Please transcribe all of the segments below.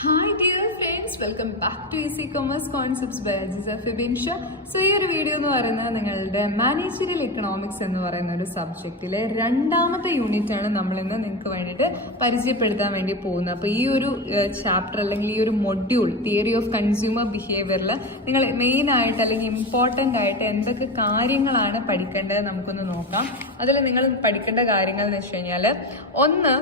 Hi dear friends, welcome back to easy commerce concepts by Ajisa Fibinsha. So ഈ ഒരു video എന്ന് പറയുന്നത് നിങ്ങളുടെ മാനേജറിയൽ എക്കണോമിക്സ് എന്ന് പറയുന്ന ഒരു സബ്ജക്റ്റിലെ രണ്ടാമത്തെ യൂണിറ്റ് ആണ് നമ്മളിന്ന് നിങ്ങൾക്ക് വേണ്ടിയിട്ട് പരിചയപ്പെടുത്താൻ വേണ്ടി പോകുന്നത്. അപ്പോൾ ഈ ഒരു ചാപ്റ്റർ അല്ലെങ്കിൽ ഈ ഒരു മൊഡ്യൂൾ തിയറി ഓഫ് കൺസ്യൂമർ ബിഹേവിയറിൽ നിങ്ങൾ മെയിനായിട്ട് അല്ലെങ്കിൽ ഇമ്പോർട്ടൻ്റ് ആയിട്ട് എന്തൊക്കെ കാര്യങ്ങളാണ് പഠിക്കേണ്ടത് നമുക്കൊന്ന് നോക്കാം. അതിൽ നിങ്ങൾ പഠിക്കേണ്ട കാര്യങ്ങൾ എന്ന് വെച്ച് കഴിഞ്ഞാൽ, ഒന്ന്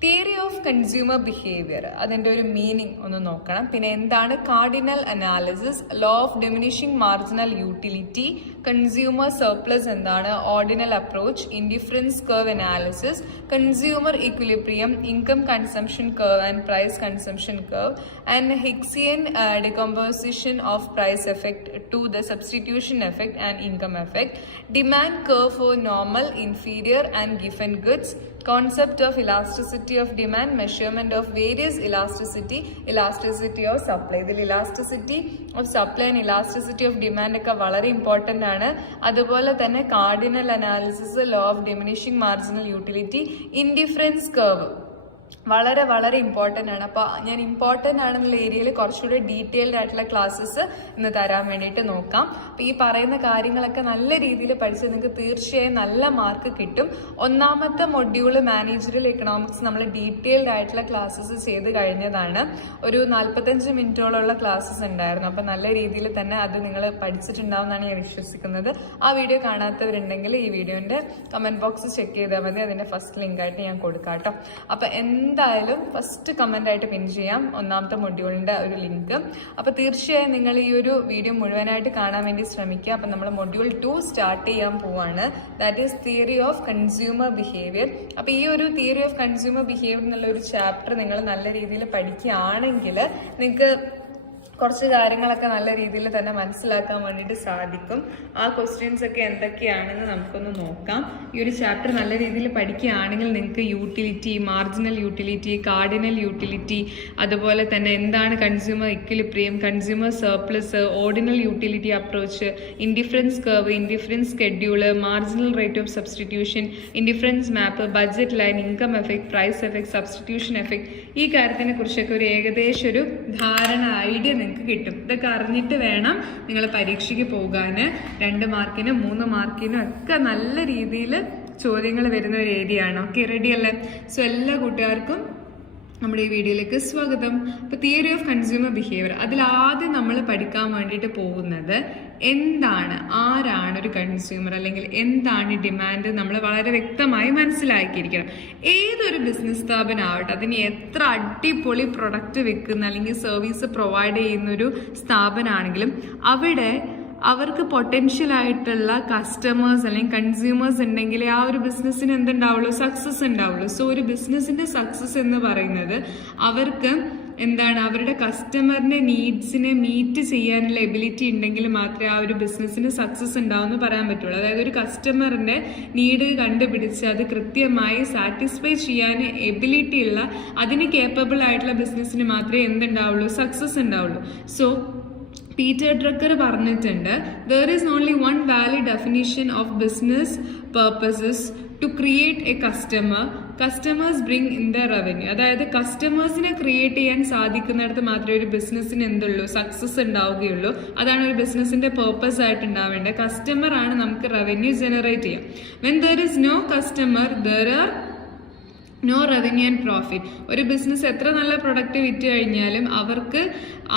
തിയറി ഓഫ് കൺസ്യൂമർ ബിഹേവിയർ, അതിൻ്റെ ഒരു മീനിങ് ഒന്ന് നോക്കണം. പിന്നെ എന്താണ് cardinal analysis, law of diminishing marginal utility, consumer surplus എന്താണ്, ordinal approach, indifference curve analysis, consumer equilibrium, income consumption curve and price consumption curve, and Hicksian decomposition of price effect to the substitution effect and income effect, demand curve for normal, inferior and Giffen goods, concept of elasticity of demand, measurement of various elasticity of supply. ഇതിൽ elasticity of supply and elasticity of demand ഒക്കെ വളരെ important ആണ്. അതുപോലെ തന്നെ cardinal analysis, law of diminishing marginal utility, indifference curve വളരെ വളരെ important ആണ്. അപ്പോൾ ഞാൻ ഇമ്പോർട്ടൻ്റ് ആണെന്നുള്ള ഏരിയയിൽ കുറച്ചുകൂടെ ഡീറ്റെയിൽഡ് ആയിട്ടുള്ള ക്ലാസ്സസ് ഇന്ന് തരാൻ വേണ്ടിയിട്ട് നോക്കാം. അപ്പോൾ ഈ പറയുന്ന കാര്യങ്ങളൊക്കെ നല്ല രീതിയിൽ പഠിച്ച് നിങ്ങൾക്ക് തീർച്ചയായും നല്ല മാർക്ക് കിട്ടും. ഒന്നാമത്തെ മൊഡ്യൂള് മാനേജറിയൽ എക്കണോമിക്സ് നമ്മൾ ഡീറ്റെയിൽഡ് ആയിട്ടുള്ള ക്ലാസ്സസ് ചെയ്ത് കഴിഞ്ഞതാണ്. ഒരു 45 മിനിറ്റോളമുള്ള ക്ലാസ്സസ് ഉണ്ടായിരുന്നു. അപ്പോൾ നല്ല രീതിയിൽ തന്നെ അത് നിങ്ങൾ പഠിച്ചിട്ടുണ്ടാവും എന്നാണ് ഞാൻ വിശ്വസിക്കുന്നത്. ആ വീഡിയോ കാണാത്തവരുണ്ടെങ്കിൽ ഈ വീഡിയോൻ്റെ കമൻറ്റ് ബോക്സ് ചെക്ക് ചെയ്താൽ മതി. അതിൻ്റെ ഫസ്റ്റ് ലിങ്കായിട്ട് ഞാൻ കൊടുക്കാം കേട്ടോ. അപ്പോൾ എന്തായാലും ഫസ്റ്റ് കമന്റ് ആയിട്ട് പിൻ ചെയ്യാം ഒന്നാമത്തെ മൊഡ്യൂളിന്റെ ഒരു ലിങ്ക്. അപ്പൊ തീർച്ചയായും നിങ്ങൾ ഈ ഒരു വീഡിയോ മുഴുവനായിട്ട് കാണാൻ വേണ്ടി ശ്രമിക്കുക. അപ്പൊ നമ്മൾ മൊഡ്യൂൾ 2 സ്റ്റാർട്ട് ചെയ്യാൻ പോവാണ്. That is theory of consumer behaviour. അപ്പൊ ഈ ഒരു തിയറി ഓഫ് കൺസ്യൂമർ ബിഹേവിയർ എന്നുള്ള ഒരു ചാപ്റ്റർ നിങ്ങൾ നല്ല രീതിയിൽ പഠിക്കുകയാണെങ്കിൽ നിങ്ങൾക്ക് കുറച്ച് കാര്യങ്ങളൊക്കെ നല്ല രീതിയിൽ തന്നെ മനസ്സിലാക്കാൻ വേണ്ടിയിട്ട് സാധിക്കും. ആ ക്വസ്റ്റ്യൻസ് ഒക്കെ എന്തൊക്കെയാണെന്ന് നമുക്കൊന്ന് നോക്കാം. ഈ ഒരു ചാപ്റ്റർ നല്ല രീതിയിൽ പഠിക്കുകയാണെങ്കിൽ നിങ്ങൾക്ക് utility, marginal utility, cardinal utility, അതുപോലെ തന്നെ എന്താണ് consumer equilibrium, consumer surplus, ordinal utility approach, indifference curve, indifference schedule, marginal rate of substitution, indifference map, budget line, income effect, price effect, substitution effect, ഈ കാര്യത്തിനെ കുറിച്ചൊക്കെ ഒരു ഏകദേശം ഒരു ധാരണ, ഐഡിയ നിങ്ങൾക്ക് കിട്ടും. ഇതൊക്കെ അറിഞ്ഞിട്ട് വേണം നിങ്ങൾ പരീക്ഷയ്ക്ക് പോകാൻ. 2 മാർക്കിനും 3 മാർക്കിനും ഒക്കെ നല്ല രീതിയിൽ ചോദ്യങ്ങൾ വരുന്ന ഒരു ഏരിയ ആണ്. ഓക്കെ, റെഡി അല്ലേ? സോ എല്ലാ കൂട്ടുകാർക്കും നമ്മുടെ ഈ വീഡിയോയിലേക്ക് സ്വാഗതം. അപ്പോൾ തിയറി ഓഫ് കൺസ്യൂമർ ബിഹേവിയർ, അതിൽ ആദ്യം നമ്മൾ പഠിക്കാൻ വേണ്ടിയിട്ട് പോകുന്നത് എന്താണ്, ആരാണ് ഒരു കൺസ്യൂമർ, അല്ലെങ്കിൽ എന്താണ് ഡിമാൻഡ്, നമ്മൾ വളരെ വ്യക്തമായി മനസ്സിലാക്കിയിരിക്കണം. ഏതൊരു ബിസിനസ് സ്ഥാപനമാവട്ടെ, അതിന് എത്ര അടിപൊളി പ്രൊഡക്റ്റ് വിൽക്കുന്ന അല്ലെങ്കിൽ സർവീസ് പ്രൊവൈഡ് ചെയ്യുന്നൊരു സ്ഥാപനമാണെങ്കിലും അവിടെ അവർക്ക് പൊട്ടൻഷ്യൽ ആയിട്ടുള്ള കസ്റ്റമേഴ്സ് അല്ലെങ്കിൽ കൺസ്യൂമേഴ്സ് ഉണ്ടെങ്കിൽ ആ ഒരു ബിസിനസ്സിന് എന്തുണ്ടാവുള്ളൂ, സക്സസ് ഉണ്ടാവുള്ളൂ. സോ ഒരു ബിസിനസ്സിന്റെ സക്സസ് എന്ന് പറയുന്നത് അവർക്ക് എന്താണ്, അവരുടെ കസ്റ്റമറിന്റെ നീഡ്സിനെ മീറ്റ് ചെയ്യാനുള്ള എബിലിറ്റി ഉണ്ടെങ്കിൽ മാത്രമേ ആ ഒരു ബിസിനസ്സിന് സക്സസ് ഉണ്ടാവുമെന്ന് പറയാൻ പറ്റുള്ളൂ. അതായത് ഒരു കസ്റ്റമറിന്റെ നീഡ് കണ്ടുപിടിച്ച് അത് കൃത്യമായി സാറ്റിസ്ഫൈ ചെയ്യാൻ എബിലിറ്റി ഉള്ള, അതിന് കേപ്പബിൾ ആയിട്ടുള്ള ബിസിനസ്സിന് മാത്രമേ എന്തുണ്ടാവുള്ളൂ, സക്സസ് ഉണ്ടാവുള്ളൂ. സോ പീറ്റർ ഡ്രക്കർ പറഞ്ഞിട്ടുണ്ട്, there is only one valid definition of business purposes to create a customer. Customers bring in the revenue. അതായത് കസ്റ്റമേഴ്സിനെ ക്രിയേറ്റ് ചെയ്യാൻ സാധിക്കുന്നിടത്ത് മാത്രമേ ഒരു ബിസിനസ്സിന് എന്തുള്ളൂ, സക്സസ് ഉണ്ടാവുകയുള്ളൂ. അതാണ് ഒരു ബിസിനസിന്റെ പേർപ്പസ് ആയിട്ട് ഉണ്ടാവേണ്ടത്. കസ്റ്റമർ ആണ് നമുക്ക് റവന്യൂ ജനറേറ്റ് ചെയ്യാം. when there is no customer, there are no revenue and profit. ഒരു ബിസിനസ് എത്ര നല്ല പ്രൊഡക്റ്റ് വിറ്റ് കഴിഞ്ഞാലും അവർക്ക്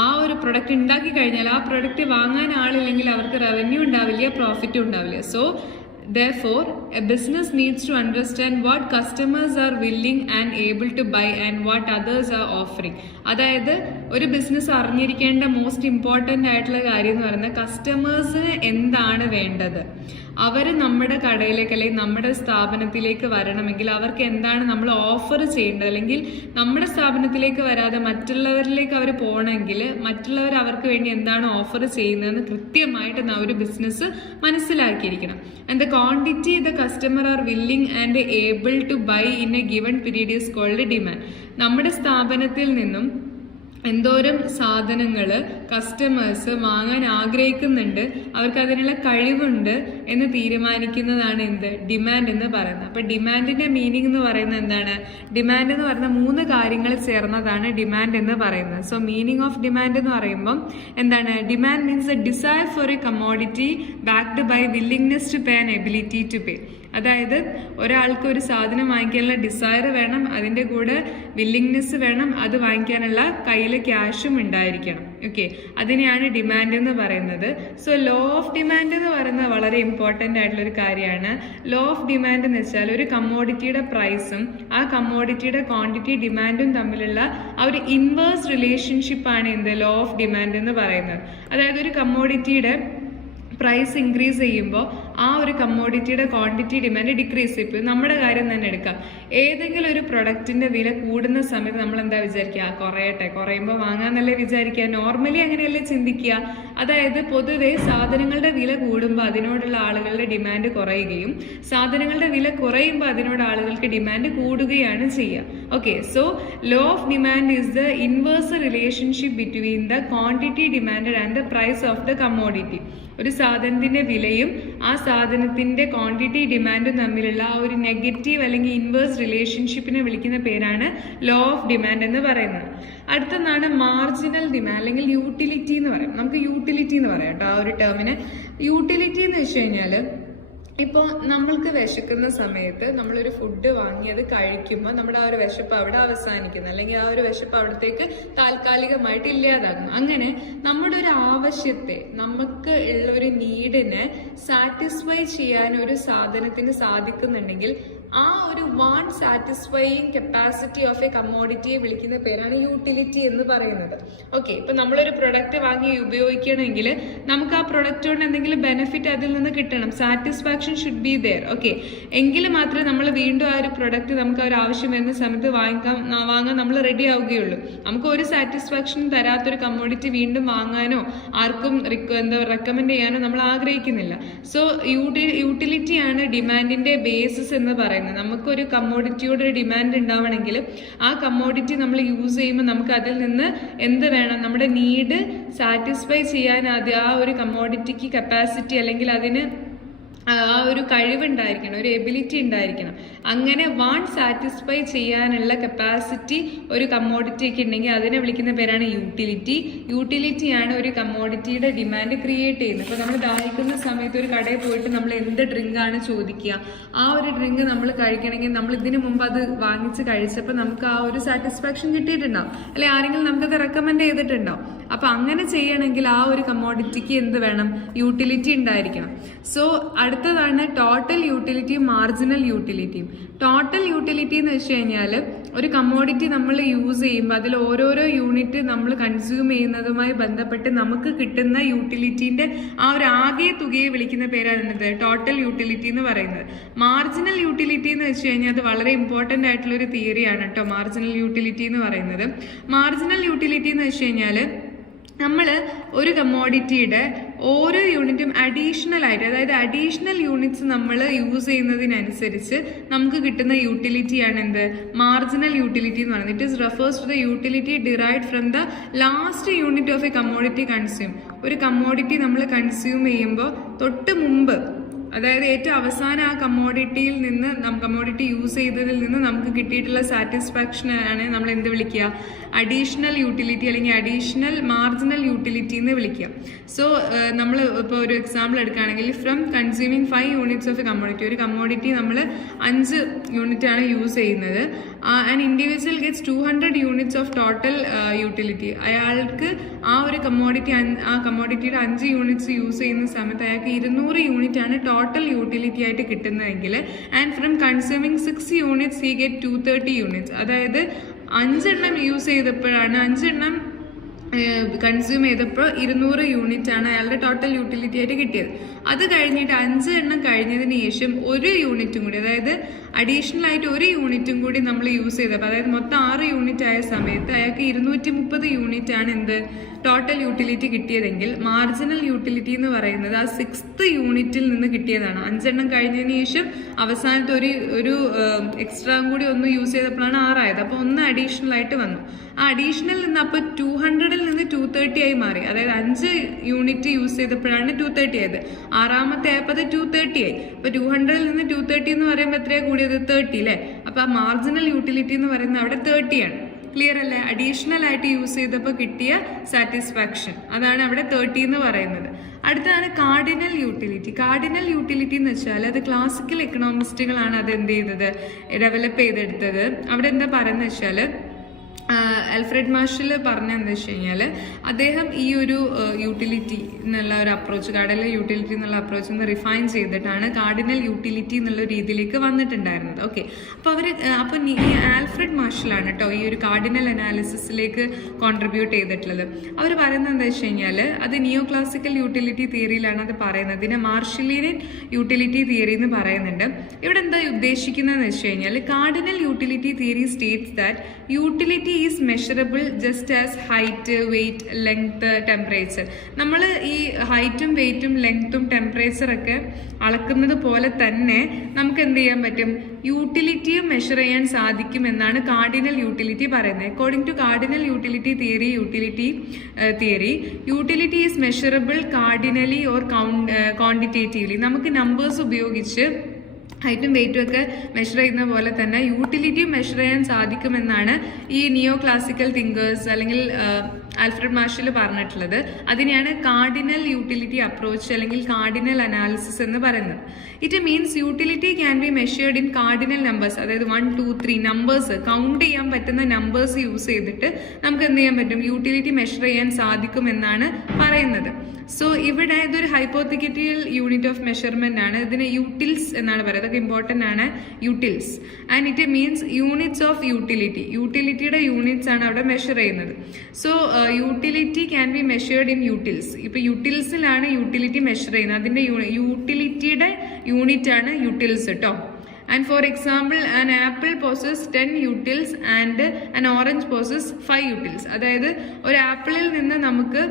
ആ ഒരു പ്രൊഡക്റ്റ് ഉണ്ടാക്കി കഴിഞ്ഞാൽ ആ പ്രൊഡക്റ്റ് വാങ്ങാൻ ആളില്ലെങ്കിൽ അവർക്ക് റവന്യൂ ഉണ്ടാവില്ല, പ്രോഫിറ്റും ഉണ്ടാവില്ല. So therefore a business needs to understand what customers are willing and able to buy and what others are offering. അതായത് ഒരു ബിസിനസ് അറിഞ്ഞിരിക്കേണ്ട മോസ്റ്റ് ഇമ്പോർട്ടൻ്റ് ആയിട്ടുള്ള കാര്യം എന്ന് പറയുന്നത് കസ്റ്റമേഴ്സിന് എന്താണ് വേണ്ടത്. അവർ നമ്മുടെ കടയിലേക്ക് അല്ലെങ്കിൽ നമ്മുടെ സ്ഥാപനത്തിലേക്ക് വരണമെങ്കിൽ അവർക്ക് എന്താണ് നമ്മൾ ഓഫർ ചെയ്യേണ്ടത്, അല്ലെങ്കിൽ നമ്മുടെ സ്ഥാപനത്തിലേക്ക് വരാതെ മറ്റുള്ളവരിലേക്ക് അവർ പോകണമെങ്കിൽ മറ്റുള്ളവർ അവർക്ക് വേണ്ടി എന്താണ് ഓഫർ ചെയ്യുന്നതെന്ന് കൃത്യമായിട്ട് ഒരു ബിസിനസ് മനസ്സിലാക്കിയിരിക്കണം. And the quantity the customer are willing and able to buy in a given period is called demand. നമ്മുടെ സ്ഥാപനത്തിൽ നിന്നും എന്തോരം സാധനങ്ങൾ കസ്റ്റമേഴ്സ് വാങ്ങാൻ ആഗ്രഹിക്കുന്നുണ്ട്, അവർക്ക് അതിനുള്ള കഴിവുണ്ട് എന്ന് തീരുമാനിക്കുന്നതാണ് എന്ത് ഡിമാൻഡ് എന്ന് പറയുന്നത്. അപ്പൊ ഡിമാൻഡിന്റെ മീനിങ് എന്ന് പറയുന്നത് എന്താണ്? ഡിമാൻഡ് എന്ന് പറയുന്ന 3 കാര്യങ്ങൾ ചേർന്നതാണ് ഡിമാൻഡ് എന്ന് പറയുന്നത്. സോ മീനിങ് ഓഫ് ഡിമാൻഡ് എന്ന് പറയുമ്പോൾ എന്താണ്? Demand means a desire for a commodity backed by willingness to pay and ability to pay. അതായത് ഒരാൾക്ക് ഒരു സാധനം വാങ്ങിക്കാനുള്ള ഡിസയർ വേണം, അതിൻ്റെ കൂടെ വില്ലിംഗ്നെസ് വേണം, അത് വാങ്ങിക്കാനുള്ള കയ്യിൽ ക്യാഷും ഉണ്ടായിരിക്കണം. ഓക്കെ, അതിനെയാണ് ഡിമാൻഡ് എന്ന് പറയുന്നത്. സോ ലോ ഓഫ് ഡിമാൻഡ് എന്ന് പറയുന്നത് വളരെ ഇമ്പോർട്ടൻ്റ് ആയിട്ടുള്ള ഒരു കാര്യമാണ്. ലോ ഓഫ് ഡിമാൻഡ് എന്ന് വെച്ചാൽ ഒരു കമ്മോഡിറ്റിയുടെ പ്രൈസും ആ കമ്മോഡിറ്റിയുടെ ക്വാണ്ടിറ്റി ഡിമാൻഡും തമ്മിലുള്ള ആ ഒരു ഇൻവേഴ്സ് റിലേഷൻഷിപ്പാണ് എന്ത് ലോ ഓഫ് ഡിമാൻഡ് എന്ന് പറയുന്നത്. അതായത് ഒരു കമ്മോഡിറ്റിയുടെ പ്രൈസ് ഇൻക്രീസ് ചെയ്യുമ്പോൾ ആ ഒരു കമ്മോഡിറ്റിയുടെ ക്വാണ്ടിറ്റി ഡിമാൻഡ് ഡിക്രീസ് ചെയ്യും. ഇപ്പോൾ നമ്മുടെ കാര്യം തന്നെ എടുക്കാം. ഏതെങ്കിലും ഒരു പ്രൊഡക്റ്റിന്റെ വില കൂടുന്ന സമയത്ത് നമ്മൾ എന്താ വിചാരിക്കുക? കുറയുമ്പോൾ വാങ്ങാന്നല്ലേ വിചാരിക്കുക. നോർമലി അങ്ങനെയല്ലേ ചിന്തിക്കുക. അതായത് പൊതുവെ സാധനങ്ങളുടെ വില കൂടുമ്പോൾ അതിനോടുള്ള ആളുകളുടെ ഡിമാൻഡ് കുറയുകയും സാധനങ്ങളുടെ വില കുറയുമ്പോൾ അതിനോട് ആളുകൾക്ക് ഡിമാൻഡ് കൂടുകയാണ് ചെയ്യുക. Okay, so law of demand is the inverse relationship between the quantity demand and the price of the commodity. ഒരു സാധനത്തിന്റെ വിലയും ആ സാധനത്തിന്റെ ക്വാണ്ടിറ്റി ഡിമാൻഡും തമ്മിലുള്ള ആ ഒരു നെഗറ്റീവ് അല്ലെങ്കിൽ ഇൻവേഴ്സ് റിലേഷൻഷിപ്പിനെ വിളിക്കുന്ന പേരാണ് ലോ ഓഫ് ഡിമാൻഡ് എന്ന് പറയുന്നത്. അടുത്തൊന്നാണ് മാർജിനൽ ഡിമാൻഡ് അല്ലെങ്കിൽ യൂട്ടിലിറ്റി എന്ന് പറയും. നമുക്ക് യൂട്ടിലിറ്റി എന്ന് പറയാം കേട്ടോ ആ ഒരു ടേമിന്. യൂട്ടിലിറ്റി എന്ന് വെച്ച് കഴിഞ്ഞാൽ ഇപ്പോൾ നമ്മൾക്ക് വിശക്കുന്ന സമയത്ത് നമ്മളൊരു ഫുഡ് വാങ്ങി അത് കഴിക്കുമ്പോൾ നമ്മുടെ ആ ഒരു വിശപ്പ് അവിടെ അവസാനിക്കുന്നു, അല്ലെങ്കിൽ ആ ഒരു വിശപ്പ് അവിടത്തേക്ക് താൽക്കാലികമായിട്ട് ഇല്ലാതാകുന്നു. അങ്ങനെ നമ്മുടെ ഒരു ആവശ്യത്തെ, നമുക്ക് ഉള്ള ഒരു നീഡിനെ സാറ്റിസ്ഫൈ ചെയ്യാൻ ഒരു സാധനത്തിന് സാധിക്കുന്നുണ്ടെങ്കിൽ ആ ഒരു one satisfying capacity of a കമ്മോഡിറ്റിയെ വിളിക്കുന്ന പേരാണ് യൂട്ടിലിറ്റി എന്ന് പറയുന്നത്. ഓക്കെ, ഇപ്പൊ നമ്മളൊരു പ്രൊഡക്റ്റ് വാങ്ങി ഉപയോഗിക്കണമെങ്കിൽ നമുക്ക് ആ പ്രൊഡക്റ്റ് കൊണ്ട് എന്തെങ്കിലും ബെനിഫിറ്റ് അതിൽ നിന്ന് കിട്ടണം. Satisfaction should be there. Okay, എങ്കിൽ മാത്രമേ നമ്മൾ വീണ്ടും ആ ഒരു പ്രൊഡക്റ്റ് നമുക്ക് ഒരു ആവശ്യം വരുന്ന സമയത്ത് വാങ്ങാൻ നമ്മൾ റെഡി ആവുകയുള്ളൂ. നമുക്ക് ഒരു സാറ്റിസ്ഫാക്ഷൻ തരാത്തൊരു കമ്മോഡിറ്റി വീണ്ടും വാങ്ങാനോ ആർക്കും റെക്കമെൻഡ് ചെയ്യാനോ നമ്മൾ ആഗ്രഹിക്കുന്നില്ല. സോ യൂട്ടിലിറ്റിയാണ് ഡിമാൻഡിന്റെ ബേസിസ് എന്ന് പറയുന്നത്. നമുക്കൊരു കമ്മോഡിറ്റിയോട് ഒരു ഡിമാൻഡ് ഉണ്ടാവണമെങ്കിൽ ആ കമ്മോഡിറ്റി നമ്മൾ യൂസ് ചെയ്യുമ്പോൾ നമുക്ക് അതിൽ നിന്ന് എന്ത് വേണം? നമ്മുടെ നീഡ് സാറ്റിസ്ഫൈ ചെയ്യാൻ ആ ഒരു കമ്മോഡിറ്റിക്ക് കപ്പാസിറ്റി അല്ലെങ്കിൽ അതിന് ആ ഒരു കഴിവുണ്ടായിരിക്കണം, ഒരു എബിലിറ്റി ഉണ്ടായിരിക്കണം. അങ്ങനെ സാറ്റിസ്ഫൈ ചെയ്യാനുള്ള കപ്പാസിറ്റി ഒരു കമ്മോഡിറ്റിക്ക് ഉണ്ടെങ്കിൽ അതിനെ വിളിക്കുന്ന പേരാണ് യൂട്ടിലിറ്റി. യൂട്ടിലിറ്റിയാണ് ഒരു കമ്മോഡിറ്റിയുടെ ഡിമാൻഡ് ക്രിയേറ്റ് ചെയ്യുന്നത്. ഇപ്പോൾ നമ്മൾ ദാഹിക്കുന്ന സമയത്ത് ഒരു കടയിൽ പോയിട്ട് നമ്മൾ എന്ത് ഡ്രിങ്കാണ് ചോദിക്കുക, ആ ഒരു ഡ്രിങ്ക് നമ്മൾ കഴിക്കണമെങ്കിൽ നമ്മൾ ഇതിനു മുമ്പ് അത് വാങ്ങിച്ച് കഴിച്ചപ്പോൾ നമുക്ക് ആ ഒരു സാറ്റിസ്ഫാക്ഷൻ കിട്ടിയിട്ടുണ്ടാവും, അല്ലെ ആരെങ്കിലും നമുക്കത് റെക്കമെൻഡ് ചെയ്തിട്ടുണ്ടാവും. അപ്പൊ അങ്ങനെ ചെയ്യണമെങ്കിൽ ആ ഒരു കമ്മോഡിറ്റിക്ക് എന്ത് വേണം? യൂട്ടിലിറ്റി ഉണ്ടായിരിക്കണം. സോ അടുത്തതാണ് ടോട്ടൽ യൂട്ടിലിറ്റിയും മാർജിനൽ യൂട്ടിലിറ്റിയും. ടോട്ടൽ യൂട്ടിലിറ്റി എന്ന് വെച്ച് കഴിഞ്ഞാൽ ഒരു കമ്മോഡിറ്റി നമ്മൾ യൂസ് ചെയ്യുമ്പോൾ അതിൽ ഓരോരോ യൂണിറ്റ് നമ്മൾ കൺസ്യൂം ചെയ്യുന്നതുമായി ബന്ധപ്പെട്ട് നമുക്ക് കിട്ടുന്ന യൂട്ടിലിറ്റിന്റെ ആ ഒരു ആകെ തുകയെ വിളിക്കുന്ന പേരാണ് ടോട്ടൽ യൂട്ടിലിറ്റി എന്ന് പറയുന്നത്. മാർജിനൽ യൂട്ടിലിറ്റി എന്ന് വെച്ച് കഴിഞ്ഞാൽ അത് വളരെ ഇമ്പോർട്ടന്റ് ആയിട്ടുള്ള ഒരു തിയറിയാണ് കേട്ടോ മാർജിനൽ യൂട്ടിലിറ്റി എന്ന് പറയുന്നത്. മാർജിനൽ യൂട്ടിലിറ്റി എന്ന് വെച്ച് കഴിഞ്ഞാൽ നമ്മൾ ഒരു കമ്മോഡിറ്റിയുടെ ഓരോ യൂണിറ്റും അഡീഷണൽ ആയിട്ട്, അതായത് അഡീഷണൽ യൂണിറ്റ്സ് നമ്മൾ യൂസ് ചെയ്യുന്നതിനനുസരിച്ച് നമുക്ക് കിട്ടുന്ന യൂട്ടിലിറ്റിയാണ് എന്ത്? മാർജിനൽ യൂട്ടിലിറ്റി എന്ന് പറയുന്നത്. It is refers to the utility derived from the last unit of a commodity consume. ഒരു കമ്മോഡിറ്റി നമ്മൾ കൺസ്യൂം ചെയ്യുമ്പോൾ തൊട്ട് മുമ്പ്, അതായത് ഏറ്റവും അവസാനം ആ കമ്മോഡിറ്റിയിൽ നിന്ന് കമ്മോഡിറ്റി യൂസ് ചെയ്തതിൽ നിന്ന് നമുക്ക് കിട്ടിയിട്ടുള്ള സാറ്റിസ്ഫാക്ഷൻ ആണ് നമ്മൾ എന്ത് വിളിക്കുക? അഡീഷണൽ യൂട്ടിലിറ്റി അല്ലെങ്കിൽ അഡീഷണൽ മാർജിനൽ യൂട്ടിലിറ്റി എന്ന് വിളിക്കുക. സോ നമ്മൾ ഇപ്പോൾ ഒരു എക്സാമ്പിൾ എടുക്കുകയാണെങ്കിൽ from consuming 5 units of a commodity, ഒരു കമ്മോഡിറ്റി നമ്മൾ 5 യൂണിറ്റ് ആണ് യൂസ് ചെയ്യുന്നത്. And individual gets 200 units of total utility. അയാൾക്ക് ആ ഒരു കമ്മോഡിറ്റിയുടെ 5 യൂണിറ്റ്സ് യൂസ് ചെയ്യുന്ന സമയത്ത് അയാൾക്ക് 200 യൂണിറ്റ് ആണ് ടോട്ടൽ യൂട്ടിലിറ്റി ആയിട്ട് കിട്ടുന്നതെങ്കിൽ and from consuming 6 units he get 230 units. അതായത് 5 എണ്ണം യൂസ് ചെയ്തപ്പോഴാണ് 5 എണ്ണം കൺസ്യൂം ചെയ്തപ്പോൾ 200 യൂണിറ്റ് ആണ് അയാളുടെ ടോട്ടൽ യൂട്ടിലിറ്റി ആയിട്ട് കിട്ടിയത്. അത് കഴിഞ്ഞിട്ട് 5 എണ്ണം കഴിഞ്ഞതിന് ശേഷം 1 യൂണിറ്റും കൂടി, അതായത് അഡീഷണൽ ആയിട്ട് ഒരു യൂണിറ്റും കൂടി നമ്മൾ യൂസ് ചെയ്തപ്പോൾ, അതായത് മൊത്തം 6 യൂണിറ്റ് ആയ സമയത്ത് അയാൾക്ക് 230 യൂണിറ്റ് ആണ് എന്ത് ടോട്ടൽ യൂട്ടിലിറ്റി കിട്ടിയതെങ്കിൽ മാർജിനൽ യൂട്ടിലിറ്റി എന്ന് പറയുന്നത് ആ 6th യൂണിറ്റിൽ നിന്ന് കിട്ടിയതാണ്. 5 എണ്ണം കഴിഞ്ഞതിന് ശേഷം അവസാനത്തെ ഒരു എക്സ്ട്രാ കൂടി ഒന്ന് യൂസ് ചെയ്തപ്പോഴാണ് 6 ആയത്. അപ്പോൾ ഒന്ന് അഡീഷണൽ ആയിട്ട് വന്നു. ആ അഡീഷണൽ നിന്ന് അപ്പോൾ 200-ൽ നിന്ന് 230 ആയി മാറി. അതായത് 5 യൂണിറ്റ് യൂസ് ചെയ്തപ്പോഴാണ് 230 ആയത്. 6ാമത്തെ ആയപ്പോൾ അത് 230 ആയി. അപ്പൊ 200-ൽ നിന്ന് 230 എന്ന് പറയുമ്പോൾ എത്രയാണ് കൂടിയത്? 30 അല്ലേ? അപ്പൊ ആ മാർജിനൽ യൂട്ടിലിറ്റി എന്ന് പറയുന്നത് അവിടെ 30 ആണ്. ക്ലിയർ അല്ലേ? അഡീഷണൽ ആയിട്ട് യൂസ് ചെയ്തപ്പോൾ കിട്ടിയ സാറ്റിസ്ഫാക്ഷൻ, അതാണ് അവിടെ 30 എന്ന് പറയുന്നത്. അടുത്താണ് കാർഡിനൽ യൂട്ടിലിറ്റി. കാർഡിനൽ യൂട്ടിലിറ്റി എന്ന് വെച്ചാൽ അത് ക്ലാസിക്കൽ എക്കണോമിസ്റ്റുകളാണ് അത് എന്ത് ചെയ്തത്, ഡെവലപ്പ് ചെയ്തെടുത്തത്. അവിടെ എന്താ പറയുന്നത് വെച്ചാൽ ആൽഫ്രഡ് മാർഷൽ പറഞ്ഞെന്ന് വെച്ച് കഴിഞ്ഞാൽ അദ്ദേഹം ഈ ഒരു യൂട്ടിലിറ്റി എന്നുള്ള ഒരു അപ്രോച്ച്, കാർഡിനൽ യൂട്ടിലിറ്റി എന്നുള്ള അപ്രോച്ച് ഒന്ന് റിഫൈൻ ചെയ്തിട്ടാണ് കാർഡിനൽ യൂട്ടിലിറ്റി എന്നുള്ള രീതിയിലേക്ക് വന്നിട്ടുണ്ടായിരുന്നത്. ഓക്കെ, അപ്പോൾ ഈ ആൽഫ്രഡ് മാർഷലാണ് കേട്ടോ ഈ ഒരു കാർഡിനൽ അനാലിസിസിലേക്ക് കോൺട്രിബ്യൂട്ട് ചെയ്തിട്ടുള്ളത്. അവർ പറയുന്നത് എന്താ വെച്ച് കഴിഞ്ഞാൽ അത് നിയോ ക്ലാസിക്കൽ യൂട്ടിലിറ്റി തിയറിയിലാണ് അത് പറയുന്നത്. ഇതിനെ മാർഷലിയൻ യൂട്ടിലിറ്റി തിയറി എന്ന് പറയുന്നുണ്ട്. ഇവിടെ എന്താ ഉദ്ദേശിക്കുന്നതെന്ന് വെച്ച് കഴിഞ്ഞാൽ cardinal utility theory states that utility is measurable just as height, weight, length, temperature. നമ്മൾ ഈ ഹൈറ്റും വെയിറ്റും ലെങ്ത്തും ടെമ്പറേച്ചറൊക്കെ അളക്കുന്നത് പോലെ തന്നെ നമുക്ക് എന്ത് ചെയ്യാൻ പറ്റും, യൂട്ടിലിറ്റിയും മെഷർ ചെയ്യാൻ സാധിക്കും എന്നാണ് കാർഡിനൽ യൂട്ടിലിറ്റി പറയുന്നത്. According to cardinal utility theory, utility is measurable cardinally or quantitatively. നമുക്ക് നമ്പേഴ്സ് ഉപയോഗിച്ച് ഹൈറ്റും വെയിറ്റും ഒക്കെ മെഷർ ചെയ്യുന്ന പോലെ തന്നെ യൂട്ടിലിറ്റിയും മെഷർ ചെയ്യാൻ സാധിക്കുമെന്നാണ് ഈ നിയോ ക്ലാസിക്കൽ തിങ്കേഴ്സ് അല്ലെങ്കിൽ ആൽഫ്രഡ് മാർഷൽ പറഞ്ഞിട്ടുള്ളത്. അതിനെയാണ് കാർഡിനൽ യൂട്ടിലിറ്റി അപ്രോച്ച് അല്ലെങ്കിൽ കാർഡിനൽ അനാലിസിസ് എന്ന് പറയുന്നത്. It means utility can be measured in cardinal numbers, അതായത് 1, 2, 3 നമ്പേഴ്സ്, കൗണ്ട് ചെയ്യാൻ പറ്റുന്ന നമ്പേഴ്സ് യൂസ് ചെയ്തിട്ട് നമുക്ക് എന്ത് ചെയ്യാൻ പറ്റും, യൂട്ടിലിറ്റി മെഷർ ചെയ്യാൻ സാധിക്കുമെന്നാണ് പറയുന്നത്. സോ ഇവിടെ ഇതൊരു ഹൈപ്പോത്തിക്കൽ യൂണിറ്റ് ഓഫ് മെഷർമെന്റ് ആണ്. ഇതിന് യൂട്ടിൽസ് എന്നാണ് പറയുന്നത്. അതൊക്കെ ഇമ്പോർട്ടന്റ് ആണ്, utils. And it means units of utility. യൂട്ടിലിറ്റിയുടെ യൂണിറ്റ്സ് ആണ് അവിടെ മെഷർ ചെയ്യുന്നത്. So utility can be measured in utils. ഇപ്പൊ യൂട്ടിൽസിലാണ് യൂട്ടിലിറ്റി മെഷർ ചെയ്യുന്നത്. അതിന്റെ യൂട്ടിലിറ്റിയുടെ യൂണിറ്റ് ആണ് യൂട്ടിൽസ് കേട്ടോ. And for example, an apple possesses 10 utils and an orange possesses 5 utils. അതായത് ഒരു ആപ്പിളിൽ നിന്ന് നമുക്ക്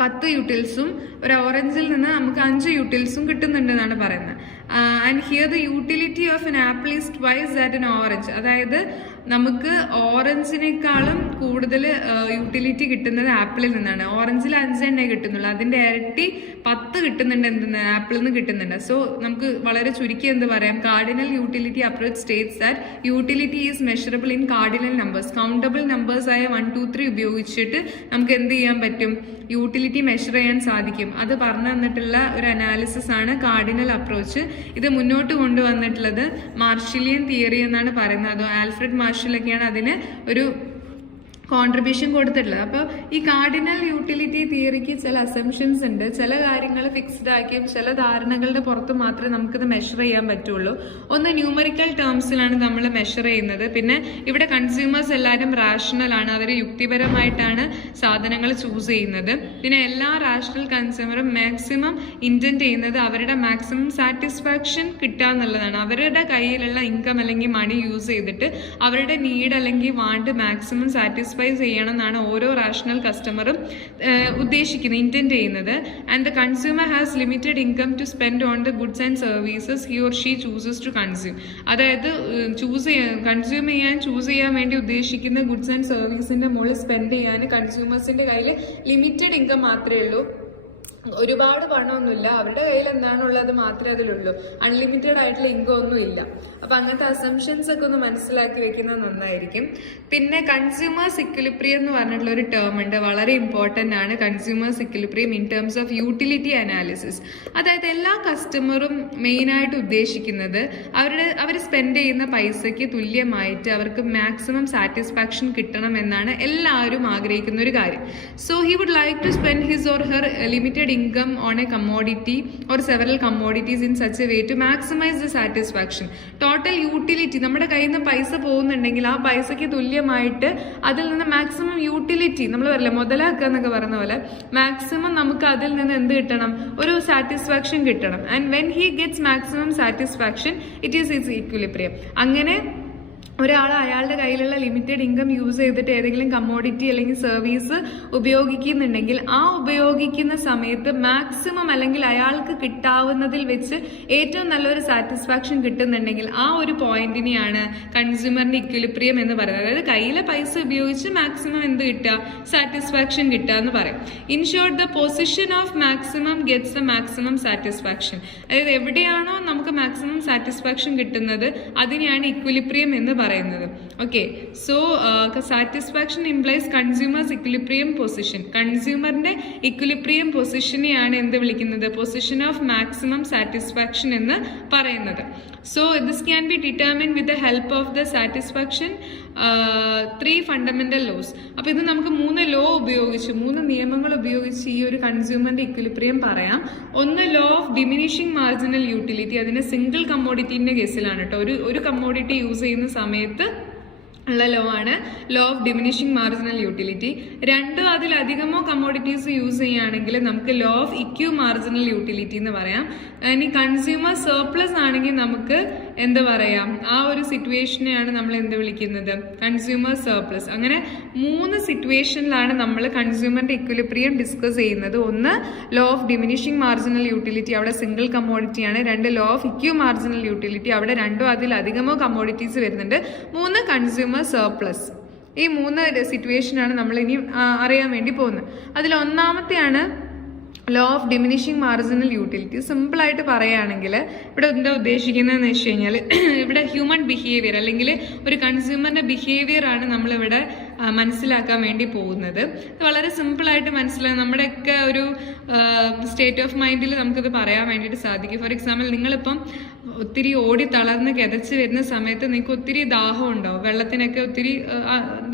10 യൂട്ടിൽസും ഒരു ഓറഞ്ചിൽ നിന്ന് നമുക്ക് 5 യൂട്ടിൽസും കിട്ടുന്നുണ്ടെന്നാണ് പറയുന്നത്. And here the utility of N apple is twice that N orange. അതായത് നമുക്ക് ഓറഞ്ചിനേക്കാളും കൂടുതൽ യൂട്ടിലിറ്റി കിട്ടുന്നത് ആപ്പിളിൽ നിന്നാണ്. ഓറഞ്ചിൽ 5 എണ്ണേ കിട്ടുന്നുള്ളൂ, അതിന്റെ ഇരട്ടി 10 കിട്ടുന്നുണ്ട് എന്തെന്ന് ആപ്പിളിൽ നിന്ന് കിട്ടുന്നുണ്ട്. സോ നമുക്ക് വളരെ ചുരുക്കി എന്ത് പറയാം, cardinal utility approach States that utility is measurable in cardinal numbers. Countable numbers ആയ 1, 2, 3 ഉപയോഗിച്ചിട്ട് നമുക്ക് എന്ത് ചെയ്യാൻ പറ്റും, യൂട്ടിലിറ്റി മെഷർ ചെയ്യാൻ സാധിക്കും. അത് പറഞ്ഞു തന്നിട്ടുള്ള ഒരു അനാലിസിസ് ആണ് കാർഡിനൽ അപ്രോച്ച്. ഇത് മുന്നോട്ട് കൊണ്ടുവന്നിട്ടുള്ളത് മാർഷലിയൻ തിയറി എന്നാണ് പറയുന്നത്. അതോ ആൽഫ്രഡ് മാർഷലൊക്കെയാണ് അതിന് ഒരു കോൺട്രിബ്യൂഷൻ കൊടുത്തിട്ടുള്ളത്. അപ്പോൾ ഈ കാർഡിനൽ യൂട്ടിലിറ്റി തിയറിക്ക് ചില അസംഷൻസ് ഉണ്ട്. ചില കാര്യങ്ങൾ ഫിക്സ്ഡ് ആക്കിയും ചില ധാരണകളുടെ പുറത്ത് മാത്രമേ നമുക്കിത് മെഷർ ചെയ്യാൻ പറ്റുള്ളൂ. ഒന്ന് ന്യൂമറിക്കൽ ടേംസിലാണ് നമ്മൾ മെഷർ ചെയ്യുന്നത്. പിന്നെ ഇവിടെ കൺസ്യൂമേഴ്സ് എല്ലാവരും റാഷണൽ ആണ്, അവർ യുക്തിപരമായിട്ടാണ് സാധനങ്ങൾ ചൂസ് ചെയ്യുന്നത്. പിന്നെ എല്ലാ റാഷണൽ കൺസ്യൂമറും മാക്സിമം ഇന്റന്റ് ചെയ്യുന്നത് അവരുടെ മാക്സിമം സാറ്റിസ്ഫാക്ഷൻ കിട്ടുക എന്നുള്ളതാണ്. അവരുടെ കയ്യിലുള്ള ഇൻകം അല്ലെങ്കിൽ മണി യൂസ് ചെയ്തിട്ട് അവരുടെ നീഡ് അല്ലെങ്കിൽ വാണ്ട് മാക്സിമം സാറ്റിസ്ഫൈ ചെയ്യണം എന്നാണ് ഓരോ റാഷണൽ കസ്റ്റമറും ഉദ്ദേശിക്കുന്നത്, ഇന്റന്റ് ചെയ്യുന്നത്. And the consumer has limited income to spend on the goods and services he or she chooses to consume. അതായത് കൺസ്യൂം ചെയ്യാൻ വേണ്ടി ഉദ്ദേശിക്കുന്ന ഗുഡ്സ് ആൻഡ് സർവീസിന്റെ മുകളിൽ സ്പെൻഡ് ചെയ്യാൻ കൺസ്യൂമേഴ്സിന്റെ കയ്യിൽ ലിമിറ്റഡ് ഇൻകം മാത്രമേ ഉള്ളൂ. ഒരുപാട് പണമൊന്നുമില്ല, അവരുടെ കയ്യിൽ എന്താണുള്ളത് മാത്രമേ അതിലുള്ളൂ. അൺലിമിറ്റഡ് ആയിട്ടുള്ള ഇൻകം ഒന്നും ഇല്ല. അപ്പൊ അങ്ങനത്തെ അസംഷൻസ് ഒക്കെ ഒന്ന് മനസ്സിലാക്കി വെക്കുന്നത് നന്നായിരിക്കും. പിന്നെ കൺസ്യൂമേഴ്സ് ഇക്വിലിബ്രിയം എന്ന് പറഞ്ഞിട്ടുള്ള ഒരു ടേം ഉണ്ട്, വളരെ ഇമ്പോർട്ടന്റ് ആണ്. Consumers equilibrium in terms of utility analysis. അതായത് എല്ലാ കസ്റ്റമറും മെയിൻ ആയിട്ട് ഉദ്ദേശിക്കുന്നത് അവർ സ്പെൻഡ് ചെയ്യുന്ന പൈസയ്ക്ക് തുല്യമായിട്ട് അവർക്ക് മാക്സിമം സാറ്റിസ്ഫാക്ഷൻ കിട്ടണം എന്നാണ് എല്ലാവരും ആഗ്രഹിക്കുന്ന ഒരു കാര്യം. So he would like to spend his or her limited income on a commodity or several commodities in such a way to maximize the satisfaction. Total utility, നമ്മുടെ കയ്യിൽ നിന്ന് പൈസ പോകുന്നുണ്ടെങ്കിൽ ആ പൈസയ്ക്ക് തുല്യമായിട്ട് അതിൽ നിന്ന് മാക്സിമം യൂട്ടിലിറ്റി, നമ്മൾ പറയില്ല മുതലാക്കുക എന്നൊക്കെ പറയുന്ന പോലെ, മാക്സിമം നമുക്ക് അതിൽ നിന്ന് എന്ത് കിട്ടണം, ഒരു സാറ്റിസ്ഫാക്ഷൻ കിട്ടണം. And when he gets maximum satisfaction it is it's equilibrium. അങ്ങനെ ഒരാൾ അയാളുടെ കയ്യിലുള്ള ലിമിറ്റഡ് ഇൻകം യൂസ് ചെയ്തിട്ട് ഏതെങ്കിലും കമ്മോഡിറ്റി അല്ലെങ്കിൽ സർവീസ് ഉപയോഗിക്കുന്നുണ്ടെങ്കിൽ ആ ഉപയോഗിക്കുന്ന സമയത്ത് മാക്സിമം അല്ലെങ്കിൽ അയാൾക്ക് കിട്ടാവുന്നതിൽ വെച്ച് ഏറ്റവും നല്ലൊരു സാറ്റിസ്ഫാക്ഷൻ കിട്ടുന്നുണ്ടെങ്കിൽ ആ ഒരു പോയിന്റിനെയാണ് കൺസ്യൂമറിന്റെ ഇക്വിലിബ്രിയം എന്ന് പറയുന്നത്. അതായത് കയ്യിലെ പൈസ ഉപയോഗിച്ച് മാക്സിമം എന്ത് കിട്ടുക, സാറ്റിസ്ഫാക്ഷൻ കിട്ടുക എന്ന് പറയും. In short, the position of maximum gets the maximum satisfaction. അതായത് എവിടെയാണോ നമുക്ക് മാക്സിമം സാറ്റിസ്ഫാക്ഷൻ കിട്ടുന്നത് അതിനെയാണ് ഇക്വിലിബ്രിയം എന്ന് പറയുന്നത്. Okay, so satisfaction implies consumer's equilibrium position. കൺസ്യൂമറിന്റെ ഇക്വിലിബ്രിയം പൊസിഷനെയാണ് എന്ത് വിളിക്കുന്നത്, പൊസിഷൻ ഓഫ് മാക്സിമം സാറ്റിസ്ഫാക്ഷൻ എന്ന് പറയുന്നത്. So this can be determine with the help of the satisfaction 3 fundamental laws. അപ്പൊ ഇത് നമുക്ക് 3 ലോ ഉപയോഗിച്ച്, 3 നിയമങ്ങൾ ഉപയോഗിച്ച് ഈ ഒരു കൺസ്യൂമറിന്റെ ഇക്വിലിബ്രിയം പറയാം. ഒന്ന്, law of diminishing marginal utility. അതിന് സിംഗിൾ കമ്മോഡിറ്റിന്റെ കേസിലാണ് കേട്ടോ. ഒരു കമ്മോഡിറ്റി യൂസ് ചെയ്യുന്ന സമയത്ത് ഉള്ള ലോ ആണ് law of diminishing marginal utility. 2 അതിലധികമോ കമ്മോഡിറ്റീസ് യൂസ് ചെയ്യുകയാണെങ്കിൽ നമുക്ക് law of equi marginal utility എന്ന് പറയാം. ഇനി കൺസ്യൂമർ സർപ്ലസ് ആണെങ്കിൽ നമുക്ക് എന്താ പറയാം, ആ ഒരു സിറ്റുവേഷനെയാണ് നമ്മൾ എന്ത് വിളിക്കുന്നത്, കൺസ്യൂമർ സർപ്ലസ്. അങ്ങനെ 3 സിറ്റുവേഷനിലാണ് നമ്മൾ കൺസ്യൂമറിന്റെ ഇക്വിലിബ്രിയം ഡിസ്കസ് ചെയ്യുന്നത്. ഒന്ന്, law of diminishing marginal utility, അവിടെ സിംഗിൾ കമ്മോഡിറ്റിയാണ്. 2, law of equi marginal utility, അവിടെ 2 അതിലധികമോ കമ്മോഡിറ്റീസ് വരുന്നുണ്ട്. 3, കൺസ്യൂമർ സർപ്ലസ്. ഈ 3 സിറ്റുവേഷനാണ് നമ്മൾ ഇനി അറിയാൻ വേണ്ടി പോകുന്നത്. അതിൽ ഒന്നാമത്തെയാണ് law of diminishing marginal utility. Simple ആയിട്ട് പറയുകയാണെങ്കിൽ ഇവിടെ എന്താ ഉദ്ദേശിക്കുന്നതെന്ന് വെച്ച് കഴിഞ്ഞാൽ, ഇവിടെ ഹ്യൂമൻ ബിഹേവിയർ അല്ലെങ്കിൽ ഒരു കൺസ്യൂമറിന്റെ ബിഹേവിയർ ആണ് നമ്മളിവിടെ മനസ്സിലാക്കാൻ വേണ്ടി പോകുന്നത്. വളരെ സിമ്പിളായിട്ട് മനസ്സിലാക്കാം. നമ്മുടെയൊക്കെ ഒരു സ്റ്റേറ്റ് ഓഫ് മൈൻഡിൽ നമുക്കിത് പറയാൻ വേണ്ടിയിട്ട് സാധിക്കും. ഫോർ എക്സാമ്പിൾ, നിങ്ങളിപ്പം ഒത്തിരി ഓടി തളർന്ന് കിതച്ച് വരുന്ന സമയത്ത് നിങ്ങൾക്ക് ഒത്തിരി ദാഹം ഉണ്ടാവും, വെള്ളത്തിനൊക്കെ ഒത്തിരി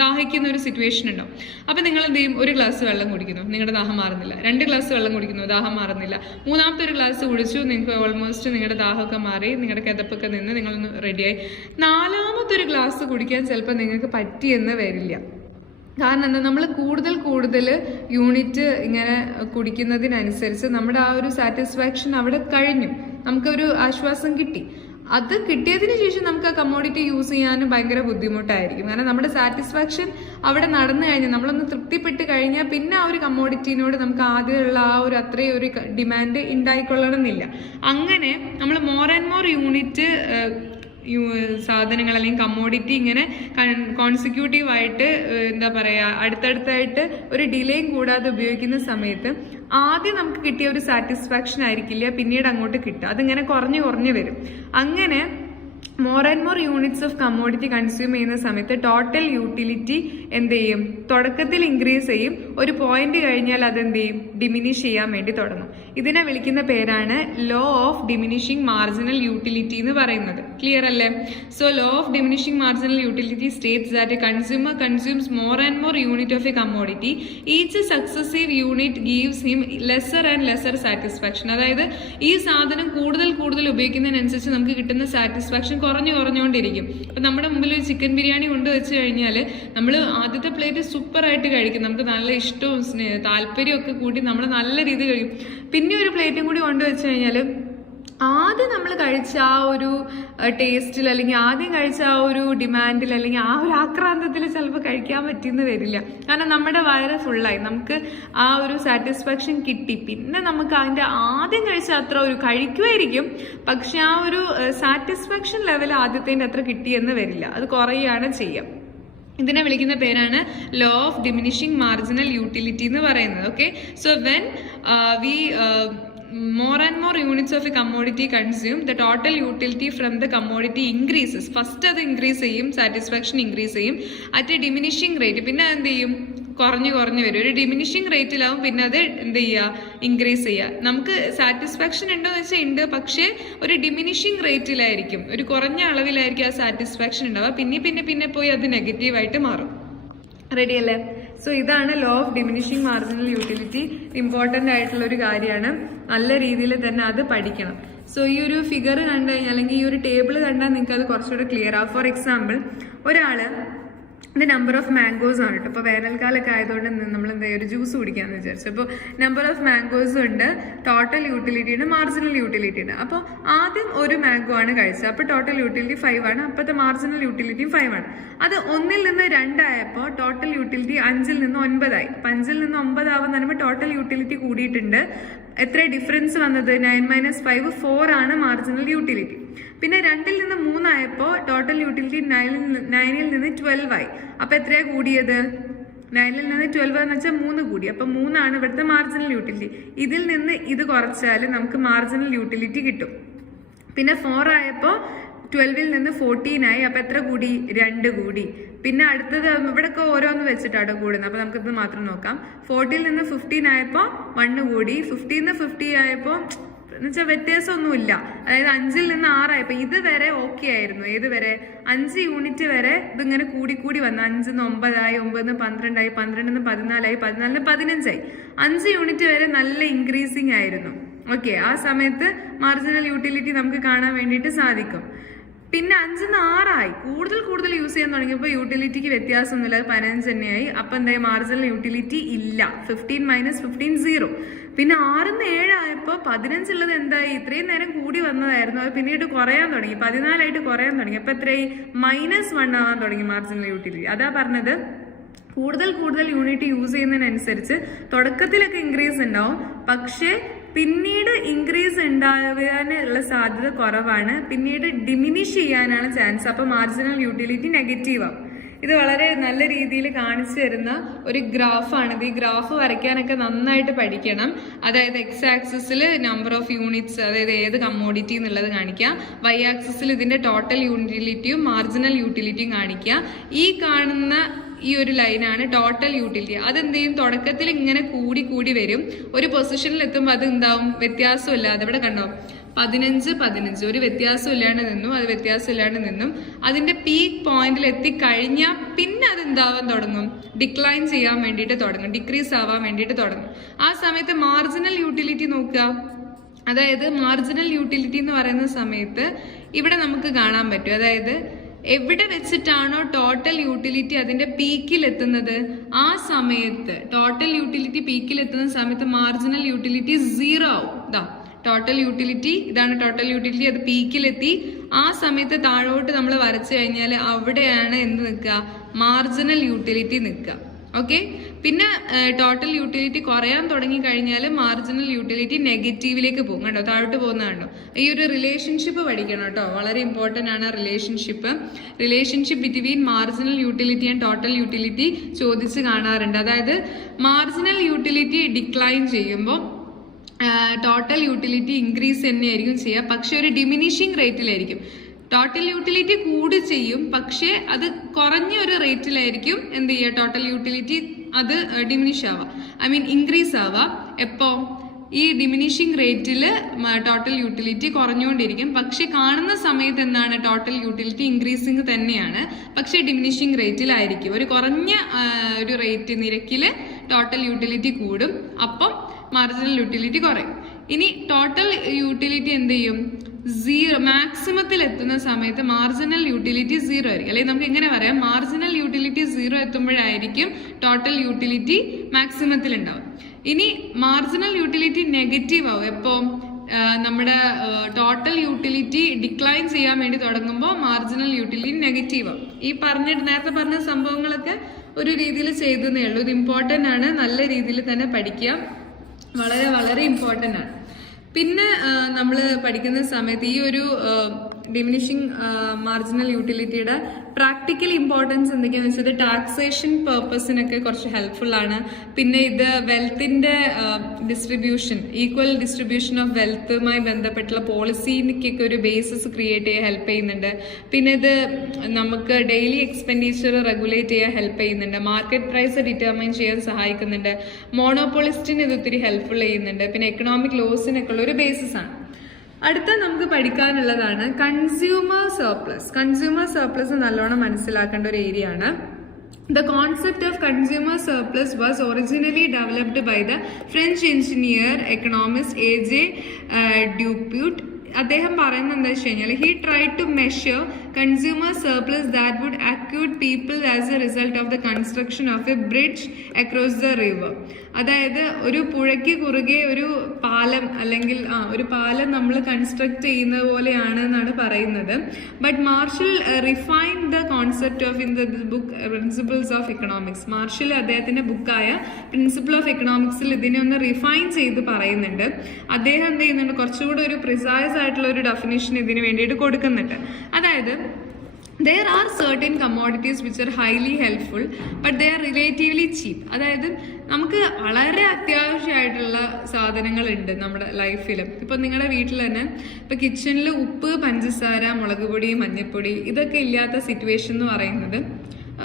ദാഹിക്കുന്ന ഒരു സിറ്റുവേഷൻ ഉണ്ടാവും. അപ്പം നിങ്ങൾ എന്ത് ചെയ്യും, 1 ഗ്ലാസ് വെള്ളം കുടിക്കുന്നു, നിങ്ങളുടെ ദാഹം മാറുന്നില്ല. 2 ഗ്ലാസ് വെള്ളം കുടിക്കുന്നു, ദാഹം മാറുന്നില്ല. 3-ാമത്തെ 1 ഗ്ലാസ് കുടിച്ചു, നിങ്ങൾക്ക് ഓൾമോസ്റ്റ് നിങ്ങളുടെ ദാഹമൊക്കെ മാറി, നിങ്ങളുടെ കിതപ്പൊക്കെ നിന്ന് നിങ്ങളൊന്ന് റെഡിയായി. 4-ാമത്തെ 1 ഗ്ലാസ് കുടിക്കാൻ ചിലപ്പോൾ നിങ്ങൾക്ക് പറ്റിയെന്ന് വരില്ല. കാരണം എന്താ, നമ്മൾ കൂടുതൽ യൂണിറ്റ് ഇങ്ങനെ കുടിക്കുന്നതിനനുസരിച്ച് നമ്മുടെ ആ ഒരു സാറ്റിസ്ഫാക്ഷൻ അവിടെ കഴിഞ്ഞു, നമുക്കൊരു ആശ്വാസം കിട്ടി. അത് കിട്ടിയതിന് ശേഷം നമുക്ക് ആ കമ്മോഡിറ്റി യൂസ് ചെയ്യാനും ഭയങ്കര ബുദ്ധിമുട്ടായിരിക്കും. കാരണം നമ്മുടെ സാറ്റിസ്ഫാക്ഷൻ അവിടെ നടന്നു കഴിഞ്ഞാൽ, നമ്മളൊന്ന് തൃപ്തിപ്പെട്ട് കഴിഞ്ഞാൽ പിന്നെ ആ ഒരു കമ്മോഡിറ്റിനോട് നമുക്ക് ആദ്യമുള്ള ആ ഒരു അത്രയും ഒരു ഡിമാൻഡ് ഉണ്ടായിക്കൊള്ളണമെന്നില്ല. അങ്ങനെ നമ്മൾ മോർ ആൻഡ് മോർ യൂണിറ്റ് സാധനങ്ങൾ അല്ലെങ്കിൽ കമ്മോഡിറ്റി ഇങ്ങനെ കോൺസിക്യൂട്ടീവായിട്ട് എന്താ പറയുക, അടുത്തടുത്തായിട്ട് ഒരു ഡിലേയും കൂടാതെ ഉപയോഗിക്കുന്ന സമയത്ത് ആദ്യം നമുക്ക് കിട്ടിയ ഒരു സാറ്റിസ്ഫാക്ഷൻ ആയിരിക്കില്ല പിന്നീട് അങ്ങോട്ട് കിട്ടുക. അതിങ്ങനെ കുറഞ്ഞു വരും. അങ്ങനെ more and more units of commodity consume ചെയ്യുന്ന സമയത്ത് ടോട്ടൽ യൂട്ടിലിറ്റി എന്ത് ചെയ്യും, തുടക്കത്തിൽ ഇൻക്രീസ് ചെയ്യും. ഒരു പോയിന്റ് കഴിഞ്ഞാൽ അതെന്ത് ചെയ്യും, ഡിമിനിഷ് ചെയ്യാൻ വേണ്ടി തുടങ്ങും. ഇതിനെ വിളിക്കുന്ന പേരാണ് law of diminishing marginal utility എന്ന് പറയുന്നത്. ക്ലിയർ അല്ലേ? So law of diminishing marginal utility states that a consumer consumes more and more unit of a commodity. Each successive unit gives him lesser and lesser satisfaction. അതായത് ഈ സാധനം കൂടുതൽ ഉപയോഗിക്കുന്നതിനനുസരിച്ച് നമുക്ക് കിട്ടുന്ന satisfaction കുറഞ്ഞുകൊണ്ടിരിക്കും. അപ്പൊ നമ്മുടെ മുമ്പിൽ ഒരു ചിക്കൻ ബിരിയാണി കൊണ്ട് വെച്ച് കഴിഞ്ഞാൽ നമ്മൾ ആദ്യത്തെ പ്ലേറ്റ് സൂപ്പർ ആയിട്ട് കഴിക്കും, നമുക്ക് നല്ല ഇഷ്ടവും താല്പര്യവും ഒക്കെ കൂട്ടി നമ്മൾ നല്ല രീതിയിൽ കഴിക്കും. പിന്നെ ഒരു പ്ലേറ്റും കൂടി കൊണ്ടുവച്ച് കഴിഞ്ഞാൽ ആദ്യം നമ്മൾ കഴിച്ച ആ ഒരു ടേസ്റ്റിൽ അല്ലെങ്കിൽ ആദ്യം കഴിച്ച ആ ഒരു ഡിമാൻഡിൽ അല്ലെങ്കിൽ ആ ഒരു ആക്രാന്തത്തിൽ ചിലപ്പോൾ കഴിക്കാൻ പറ്റിയെന്ന് വരില്ല. കാരണം നമ്മുടെ വയറ് ഫുള്ളായി, നമുക്ക് ആ ഒരു സാറ്റിസ്ഫാക്ഷൻ കിട്ടി. പിന്നെ നമുക്ക് അതിൻ്റെ ആദ്യം കഴിച്ച അത്ര ഒരു കഴിക്കുമായിരിക്കും, പക്ഷെ ആ ഒരു സാറ്റിസ്ഫാക്ഷൻ ലെവൽ ആദ്യത്തേൻ്റെ അത്ര കിട്ടിയെന്ന് വരില്ല, അത് കുറയുകയാണ് ചെയ്യുക. ഇതിനെ വിളിക്കുന്ന പേരാണ് law of diminishing marginal utility എന്ന് പറയുന്നത്. Okay, so when we more and more units of a commodity consumed, the total utility from the commodity increases. First അത് increase ചെയ്യും, satisfaction increase ചെയ്യും at a diminishing rate. പിന്നെ എന്ത് ചെയ്യും, കുറഞ്ഞു വരും. ഒരു ഡിമിനിഷിംഗ് റേറ്റിലാവും, പിന്നെ അത് എന്ത് ചെയ്യുക, ഇൻക്രീസ് ചെയ്യുക. നമുക്ക് സാറ്റിസ്ഫാക്ഷൻ ഉണ്ടോയെന്ന് വെച്ചാൽ ഉണ്ട്, പക്ഷേ ഒരു ഡിമിനിഷിംഗ് റേറ്റിലായിരിക്കും, ഒരു കുറഞ്ഞ അളവിലായിരിക്കും ആ സാറ്റിസ്ഫാക്ഷൻ ഉണ്ടാവുക. പിന്നെ പോയി അത് നെഗറ്റീവായിട്ട് മാറും. റെഡി അല്ലേ? സോ ഇതാണ് law of diminishing marginal utility. Important ആയിട്ടുള്ള ഒരു കാര്യമാണ്, നല്ല രീതിയിൽ തന്നെ അത് പഠിക്കണം. സോ ഈ ഒരു ഫിഗർ കണ്ടു കഴിഞ്ഞാൽ അല്ലെങ്കിൽ ഈ ഒരു ടേബിൾ കണ്ടാൽ നിങ്ങൾക്ക് അത് കുറച്ചുകൂടെ ക്ലിയർ ആവും. ഫോർ എക്സാമ്പിൾ, ഒരാള് നമ്പർ ഓഫ് മാംഗോസ് ആണ് കേട്ടോ. ഇപ്പോൾ വേനൽക്കാലമൊക്കെ ആയതുകൊണ്ട് നമ്മൾ എന്താ ഒരു ജ്യൂസ് കുടിക്കാമെന്ന് വിചാരിച്ചു. അപ്പോൾ നമ്പർ ഓഫ് മാംഗോസ് ഉണ്ട്, ടോട്ടൽ യൂട്ടിലിറ്റി ഉണ്ട്, മാർജിനൽ യൂട്ടിലിറ്റി ഉണ്ട്. അപ്പോൾ ആദ്യം ഒരു മാംഗോ ആണ് കഴിച്ചത്, അപ്പോൾ ടോട്ടൽ യൂട്ടിലിറ്റി 5 ആണ്. അപ്പോഴത്തെ മാർജിനൽ യൂട്ടിലിറ്റി 5 ആണ്. അത് 1 നിന്ന് 2 ആയപ്പോൾ ടോട്ടൽ യൂട്ടിലിറ്റി 5 നിന്ന് 9 ആയി. 5 നിന്ന് 9 ആവാൻ പറയുമ്പോൾ ടോട്ടൽ യൂട്ടിലിറ്റി കൂടിയിട്ടുണ്ട്. എത്ര ഡിഫറൻസ് വന്നത്? 9 - 5 4 ആണ് മാർജിനൽ യൂട്ടിലിറ്റി. പിന്നെ 2 നിന്ന് 3 ആയപ്പോൾ ടോട്ടൽ യൂട്ടിലിറ്റി 9 നിന്ന് 12 ആയി. അപ്പൊ എത്രയാ കൂടിയത്? 9 നിന്ന് 12 എന്ന് വെച്ചാൽ 3 കൂടി. അപ്പൊ 3 ആണ് ഇവിടുത്തെ മാർജിനൽ യൂട്ടിലിറ്റി. ഇതിൽ നിന്ന് ഇത് കുറച്ചാൽ നമുക്ക് മാർജിനൽ യൂട്ടിലിറ്റി കിട്ടും. പിന്നെ 4 ആയപ്പോൾ 12 നിന്ന് 14 ആയി. അപ്പൊ എത്ര കൂടി? 2 കൂടി. പിന്നെ അടുത്തത് ഇവിടെയൊക്കെ ഓരോന്ന് വെച്ചിട്ടാണ് കൂടുന്നത്. അപ്പൊ നമുക്കിത് മാത്രം നോക്കാം. 40 നിന്ന് 15 ആയപ്പോൾ 1 കൂടി. 50 നിന്ന് 50 ആയപ്പോൾ എന്നുവെച്ചാൽ വ്യത്യാസമൊന്നുമില്ല. അതായത് 5 നിന്ന് 6 ആയപ്പോൾ ഇത് വരെ ഓക്കെ ആയിരുന്നു. ഏത് വരെ? 5 യൂണിറ്റ് വരെ ഇതിങ്ങനെ കൂടി വന്നു. 5 നിന്ന് 9 ആയി, 9 നിന്ന് 12 ആയി, 12 നിന്ന് 14 ആയി, 14 നിന്ന് 15 ആയി. 5 യൂണിറ്റ് വരെ നല്ല ഇൻക്രീസിങ് ആയിരുന്നു. ഓക്കെ, ആ സമയത്ത് മാർജിനൽ യൂട്ടിലിറ്റി നമുക്ക് കാണാൻ വേണ്ടിയിട്ട് സാധിക്കും. പിന്നെ 5 നിന്ന് 6 ആയി, കൂടുതൽ യൂസ് ചെയ്യാൻ തുടങ്ങിയപ്പോൾ യൂട്ടിലിറ്റിക്ക് വ്യത്യാസമൊന്നുമില്ല, അത് 15 തന്നെയായി. അപ്പൊ എന്തായി? മാർജിനൽ യൂട്ടിലിറ്റി ഇല്ല. 15 - 15 0. പിന്നെ 6 നിന്ന് 7 ആയപ്പോൾ 15 ഉള്ളത് എന്തായി? ഇത്രയും നേരം കൂടി വന്നതായിരുന്നു, അത് പിന്നീട് കുറയാൻ തുടങ്ങി, 14 ആയിട്ട് കുറയാൻ തുടങ്ങി. അപ്പൊ എത്രയായി? -1 ആവാൻ തുടങ്ങി മാർജിനൽ യൂട്ടിലിറ്റി. അതാ പറഞ്ഞത്, കൂടുതൽ യൂണിറ്റ് യൂസ് ചെയ്യുന്നതിനനുസരിച്ച് തുടക്കത്തിലൊക്കെ ഇൻക്രീസ് ഉണ്ടാവും, പക്ഷേ പിന്നീട് ഇൻക്രീസ് ഉണ്ടാകാനുള്ള സാധ്യത കുറവാണ്. പിന്നീട് ഡിമിനിഷ് ചെയ്യാനാണ് ചാൻസ്. അപ്പൊ മാർജിനൽ യൂട്ടിലിറ്റി നെഗറ്റീവ് ആവും. ഇത് വളരെ നല്ല രീതിയിൽ കാണിച്ചു തരുന്ന ഒരു ഗ്രാഫാണിത്. ഈ ഗ്രാഫ് വരയ്ക്കാനൊക്കെ നന്നായിട്ട് പഠിക്കണം. അതായത് എക്സ് ആക്സിസിൽ നമ്പർ ഓഫ് യൂണിറ്റ്സ്, അതായത് ഏത് കമ്മോഡിറ്റി എന്നുള്ളത് കാണിക്കാം. വൈ ആക്സിസിൽ ഇതിന്റെ ടോട്ടൽ യൂട്ടിലിറ്റിയും മാർജിനൽ യൂട്ടിലിറ്റിയും കാണിക്കുക. ഈ കാണുന്ന ഈ ഒരു ലൈനാണ് ടോട്ടൽ യൂട്ടിലിറ്റി. അതെന്ത് ചെയ്യും? തുടക്കത്തിൽ ഇങ്ങനെ കൂടി വരും. ഒരു പൊസിഷനിൽ എത്തുമ്പോൾ അത് എന്താവും? വ്യത്യാസമില്ലാതെ. ഇവിടെ കണ്ടോ, 15 ഒരു വ്യത്യാസമില്ലാണ്ട് നിന്നു, അത് വ്യത്യാസമില്ലാണ്ട് നിന്നും. അതിന്റെ പീക്ക് പോയിന്റിൽ എത്തിക്കഴിഞ്ഞാൽ പിന്നെ അത് എന്താവാൻ തുടങ്ങും? ഡിക്ലൈൻ ചെയ്യാൻ വേണ്ടിയിട്ട് തുടങ്ങും, ഡിക്രീസ് ആവാൻ വേണ്ടിയിട്ട് തുടങ്ങും. ആ സമയത്ത് മാർജിനൽ യൂട്ടിലിറ്റി നോക്കുക. അതായത് മാർജിനൽ യൂട്ടിലിറ്റി എന്ന് പറയുന്ന സമയത്ത് ഇവിടെ നമുക്ക് കാണാൻ പറ്റും. അതായത് എവിടെ വെച്ചിട്ടാണോ ടോട്ടൽ യൂട്ടിലിറ്റി അതിന്റെ പീക്കിൽ എത്തുന്നത്, ആ സമയത്ത് ടോട്ടൽ യൂട്ടിലിറ്റി പീക്കിൽ എത്തുന്ന സമയത്ത് മാർജിനൽ യൂട്ടിലിറ്റി 0 ആവും. ഇതാ ടോട്ടൽ യൂട്ടിലിറ്റി, ഇതാണ് ടോട്ടൽ യൂട്ടിലിറ്റി. അത് പീക്കിലെത്തി. ആ സമയത്ത് താഴോട്ട് നമ്മൾ വരച്ചു കഴിഞ്ഞാൽ അവിടെയാണ് എന്ത് നിൽക്കുക? മാർജിനൽ യൂട്ടിലിറ്റി നിൽക്കുക. ഓക്കെ, പിന്നെ ടോട്ടൽ യൂട്ടിലിറ്റി കുറയാൻ തുടങ്ങി കഴിഞ്ഞാൽ മാർജിനൽ യൂട്ടിലിറ്റി നെഗറ്റീവിലേക്ക് പോകും. കണ്ടോ, താഴോട്ട് പോകുന്ന കണ്ടോ. ഈ ഒരു റിലേഷൻഷിപ്പ് പഠിക്കണം കേട്ടോ, വളരെ ഇമ്പോർട്ടൻ്റ് ആണ് relationship between marginal utility and total utility ചോദിച്ച് കാണാറുണ്ട്. അതായത് മാർജിനൽ യൂട്ടിലിറ്റി ഡിക്ലൈൻ ചെയ്യുമ്പോൾ ടോട്ടൽ യൂട്ടിലിറ്റി ഇൻക്രീസ് തന്നെയായിരിക്കും ചെയ്യുക, പക്ഷെ ഒരു ഡിമിനിഷിങ് റേറ്റിലായിരിക്കും. ടോട്ടൽ യൂട്ടിലിറ്റി കൂടി ചെയ്യും, പക്ഷേ അത് കുറഞ്ഞ ഒരു റേറ്റിലായിരിക്കും എന്ത് ചെയ്യുക? ടോട്ടൽ യൂട്ടിലിറ്റി അത് ഡിമിനിഷ് ആവാം, ഇൻക്രീസ് ആവാം. എപ്പോ? ഈ ഡിമിനിഷിങ് റേറ്റിൽ ടോട്ടൽ യൂട്ടിലിറ്റി കുറഞ്ഞുകൊണ്ടിരിക്കും. പക്ഷെ കാണുന്ന സമയത്ത് എന്താണ്? ടോട്ടൽ യൂട്ടിലിറ്റി ഇൻക്രീസിങ് തന്നെയാണ്, പക്ഷെ ഡിമിനിഷിങ് റേറ്റിലായിരിക്കും. ഒരു കുറഞ്ഞ ഒരു റേറ്റ് നിരക്കിൽ ടോട്ടൽ യൂട്ടിലിറ്റി കൂടും, അപ്പം മാർജിനൽ യൂട്ടിലിറ്റി കുറയും. ഇനി ടോട്ടൽ യൂട്ടിലിറ്റി എന്ത് ചെയ്യും? 0 മാക്സിമത്തിൽ എത്തുന്ന സമയത്ത് മാർജിനൽ യൂട്ടിലിറ്റി 0 ആയിരിക്കും. അല്ലെങ്കിൽ നമുക്ക് എങ്ങനെ പറയാം? മാർജിനൽ യൂട്ടിലിറ്റി 0 എത്തുമ്പോഴായിരിക്കും ടോട്ടൽ യൂട്ടിലിറ്റി മാക്സിമത്തിൽ ഉണ്ടാവും. ഇനി മാർജിനൽ യൂട്ടിലിറ്റി നെഗറ്റീവ് ആവും എപ്പോ? നമ്മുടെ ടോട്ടൽ യൂട്ടിലിറ്റി ഡിക്ലൈൻ ചെയ്യാൻ വേണ്ടി തുടങ്ങുമ്പോൾ മാർജിനൽ യൂട്ടിലിറ്റി നെഗറ്റീവ് ആവും. ഈ നേരത്തെ പറഞ്ഞ സംഭവങ്ങളൊക്കെ ഒരു രീതിയിൽ ചെയ്തതേ ഉള്ളൂ. ഇത് ഇമ്പോർട്ടൻ്റ് ആണ്, നല്ല രീതിയിൽ തന്നെ പഠിക്കുക, വളരെ ഇമ്പോർട്ടൻ്റ് ആണ്. പിന്നെ നമ്മൾ പഠിക്കുന്ന സമയത്ത് ഈ ഒരു ഡിമിനിഷിങ് മാർജിനൽ യൂട്ടിലിറ്റിയുടെ പ്രാക്ടിക്കൽ ഇമ്പോർട്ടൻസ് എന്തൊക്കെയാന്ന് വെച്ചാൽ ടാക്സേഷൻ പേർപ്പസിനൊക്കെ കുറച്ച് ഹെൽപ്ഫുൾ ആണ്. പിന്നെ ഇത് വെൽത്തിന്റെ ഡിസ്ട്രിബ്യൂഷൻ, ഈക്വൽ ഡിസ്ട്രിബ്യൂഷൻ ഓഫ് വെൽത്തുമായി ബന്ധപ്പെട്ടുള്ള പോളിസിക്കൊക്കെ ഒരു ബേസിസ് ക്രിയേറ്റ് ചെയ്യാൻ ഹെൽപ്പ് ചെയ്യുന്നുണ്ട്. പിന്നെ ഇത് നമുക്ക് ഡെയിലി എക്സ്പെൻഡിച്ചർ റെഗുലേറ്റ് ചെയ്യാൻ ഹെൽപ്പ് ചെയ്യുന്നുണ്ട്, മാർക്കറ്റ് പ്രൈസ് ഡിറ്റർമൈൻ ചെയ്യാൻ സഹായിക്കുന്നുണ്ട്, മോണോപോളിസ്റ്റിന് ഇത് ഒത്തിരി ഹെൽപ്ഫുൾ ചെയ്യുന്നുണ്ട്. പിന്നെ എക്കണോമിക് ലോസിനൊക്കെ ഉള്ള ഒരു ബേസിസ് ആണ്. അടുത്ത നമുക്ക് പഠിക്കാനുള്ളതാണ് കൺസ്യൂമർ സർപ്ലസ്. കൺസ്യൂമർ സർപ്ലസ് നല്ലോണം മനസ്സിലാക്കേണ്ട ഒരു ഏരിയ ആണ്. The concept of consumer surplus was originally developed by the French engineer economist A.J. Dupuit. അദ്ദേഹം പറയുന്നത് എന്താ വെച്ച് കഴിഞ്ഞാൽ he tried to measure consumer surplus that would accrue people as a result of the construction of a bridge across the river. അതായത് ഒരു പുഴയ്ക്ക് കുറുകെ ഒരു പാലം അല്ലെങ്കിൽ ഒരു പാലം നമ്മൾ കൺസ്ട്രക്ട് ചെയ്യുന്നത് പോലെയാണ് എന്നാണ് പറയുന്നത്. But Marshall refine the concept of in the book principles of economics. Marshall അദ്ദേഹത്തിന്റെ ബുക്കായ പ്രിൻസിപ്പിൾ ഓഫ് എക്കണോമിക്സിൽ ഇതിനെ ഒന്ന് റിഫൈൻ ചെയ്ത് പറയുന്നുണ്ട്. അദ്ദേഹം എന്ത് ചെയ്യുന്നുണ്ട്, കുറച്ചുകൂടെ ഒരു പ്രിസൈസ് ആയിട്ടുള്ള ഒരു ഡെഫിനിഷൻ ഇതിന് വേണ്ടിയിട്ട് കൊടുക്കുന്നുണ്ട്. അതായത് there are certain commodities which are highly helpful but they are relatively cheap. അതായത് നമുക്ക് വളരെ അത്യാവശ്യമായിട്ടുള്ള സാധനങ്ങളുണ്ട് നമ്മുടെ ലൈഫിൽ. ഇപ്പൊ നിങ്ങളുടെ വീട്ടിൽ തന്നെ ഇപ്പൊ കിച്ചണിൽ ഉപ്പ്, പഞ്ചസാര, മുളക് പൊടി, മഞ്ഞൾപ്പൊടി ഇതൊക്കെ ഇല്ലാത്ത സിറ്റുവേഷൻ എന്ന് പറയുന്നത്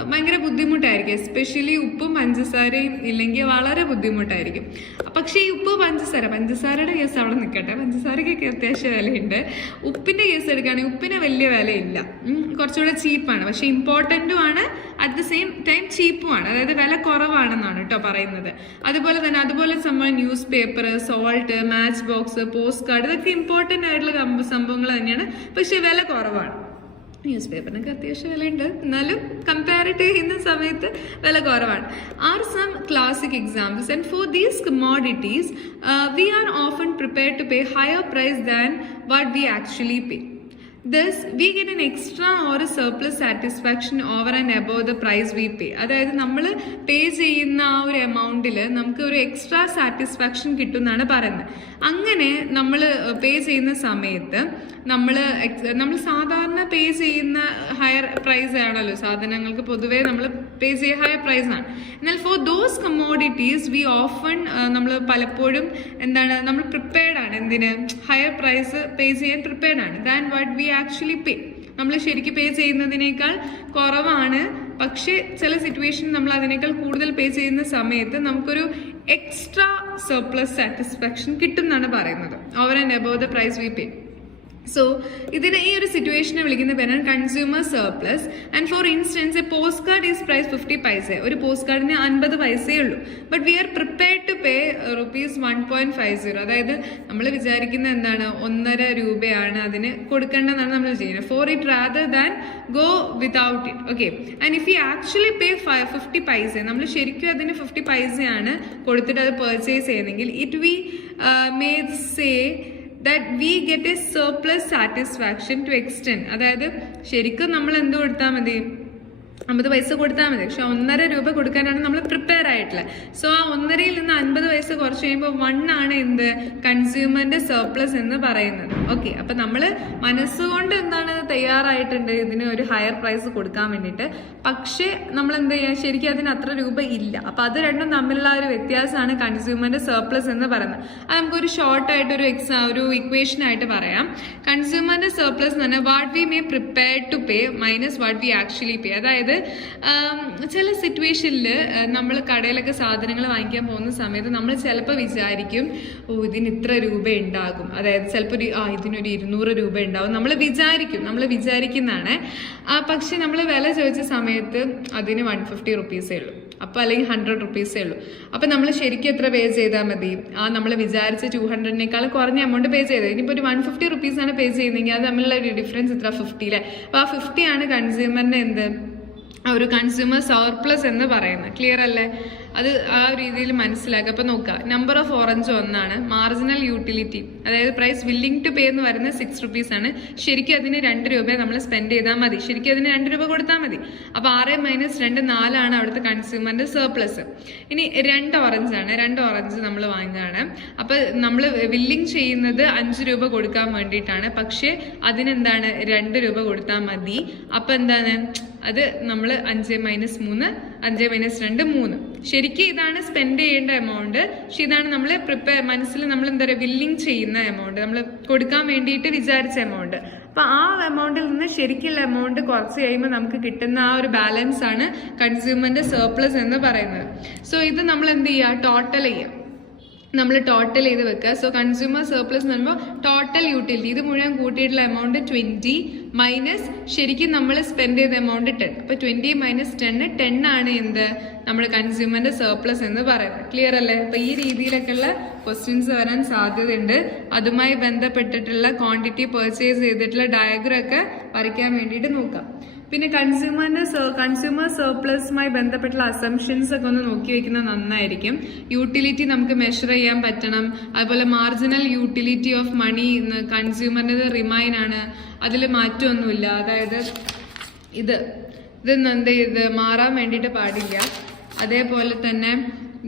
ഭയങ്കര ബുദ്ധിമുട്ടായിരിക്കും. എസ്പെഷ്യലി ഉപ്പും പഞ്ചസാരയും ഇല്ലെങ്കിൽ വളരെ ബുദ്ധിമുട്ടായിരിക്കും. പക്ഷേ ഈ ഉപ്പ് പഞ്ചസാരയുടെ കേസ് അവിടെ നിൽക്കട്ടെ, പഞ്ചസാരയ്ക്കൊക്കെ അത്യാവശ്യം വിലയുണ്ട്. ഉപ്പിന്റെ കേസ് എടുക്കുകയാണെങ്കിൽ ഉപ്പിന് വലിയ വിലയില്ല, കുറച്ചുകൂടെ ചീപ്പാണ്. പക്ഷെ ഇമ്പോർട്ടൻറ്റും ആണ്, അറ്റ് ദ സെയിം ടൈം ചീപ്പുമാണ്. അതായത് വില കുറവാണെന്നാണ് കേട്ടോ പറയുന്നത്. അതുപോലെ സംഭവം news paper, salt, match box, post card ഇതൊക്കെ ഇമ്പോർട്ടൻ്റ് ആയിട്ടുള്ള സംഭവങ്ങൾ തന്നെയാണ്, പക്ഷെ വില കുറവാണ്. ന്യൂസ് പേപ്പറിനൊക്കെ അത്യാവശ്യം വിലയുണ്ട്, എന്നാലും കമ്പാരിറ്റ് ചെയ്യുന്ന സമയത്ത് വില കുറവാണ്. Are some classic examples and for these commodities we are often prepared to pay higher price than what we actually pay. Thus, we get an extra or a surplus satisfaction over and above the price we pay. അതായത് നമ്മൾ പേ ചെയ്യുന്ന ആ ഒരു എമൗണ്ടിൽ നമുക്ക് ഒരു extra satisfaction കിട്ടും എന്നാണ് പറയുന്നത്. അങ്ങനെ നമ്മൾ പേ ചെയ്യുന്ന സമയത്ത് നമ്മൾ സാധാരണ പേ ചെയ്യുന്ന ഹയർ പ്രൈസ് ആണല്ലോ, സാധനങ്ങൾക്ക് പൊതുവേ നമ്മൾ പേ ചെയ്യുന്ന ഹയർ പ്രൈസ് ആണ്. എന്നാൽ for those commodities V often നമ്മൾ പലപ്പോഴും നമ്മൾ പ്രിപ്പയർഡ് ആണ് എന്തിന്, ഹയർ പ്രൈസ് പേ ചെയ്യാൻ പ്രിപ്പയർഡ് ആണ് ദാൻ വാട്ട് വി ആക്ച്വലി പേ. നമ്മൾ ശരിക്കും പേ ചെയ്യുന്നതിനേക്കാൾ കുറവാണ്, പക്ഷെ ചില സിറ്റുവേഷൻ നമ്മൾ അതിനേക്കാൾ കൂടുതൽ പേ ചെയ്യുന്ന സമയത്ത് നമുക്കൊരു എക്സ്ട്രാ സർപ്ലസ് സാറ്റിസ്ഫാക്ഷൻ കിട്ടും എന്നാണ് പറയുന്നത്, over and above the price we pay. So ഇതിനെ ഈ ഒരു സിറ്റുവേഷനെ വിളിക്കുന്ന പേരാണ് consumer surplus. And for instance a post card is price 50 paise. ഒരു പോസ്റ്റ് കാർഡിന് 50 പൈസയേ ഉള്ളൂ. But we are prepared to pay ₹1.50. അതായത് നമ്മൾ വിചാരിക്കുന്ന എന്താണ്, 1.5 രൂപയാണ് അതിന് കൊടുക്കേണ്ടതെന്നാണ് നമ്മൾ ചെയ്യുന്നത്. For it rather than go without it. Okay, and if you actually pay 50 paisa, നമ്മൾ ശരിക്കും അതിന് 50 പൈസയാണ് കൊടുത്തിട്ട് അത് പർച്ചേസ് ചെയ്യുന്നെങ്കിൽ it we may say that we get a surplus satisfaction to extent. അതായത് ശരിക്കും നമ്മൾ എന്ത് കൊടുത്താൽ മതി, 50 പൈസ കൊടുത്താൽ മതി, പക്ഷെ 1.5 രൂപ കൊടുക്കാനാണ് നമ്മൾ പ്രിപ്പയർ ആയിട്ടുള്ളത്. സോ ആ 1.5-ൽ നിന്ന് 50 പൈസ കുറച്ച് കഴിയുമ്പോൾ 1 ആണ് എന്ത്, കൺസ്യൂമറിന്റെ സർപ്ലസ് എന്ന് പറയുന്നത്. ഓക്കെ, അപ്പൊ നമ്മൾ മനസ്സുകൊണ്ട് എന്താണ് തയ്യാറായിട്ടുണ്ട് ഇതിന് ഒരു ഹയർ പ്രൈസ് കൊടുക്കാൻ വേണ്ടിയിട്ട്. പക്ഷെ നമ്മൾ എന്ത് ചെയ്യുക, ശരിക്കും അതിന് അത്ര രൂപ ഇല്ല. അപ്പൊ അത് രണ്ടും തമ്മിലുള്ള ഒരു വ്യത്യാസമാണ് കൺസ്യൂമറിന്റെ സർപ്ലസ് എന്ന് പറയുന്നത്. അത് നമുക്കൊരു ഷോർട്ടായിട്ട് ഒരു ഇക്വേഷൻ ആയിട്ട് പറയാം. കൺസ്യൂമറിന്റെ സർപ്ലസ് എന്ന് പറഞ്ഞാൽ what we may prepare to pay minus what we actually pay. അതായത് ചില സിറ്റുവേഷനിൽ നമ്മൾ കടയിലൊക്കെ സാധനങ്ങൾ വാങ്ങിക്കാൻ പോകുന്ന സമയത്ത് നമ്മൾ ചിലപ്പോൾ വിചാരിക്കും, ഇതിന് ഇത്ര രൂപ ഉണ്ടാകും, അതായത് ചിലപ്പോൾ ഇതിനൊരു 200 രൂപ ഉണ്ടാവും നമ്മൾ വിചാരിക്കുന്നതാണ്. പക്ഷെ നമ്മൾ വില ചോദിച്ച സമയത്ത് അതിന് 150 റുപ്പീസേ ഉള്ളൂ, അപ്പോൾ അല്ലെങ്കിൽ 100 റുപ്പീസേ ഉള്ളൂ. അപ്പം നമ്മൾ ശരിക്കും എത്ര പേ ചെയ്താൽ മതി, നമ്മൾ വിചാരിച്ച 200-നേക്കാൾ കുറഞ്ഞ എമൗണ്ട് പേ ചെയ്തത്. ഇനിയിപ്പോൾ ഒരു 150 റുപ്പീസാണ് പേ ചെയ്യുന്നതെങ്കിൽ അത് തമ്മിലുള്ള ഒരു ഡിഫറൻസ് ഇത്ര 50 അല്ലേ. അപ്പോൾ ആ 50 ആണ് കൺസ്യൂമറിന് ഒരു കൺസ്യൂമർ സർപ്ലസ് എന്ന് പറയുന്നത്. ക്ലിയർ അല്ലേ? അത് ആ രീതിയിൽ മനസ്സിലാക്കുക. അപ്പോൾ നോക്കുക, number of orange 1 marginal utility, അതായത് പ്രൈസ് വില്ലിംഗ് ടു പേ എന്ന് പറയുന്നത് 6 റുപ്പീസ് ആണ്. ശരിക്കും അതിന് 2 രൂപ നമ്മൾ സ്പെൻഡ് ചെയ്താൽ മതി, ശരിക്കും അതിന് 2 രൂപ കൊടുത്താൽ മതി. അപ്പോൾ 6 - 2 4 ആണ് അവിടുത്തെ കൺസ്യൂമറിന്റെ സർപ്ലസ്. ഇനി 2 ഓറഞ്ചാണ്, 2 ഓറഞ്ച് നമ്മൾ വാങ്ങുകയാണ്. അപ്പോൾ നമ്മൾ വില്ലിംഗ് ചെയ്യുന്നത് 5 രൂപ കൊടുക്കാൻ വേണ്ടിയിട്ടാണ്, പക്ഷേ അതിനെന്താണ് 2 രൂപ കൊടുത്താൽ മതി. അപ്പം എന്താണ് അത് നമ്മൾ 5 - 3 5 - 2 3. ശരിക്കും ഇതാണ് സ്പെൻഡ് ചെയ്യേണ്ട എമൗണ്ട്, പക്ഷെ ഇതാണ് നമ്മൾ മനസ്സിൽ നമ്മൾ എന്താ പറയുക വില്ലിംഗ് ചെയ്യുന്ന എമൗണ്ട്, നമ്മൾ കൊടുക്കാൻ വേണ്ടിയിട്ട് വിചാരിച്ച എമൗണ്ട്. അപ്പൊ ആ എമൗണ്ടിൽ നിന്ന് ശരിക്കുള്ള എമൗണ്ട് കുറച്ച് കഴിയുമ്പോൾ നമുക്ക് കിട്ടുന്ന ആ ഒരു ബാലൻസ് ആണ് കൺസ്യൂമറിന്റെ സർപ്ലസ് എന്ന് പറയുന്നത്. സോ ഇത് നമ്മൾ എന്ത് ചെയ്യുക, ടോട്ടൽ ചെയ്യുക. നമ്മൾ ടോട്ടൽ ചെയ്ത് വെക്കുക. സോ കൺസ്യൂമർ സർപ്ലസ് എന്ന് പറയുമ്പോൾ ടോട്ടൽ യൂട്ടിലിറ്റി ഇത് മുഴുവൻ കൂട്ടിയിട്ടുള്ള എമൗണ്ട് 20 മൈനസ് ശരിക്കും നമ്മൾ സ്പെൻഡ് ചെയ്ത എമൗണ്ട് 10. അപ്പൊ 20 മൈനസ് 10 ആണ് എന്ത് നമ്മുടെ കൺസ്യൂമറിന്റെ സർപ്ലസ് എന്ന് പറയുന്നത്. ക്ലിയർ അല്ലേ? അപ്പൊ ഈ രീതിയിലൊക്കെയുള്ള ക്വസ്റ്റ്യൻസ് വരാൻ സാധ്യതയുണ്ട്. അതുമായി ബന്ധപ്പെട്ടിട്ടുള്ള ക്വാണ്ടിറ്റി പർച്ചേസ് ചെയ്തിട്ടുള്ള ഡയഗ്രം ഒക്കെ വരയ്ക്കാൻ വേണ്ടിയിട്ട് നോക്കാം. പിന്നെ കൺസ്യൂമർ സർപ്ലസുമായി ബന്ധപ്പെട്ടുള്ള അസംഷൻസ് ഒക്കെ ഒന്ന് നോക്കി വെക്കുന്നത് നന്നായിരിക്കും. യൂട്ടിലിറ്റി നമുക്ക് മെഷർ ചെയ്യാൻ പറ്റണം. അതുപോലെ മാർജിനൽ യൂട്ടിലിറ്റി ഓഫ് മണി കൺസ്യൂമറിന്റെ റിമൈൻ ആണ്, അതിൽ മാറ്റമൊന്നുമില്ല. അതായത് ഇത് മാറാൻ വേണ്ടിയിട്ട് പാടില്ല. അതേപോലെ തന്നെ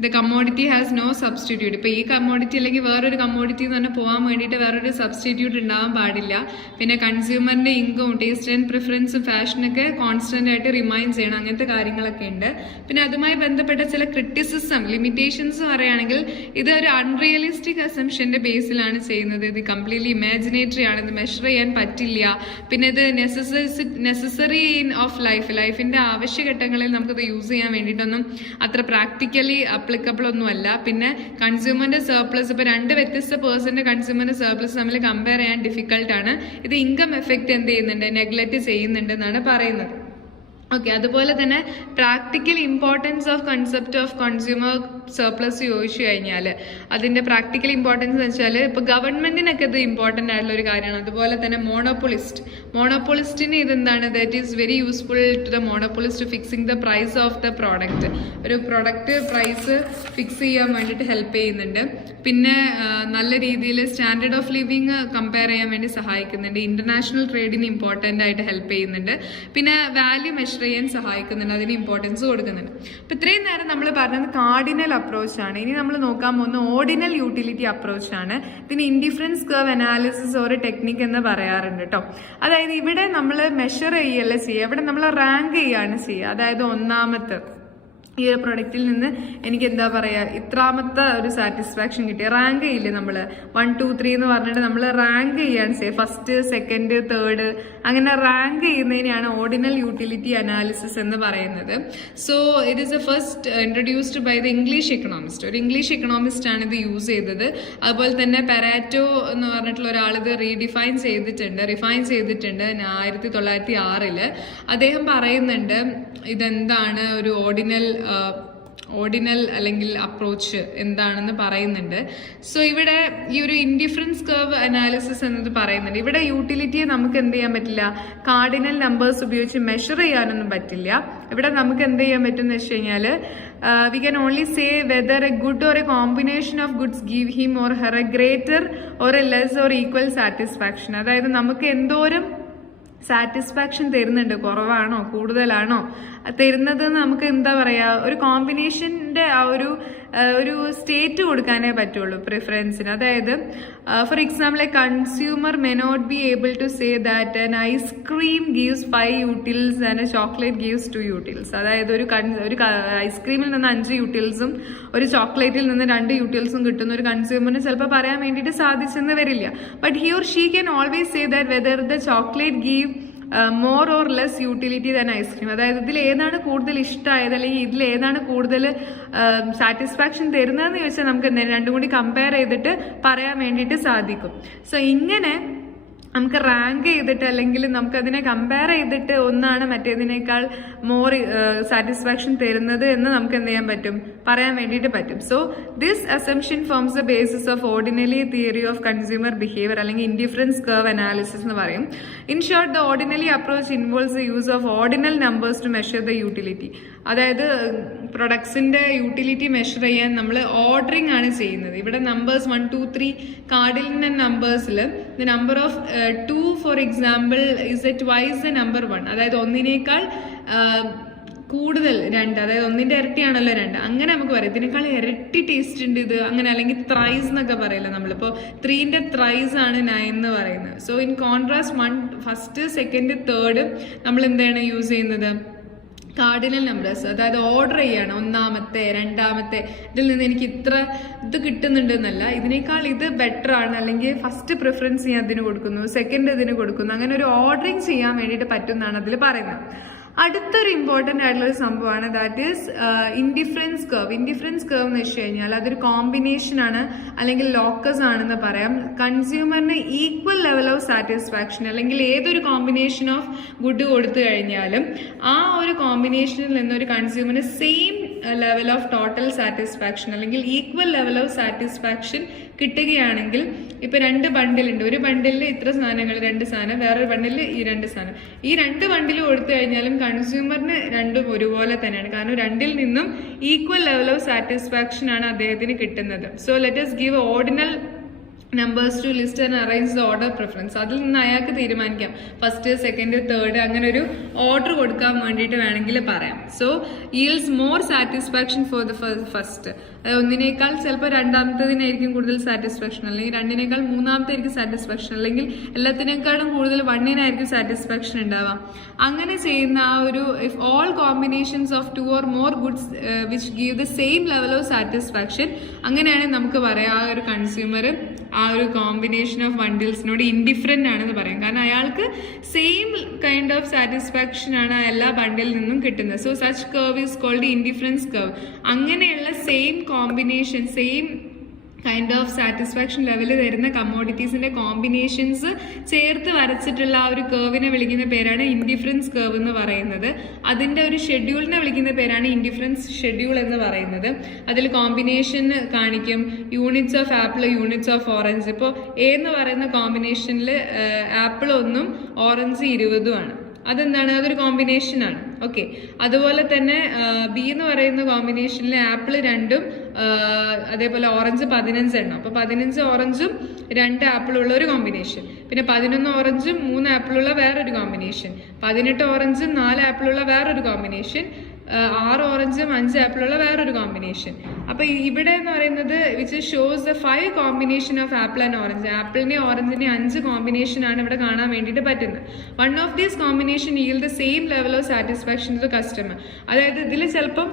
the commodity has no substitute. ഇപ്പൊ ഈ കമ്മോഡിറ്റി അല്ലെങ്കിൽ വേറൊരു കമ്മോഡിറ്റി എന്ന് തന്നെ പോകാൻ വേണ്ടിയിട്ട് വേറൊരു സബ്സ്റ്റിറ്റ്യൂട്ട് ഉണ്ടാവാൻ പാടില്ല. പിന്നെ കൺസ്യൂമറിന്റെ ഇൻകം, ടേസ്റ്റ് ആൻഡ് പ്രിഫറൻസും ഫാഷനൊക്കെ കോൺസ്റ്റന്റ് ആയിട്ട് റിമൈൻ ചെയ്യണം. അങ്ങനത്തെ കാര്യങ്ങളൊക്കെ ഉണ്ട്. പിന്നെ അതുമായി ബന്ധപ്പെട്ട ചില ക്രിറ്റിസിസം, ലിമിറ്റേഷൻസ് പറയുകയാണെങ്കിൽ ഇത് ഒരു അൺറിയലിസ്റ്റിക് അസംഷന്റെ ബേസിലാണ് ചെയ്യുന്നത്. ഇത് കംപ്ലീറ്റ്ലി ഇമാജിനേറ്ററി ആണ്, ഇത് മെഷർ ചെയ്യാൻ പറ്റില്ല. പിന്നെ ഇത് നെസസറി ഓഫ് ലൈഫിന്റെ ആവശ്യഘട്ടങ്ങളിൽ നമുക്കിത് യൂസ് ചെയ്യാൻ വേണ്ടിയിട്ടൊന്നും അത്ര പ്രാക്ടിക്കലി അപ്ലിക്കബിൾ ഒന്നും അല്ല. പിന്നെ കൺസ്യൂമറിന്റെ സർപ്ലസ് ഇപ്പൊ രണ്ട് വ്യത്യസ്ത പേഴ്സന്റെ കൺസ്യൂമറിന്റെ സർപ്ലസ് തമ്മിൽ കമ്പയർ ചെയ്യാൻ ഡിഫിക്കൽട്ട് ആണ്. ഇത് ഇൻകം എഫക്ട് എന്ത് ചെയ്യുന്നുണ്ട്, നെഗ്ലക്ട് ചെയ്യുന്നുണ്ട് എന്നാണ് പറയുന്നത്. ഓക്കെ, അതുപോലെ തന്നെ practical importance of concept of consumer surplus ചോദിച്ചു കഴിഞ്ഞാൽ അതിന്റെ പ്രാക്ടിക്കൽ ഇമ്പോർട്ടൻസ് എന്ന് വെച്ചാൽ ഇപ്പൊ ഗവൺമെന്റിനൊക്കെ ഇത് ഇമ്പോർട്ടന്റ് ആയിട്ടുള്ള ഒരു കാര്യമാണ്. അതുപോലെ തന്നെ മോണോപ്പൊളിസ്റ്റിന് ഇതെന്താണ്, that is very useful to the monopolist fixing the price of the product. ഒരു പ്രൊഡക്റ്റ് പ്രൈസ് ഫിക്സ് ചെയ്യാൻ വേണ്ടിയിട്ട് ഹെൽപ്പ് ചെയ്യുന്നുണ്ട്. പിന്നെ നല്ല രീതിയിൽ സ്റ്റാൻഡേർഡ് ഓഫ് ലിവിങ് കമ്പയർ ചെയ്യാൻ വേണ്ടി സഹായിക്കുന്നുണ്ട്. ഇന്റർനാഷണൽ ട്രേഡിന് ഇമ്പോർട്ടന്റ് ആയിട്ട് ഹെൽപ്പ് ചെയ്യുന്നുണ്ട്. പിന്നെ വാല്യൂ മെഷർ ചെയ്യാൻ സഹായിക്കുന്നുണ്ട്, അതിന് ഇമ്പോർട്ടൻസ് കൊടുക്കുന്നുണ്ട്. അപ്പൊ ഇത്രയും നേരം നമ്മൾ പറഞ്ഞത് കാർഡിനൽ അപ്രോച്ച് ആണ്. ഇനി നമ്മൾ നോക്കാൻ പോകുന്ന ഓർഡിനൽ യൂട്ടിലിറ്റി അപ്രോച്ച് ആണ്. പിന്നെ ഇൻഡിഫറൻസ് കർവ് അനാലിസിസ് ഒരു ടെക്നിക്ക് എന്ന് പറയാറുണ്ട് കേട്ടോ. അതായത് ഇവിടെ നമ്മൾ മെഷർ ചെയ്യല്ല ചെയ്യുക, ഇവിടെ നമ്മൾ റാങ്ക് ചെയ്യാണ് ചെയ്യുക. അതായത് ഒന്നാമത്തെ ഈ ഒരു പ്രൊഡക്റ്റിൽ നിന്ന് എനിക്ക് എന്താ പറയാ ഇത്രാമത്തെ ഒരു സാറ്റിസ്ഫാക്ഷൻ കിട്ടി. റാങ്ക് ചെയ്യില്ലേ നമ്മൾ 1, 2, 3 എന്ന് പറഞ്ഞിട്ട് നമ്മൾ റാങ്ക് ചെയ്യാണ് ചെയ്യുക. ഫസ്റ്റ്, സെക്കൻഡ്, തേർഡ് അങ്ങനെ റാങ്ക് ചെയ്യുന്നതിനെയാണ് ഓർഡിനൽ യൂട്ടിലിറ്റി അനാലിസിസ് എന്ന് പറയുന്നത്. So it is a first introduced by the English economist. ഒരു ഇംഗ്ലീഷ് എക്കണോമിസ്റ്റ് ആണ് ഇത് യൂസ് ചെയ്തത്. അതുപോലെ തന്നെ പെരാറ്റോ എന്ന് പറഞ്ഞിട്ടുള്ള ഒരാൾ ഇത് റിഫൈൻ ചെയ്തിട്ടുണ്ട് 1906. അദ്ദേഹം പറയുന്നുണ്ട് ഇതെന്താണ് ഒരു ഓർഡിനൽ അല്ലെങ്കിൽ അപ്രോച്ച് എന്താണെന്ന് പറയുന്നുണ്ട്. സോ ഇവിടെ ഈ ഒരു ഇൻഡിഫറൻസ് കർവ് അനാലിസിസ് എന്നത് പറയുന്നുണ്ട്. ഇവിടെ യൂട്ടിലിറ്റിയെ നമുക്ക് എന്ത് ചെയ്യാൻ പറ്റില്ല, കാർഡിനൽ നമ്പേഴ്സ് ഉപയോഗിച്ച് മെഷർ ചെയ്യാനൊന്നും പറ്റില്ല. ഇവിടെ നമുക്ക് എന്ത് ചെയ്യാൻ പറ്റും എന്ന് വെച്ച് കഴിഞ്ഞാൽ we can only say whether a good or a combination of goods give him or her a greater or a less or equal satisfaction. അതായത് നമുക്ക് എന്തോരം സാറ്റിസ്ഫാക്ഷൻ തരുന്നുണ്ട്, കുറവാണോ കൂടുതലാണോ തരുന്നത് നമുക്ക് എന്താ പറയാ ഒരു കോമ്പിനേഷന്റെ ആ ഒരു സ്റ്റേറ്റ് കൊടുക്കാനേ പറ്റുള്ളൂ പ്രിഫറൻസിന്. അതായത് for example a consumer may not be able to say that an ice cream gives 5 utils and a chocolate gives 2 utils. അതായത് ഒരു ഐസ്ക്രീമിൽ നിന്ന് 5 യൂട്ടിൽസും ഒരു ചോക്ലേറ്റിൽ നിന്ന് 2 യൂട്ടിൽസും കിട്ടുന്ന ഒരു കൺസ്യൂമറിന് ചിലപ്പോൾ പറയാൻ വേണ്ടിയിട്ട് സാധിച്ചെന്ന് വരില്ല. But he or she can always say that whether the chocolate give more or less utility than ice cream. അതായത് ഇതിൽ ഏതാണ് കൂടുതൽ ഇഷ്ടമായത് അല്ലെങ്കിൽ ഇതിൽ ഏതാണ് കൂടുതൽ സാറ്റിസ്ഫാക്ഷൻ തരുന്നതെന്ന് ചോദിച്ചാൽ നമുക്ക് രണ്ടും കൂടി കമ്പയർ ചെയ്തിട്ട് പറയാൻ വേണ്ടിയിട്ട് സാധിക്കും. സോ ഇങ്ങനെ നമുക്ക് റാങ്ക് ചെയ്തിട്ട് അല്ലെങ്കിൽ നമുക്കതിനെ കമ്പയർ ചെയ്തിട്ട് ഒന്നാണ് മറ്റേതിനേക്കാൾ മോർ സാറ്റിസ്ഫാക്ഷൻ തരുന്നത് എന്ന് നമുക്ക് എന്ത് ചെയ്യാൻ പറ്റും, പറയാൻ വേണ്ടിയിട്ട് പറ്റും. So this assumption forms the basis of ordinary theory of consumer behaviour അല്ലെങ്കിൽ ഇൻഡിഫറൻസ് കർവ് അനാലിസിസ് എന്ന് പറയും. In short the ordinary approach involves the use of ordinal numbers to measure the utility. അതായത് പ്രൊഡക്ട്സിന്റെ യൂട്ടിലിറ്റി മെഷർ ചെയ്യാൻ നമ്മൾ ordering ആണ് ചെയ്യുന്നത്. ഇവിടെ നമ്പേഴ്സ് 1, 2, 3 കാർഡിലിന്റെ നമ്പേഴ്സിൽ the number of 2 for example is a twice the number 1. അതായത് ഒന്നിനേക്കാൾ കൂടുതൽ 2, അതായത് ഒന്നിന്റെ ഇരട്ടിയാണല്ലോ 2. അങ്ങനെ നമുക്ക് പറയാം ഇതിനേക്കാൾ ഇരട്ടി ടേസ്റ്റ് ഉണ്ട് ഇത് അങ്ങനെ, അല്ലെങ്കിൽ ത്രൈസ് എന്നൊക്കെ പറയില്ല നമ്മളിപ്പോ 3ന്റെ ത്രൈസ് ആണ് 9 എന്ന് പറയുന്നത്. So in contrast 1 first, second, third നമ്മൾ എന്താണ് യൂസ് ചെയ്യുന്നത്, കാർഡിനൽ നമ്പേഴ്സ്. അതായത് ഓർഡർ ചെയ്യാണ് ഒന്നാമത്തെ, രണ്ടാമത്തെ ഇതിൽ നിന്ന് എനിക്ക് ഇത്ര ഇത് കിട്ടുന്നുണ്ട് എന്നല്ല, ഇതിനേക്കാൾ ഇത് ബെറ്റർ ആണ്, അല്ലെങ്കിൽ ഫസ്റ്റ് പ്രിഫറൻസ് ഞാൻ അതിന് കൊടുക്കുന്നു, സെക്കൻഡ് ഇതിന് കൊടുക്കുന്നു, അങ്ങനെ ഒരു ഓർഡറിങ് ചെയ്യാൻ വേണ്ടിയിട്ട് പറ്റുന്നതാണ് അതിൽ പറയുന്നത്. അടുത്തൊരു ഇമ്പോർട്ടൻ്റ് ആയിട്ടുള്ള ഒരു സംഭവമാണ്, that is indifference curve. Indifference curve എന്ന് വെച്ച് കഴിഞ്ഞാൽ അതൊരു കോമ്പിനേഷൻ ആണ് അല്ലെങ്കിൽ ലോക്കസ് ആണെന്ന് പറയാം. കൺസ്യൂമറിന് ഈക്വൽ ലെവൽ ഓഫ് സാറ്റിസ്ഫാക്ഷൻ അല്ലെങ്കിൽ ഏതൊരു കോമ്പിനേഷൻ ഓഫ് ഗുഡ് കൊടുത്തു കഴിഞ്ഞാലും ആ ഒരു കോമ്പിനേഷനിൽ നിന്നൊരു കൺസ്യൂമറിന് same level of total satisfaction അല്ലെങ്കിൽ ഈക്വൽ ലെവൽ ഓഫ് സാറ്റിസ്ഫാക്ഷൻ കിട്ടുകയാണെങ്കിൽ, ഇപ്പൊ 2 ബണ്ടിലുണ്ട്, ഒരു ബണ്ടിലിൽ ഇത്ര സാധനങ്ങൾ, 2 സാധനം, വേറൊരു ബണ്ടിലിൽ ഈ 2 സാധനം, ഈ 2 ബണ്ടിൽ കൊടുത്തു കഴിഞ്ഞാലും കൺസ്യൂമറിന് രണ്ടും ഒരുപോലെ തന്നെയാണ്. കാരണം 2ൽ നിന്നും ഈക്വൽ ലെവൽ ഓഫ് സാറ്റിസ്ഫാക്ഷൻ ആണ് അദ്ദേഹത്തിന് കിട്ടുന്നത്. So let us give ordinal numbers to list and arrange the order preference. അതിൽ നിന്ന് അയാൾക്ക് തീരുമാനിക്കാം ഫസ്റ്റ്, സെക്കൻഡ്, തേർഡ് അങ്ങനെ ഒരു ഓർഡർ കൊടുക്കാൻ വേണ്ടിയിട്ട് വേണമെങ്കിൽ പറയാം. So ഈൽസ് more satisfaction for the first. ഒന്നിനേക്കാൾ ചിലപ്പോൾ രണ്ടാമത്തേതിനായിരിക്കും കൂടുതൽ സാറ്റിസ്ഫാക്ഷൻ, അല്ലെങ്കിൽ 2നേക്കാൾ മൂന്നാമത്തായിരിക്കും സാറ്റിസ്ഫാക്ഷൻ, അല്ലെങ്കിൽ എല്ലാത്തിനേക്കാളും കൂടുതൽ 1നായിരിക്കും സാറ്റിസ്ഫാക്ഷൻ ഉണ്ടാവാം. അങ്ങനെ ചെയ്യുന്ന ആ ഒരു if all combinations of 2 or more goods which give the same level of satisfaction, അങ്ങനെയാണെങ്കിൽ നമുക്ക് പറയാം ആ ഒരു കൺസ്യൂമർ ആ ഒരു കോമ്പിനേഷൻ ഓഫ് ബണ്ടിൽസിനോട് ഇൻഡിഫറൻ്റ് ആണെന്ന് പറയാം. കാരണം അയാൾക്ക് സെയിം കൈൻഡ് ഓഫ് സാറ്റിസ്ഫാക്ഷൻ ആണ് എല്ലാ ബണ്ടിൽ നിന്നും കിട്ടുന്നത്. So such curve is called indifference curve. അങ്ങനെയുള്ള same combination, same kind of satisfaction level തരുന്ന കമ്മോഡിറ്റീസിന്റെ കോമ്പിനേഷൻസ് ചേർത്ത് വരച്ചിട്ടുള്ള ആ ഒരു കർവിനെ വിളിക്കുന്ന പേരാണ് ഇൻഡിഫറൻസ് കർവ് എന്ന് പറയുന്നത്. അതിന്റെ ഒരു ഷെഡ്യൂളിനെ വിളിക്കുന്ന പേരാണ് ഇൻഡിഫറൻസ് ഷെഡ്യൂൾ എന്ന് പറയുന്നത്. അതിൽ കോമ്പിനേഷൻ കാണിക്കും, units of apple, units of orange. ഇപ്പോൾ എ എന്ന് പറയുന്ന കോമ്പിനേഷനിൽ ആപ്പിൾ 1ഉം ഓറഞ്ച് 20ഉം ആണ്. അതെന്താണ്? അതൊരു കോമ്പിനേഷൻ ആണ്. ഓക്കെ, അതുപോലെ തന്നെ ബി എന്ന് പറയുന്ന കോമ്പിനേഷനിൽ ആപ്പിൾ 2ഉം അതേപോലെ ഓറഞ്ച് 15 എണ്ണം. അപ്പൊ 15 ഓറഞ്ചും 2 ആപ്പിളുള്ള ഒരു കോമ്പിനേഷൻ. പിന്നെ 11 ഓറഞ്ചും 3 ആപ്പിളുള്ള വേറൊരു കോമ്പിനേഷൻ. 18 ഓറഞ്ചും 4 ആപ്പിളുള്ള വേറൊരു കോമ്പിനേഷൻ. 6 ഓറഞ്ചും 5 ആപ്പിളുള്ള വേറൊരു കോമ്പിനേഷൻ. അപ്പൊ ഇവിടെ എന്ന് പറയുന്നത് which shows the 5 combination of apple and orange. ആപ്പിളിനെ ഓറഞ്ചിനെ 5 കോമ്പിനേഷൻ ആണ് ഇവിടെ കാണാൻ വേണ്ടിയിട്ട് പറ്റുന്നത്. One of these combination yield the same level of satisfaction to the customer. അതായത് ഇതിൽ ചിലപ്പം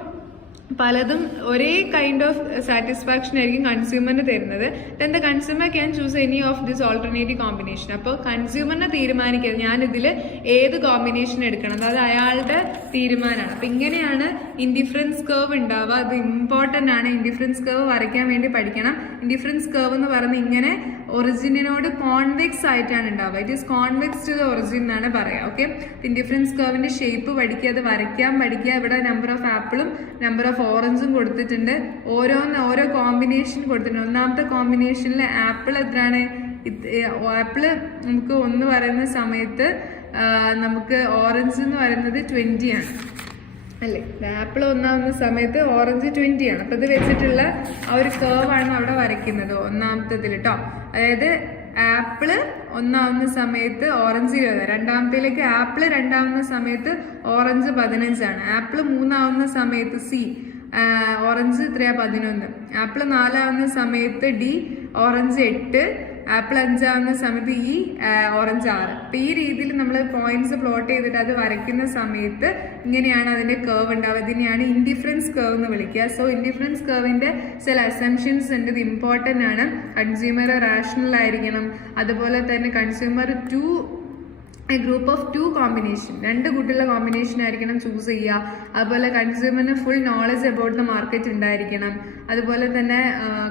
പലതും ഒരേ കൈൻഡ് ഓഫ് സാറ്റിസ്ഫാക്ഷൻ ആയിരിക്കും കൺസ്യൂമറിന് തരുന്നത്. Then the consumer can choose any of this alternative combination. അപ്പോൾ കൺസ്യൂമറിനെ തീരുമാനിക്കുന്നത് ഞാൻ ഇതിൽ ഏത് കോമ്പിനേഷൻ എടുക്കണം, അത് അയാളുടെ തീരുമാനമാണ്. അപ്പം ഇങ്ങനെയാണ് ഇൻഡിഫറൻസ് കർവ് ഉണ്ടാവുക. അത് ഇമ്പോർട്ടൻ്റ് ആണ്. ഇൻഡിഫറൻസ് കർവ് വരയ്ക്കാൻ വേണ്ടി പഠിക്കണം. ഇൻഡിഫറൻസ് കർവ് എന്ന് പറയുന്നത് ഇങ്ങനെ ഒറിജിനോട് കോൺവെക്സ് ആയിട്ടാണ് ഉണ്ടാവുക. It is convex to the origin എന്നാണ് പറയുക. ഓക്കെ, ഇൻഡിഫറൻസ് കർവിന്റെ ഷേപ്പ് പഠിക്കുക, അത് വരയ്ക്കാൻ പഠിക്കുക. ഇവിടെ നമ്പർ ഓഫ് ആപ്പിളും നമ്പർ ഓഫ് ഓറഞ്ചും കൊടുത്തിട്ടുണ്ട്. ഓരോ കോമ്പിനേഷൻ കൊടുത്തിട്ടുണ്ട്. ഒന്നാമത്തെ കോമ്പിനേഷനിൽ ആപ്പിൾ എത്രയാണ്? ആപ്പിള് നമുക്ക് 1 പറയുന്ന സമയത്ത് നമുക്ക് ഓറഞ്ച് എന്ന് പറയുന്നത് 20 ആണ് അല്ലേ? ആപ്പിൾ 1 സമയത്ത് ഓറഞ്ച് 20 ആണ്. അപ്പൊ ഇത് വെച്ചിട്ടുള്ള ആ ഒരു കർവ് ആണ് അവിടെ വരയ്ക്കുന്നത് ഒന്നാമത്തതിൽ കേട്ടോ. അതായത് ആപ്പിള് 1 സമയത്ത് ഓറഞ്ച് 20, രണ്ടാമത്തേലേക്ക് ആപ്പിള് 2 സമയത്ത് ഓറഞ്ച് 15 ആണ്. ആപ്പിള് 3 സമയത്ത് സി ഓറഞ്ച് 11, ആപ്പിള് 4 സമയത്ത് ഡി ഓറഞ്ച് 8, ആപ്പിൾ 5 സമയത്ത് ഈ ഓറഞ്ച് 6. അപ്പൊ ഈ രീതിയിൽ നമ്മൾ പോയിന്റ്സ് പ്ലോട്ട് ചെയ്തിട്ട് അത് വരയ്ക്കുന്ന സമയത്ത് ഇങ്ങനെയാണ് അതിന്റെ കർവ് ഉണ്ടാവുക. ഇതിനെയാണ് ഇൻഡിഫറൻസ് കർവ് എന്ന് വിളിക്കുക. സോ ഇൻഡിഫറൻസ് കർവിന്റെ ചില അസംഷൻസ് ഉണ്ട്. ഇത് ഇമ്പോർട്ടന്റ് ആണ്. കൺസ്യൂമർ റാഷണൽ ആയിരിക്കണം. അതുപോലെ തന്നെ കൺസ്യൂമർ ഗ്രൂപ്പ് ഓഫ് 2 കോമ്പിനേഷൻ, 2 കൂട്ടുള്ള കോമ്പിനേഷൻ ആയിരിക്കണം ചൂസ് ചെയ്യുക. അതുപോലെ കൺസ്യൂമറിന് full knowledge about the market ഉണ്ടായിരിക്കണം. അതുപോലെ തന്നെ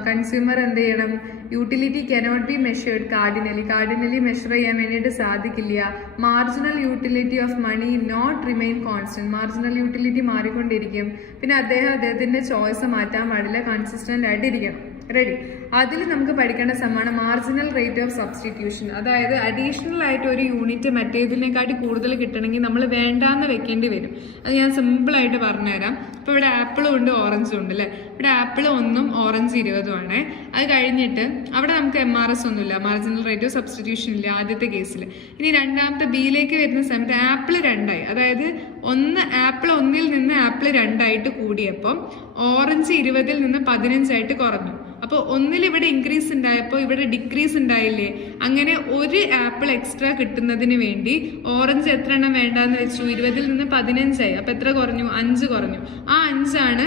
കൺസ്യൂമർ എന്ത് ചെയ്യണം? Utility cannot be measured cardinally measure ചെയ്യാൻ വേണ്ടിയിട്ട് സാധിക്കില്ല. Marginal utility of money not remain constant, marginal utility മാറിക്കൊണ്ടിരിക്കും. പിന്നെ അദ്ദേഹത്തിന്റെ ചോയ്സ് മാറ്റാൻ പാടില്ല, കൺസിസ്റ്റന്റ് ആയിട്ട് ഇരിക്കണം. റെഡി? അതിൽ നമുക്ക് പഠിക്കേണ്ട സമ്മാണ് മാർജിനൽ റേറ്റ് ഓഫ് സബ്സ്റ്റിറ്റ്യൂഷൻ. അതായത് അഡീഷണൽ ആയിട്ട് ഒരു യൂണിറ്റ് മറ്റേതിനെക്കാട്ടി കൂടുതൽ കിട്ടണമെങ്കിൽ നമ്മൾ വേണ്ടാന്ന് വെക്കേണ്ടി വരും. അത് ഞാൻ സിമ്പിൾ ആയിട്ട് പറഞ്ഞുതരാം. ഇപ്പൊ ഇവിടെ ആപ്പിളും ഉണ്ട് ഓറഞ്ചും ഉണ്ട് അല്ലെ? ഇവിടെ ആപ്പിൾ 1ഉം ഓറഞ്ച് 20ഉം ആണ്. അത് കഴിഞ്ഞിട്ട് അവിടെ നമുക്ക് MRS ഒന്നുമില്ല, മാർജിനൽ റേറ്റ് ഓഫ് സബ്സ്റ്റിറ്റ്യൂഷൻ ഇല്ല ആദ്യത്തെ കേസിൽ. ഇനി രണ്ടാമത്തെ ബിയിലേക്ക് വരുന്ന സമയത്ത് ആപ്പിൾ 2ആയി. അതായത് ആപ്പിൾ 1ൽ നിന്ന് ആപ്പിൾ 2ആയിട്ട് കൂടിയപ്പോൾ ഓറഞ്ച് 20ൽ നിന്ന് 15 ആയിട്ട് കുറഞ്ഞു. അപ്പോൾ 1ൽ ഇവിടെ ഇൻക്രീസ് ഉണ്ടായപ്പോൾ ഇവിടെ ഡിക്രീസ് ഉണ്ടായില്ലേ? അങ്ങനെ ഒരു ആപ്പിൾ എക്സ്ട്രാ കിട്ടുന്നതിന് വേണ്ടി ഓറഞ്ച് എത്ര എണ്ണം വേണ്ടാന്ന് വെച്ചു? 20ൽ നിന്ന് 15 ആയി. അപ്പൊ എത്ര കുറഞ്ഞു? 5 കുറഞ്ഞു. ആ 5 ആണ്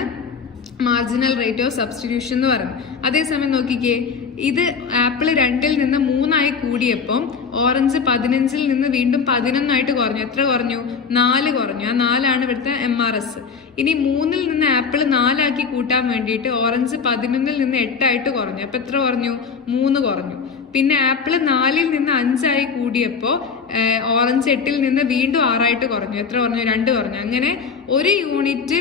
മാർജിനൽ റേറ്റ് ഓഫ് സബ്സ്റ്റിറ്റ്യൂഷൻ എന്ന് പറയുന്നത്. അതേസമയം നോക്കിക്കേ, ഇത് ആപ്പിൾ 2-ൽ നിന്ന് 3 കൂടിയപ്പം ഓറഞ്ച് 15-ൽ നിന്ന് വീണ്ടും 11 കുറഞ്ഞു. എത്ര കുറഞ്ഞു? 4 കുറഞ്ഞു. ആ 4 ഇവിടുത്തെ MRS. ഇനി 3-ൽ നിന്ന് ആപ്പിൾ 4 കൂട്ടാൻ വേണ്ടിയിട്ട് ഓറഞ്ച് 11-ൽ നിന്ന് 8 കുറഞ്ഞു. അപ്പൊ എത്ര കുറഞ്ഞു? 3 കുറഞ്ഞു. പിന്നെ ആപ്പിൾ 4-ൽ നിന്ന് 5 കൂടിയപ്പോൾ ഓറഞ്ച് 8-ൽ നിന്ന് വീണ്ടും 6 കുറഞ്ഞു. എത്ര കുറഞ്ഞു? 2 കുറഞ്ഞു. അങ്ങനെ ഒരു യൂണിറ്റ്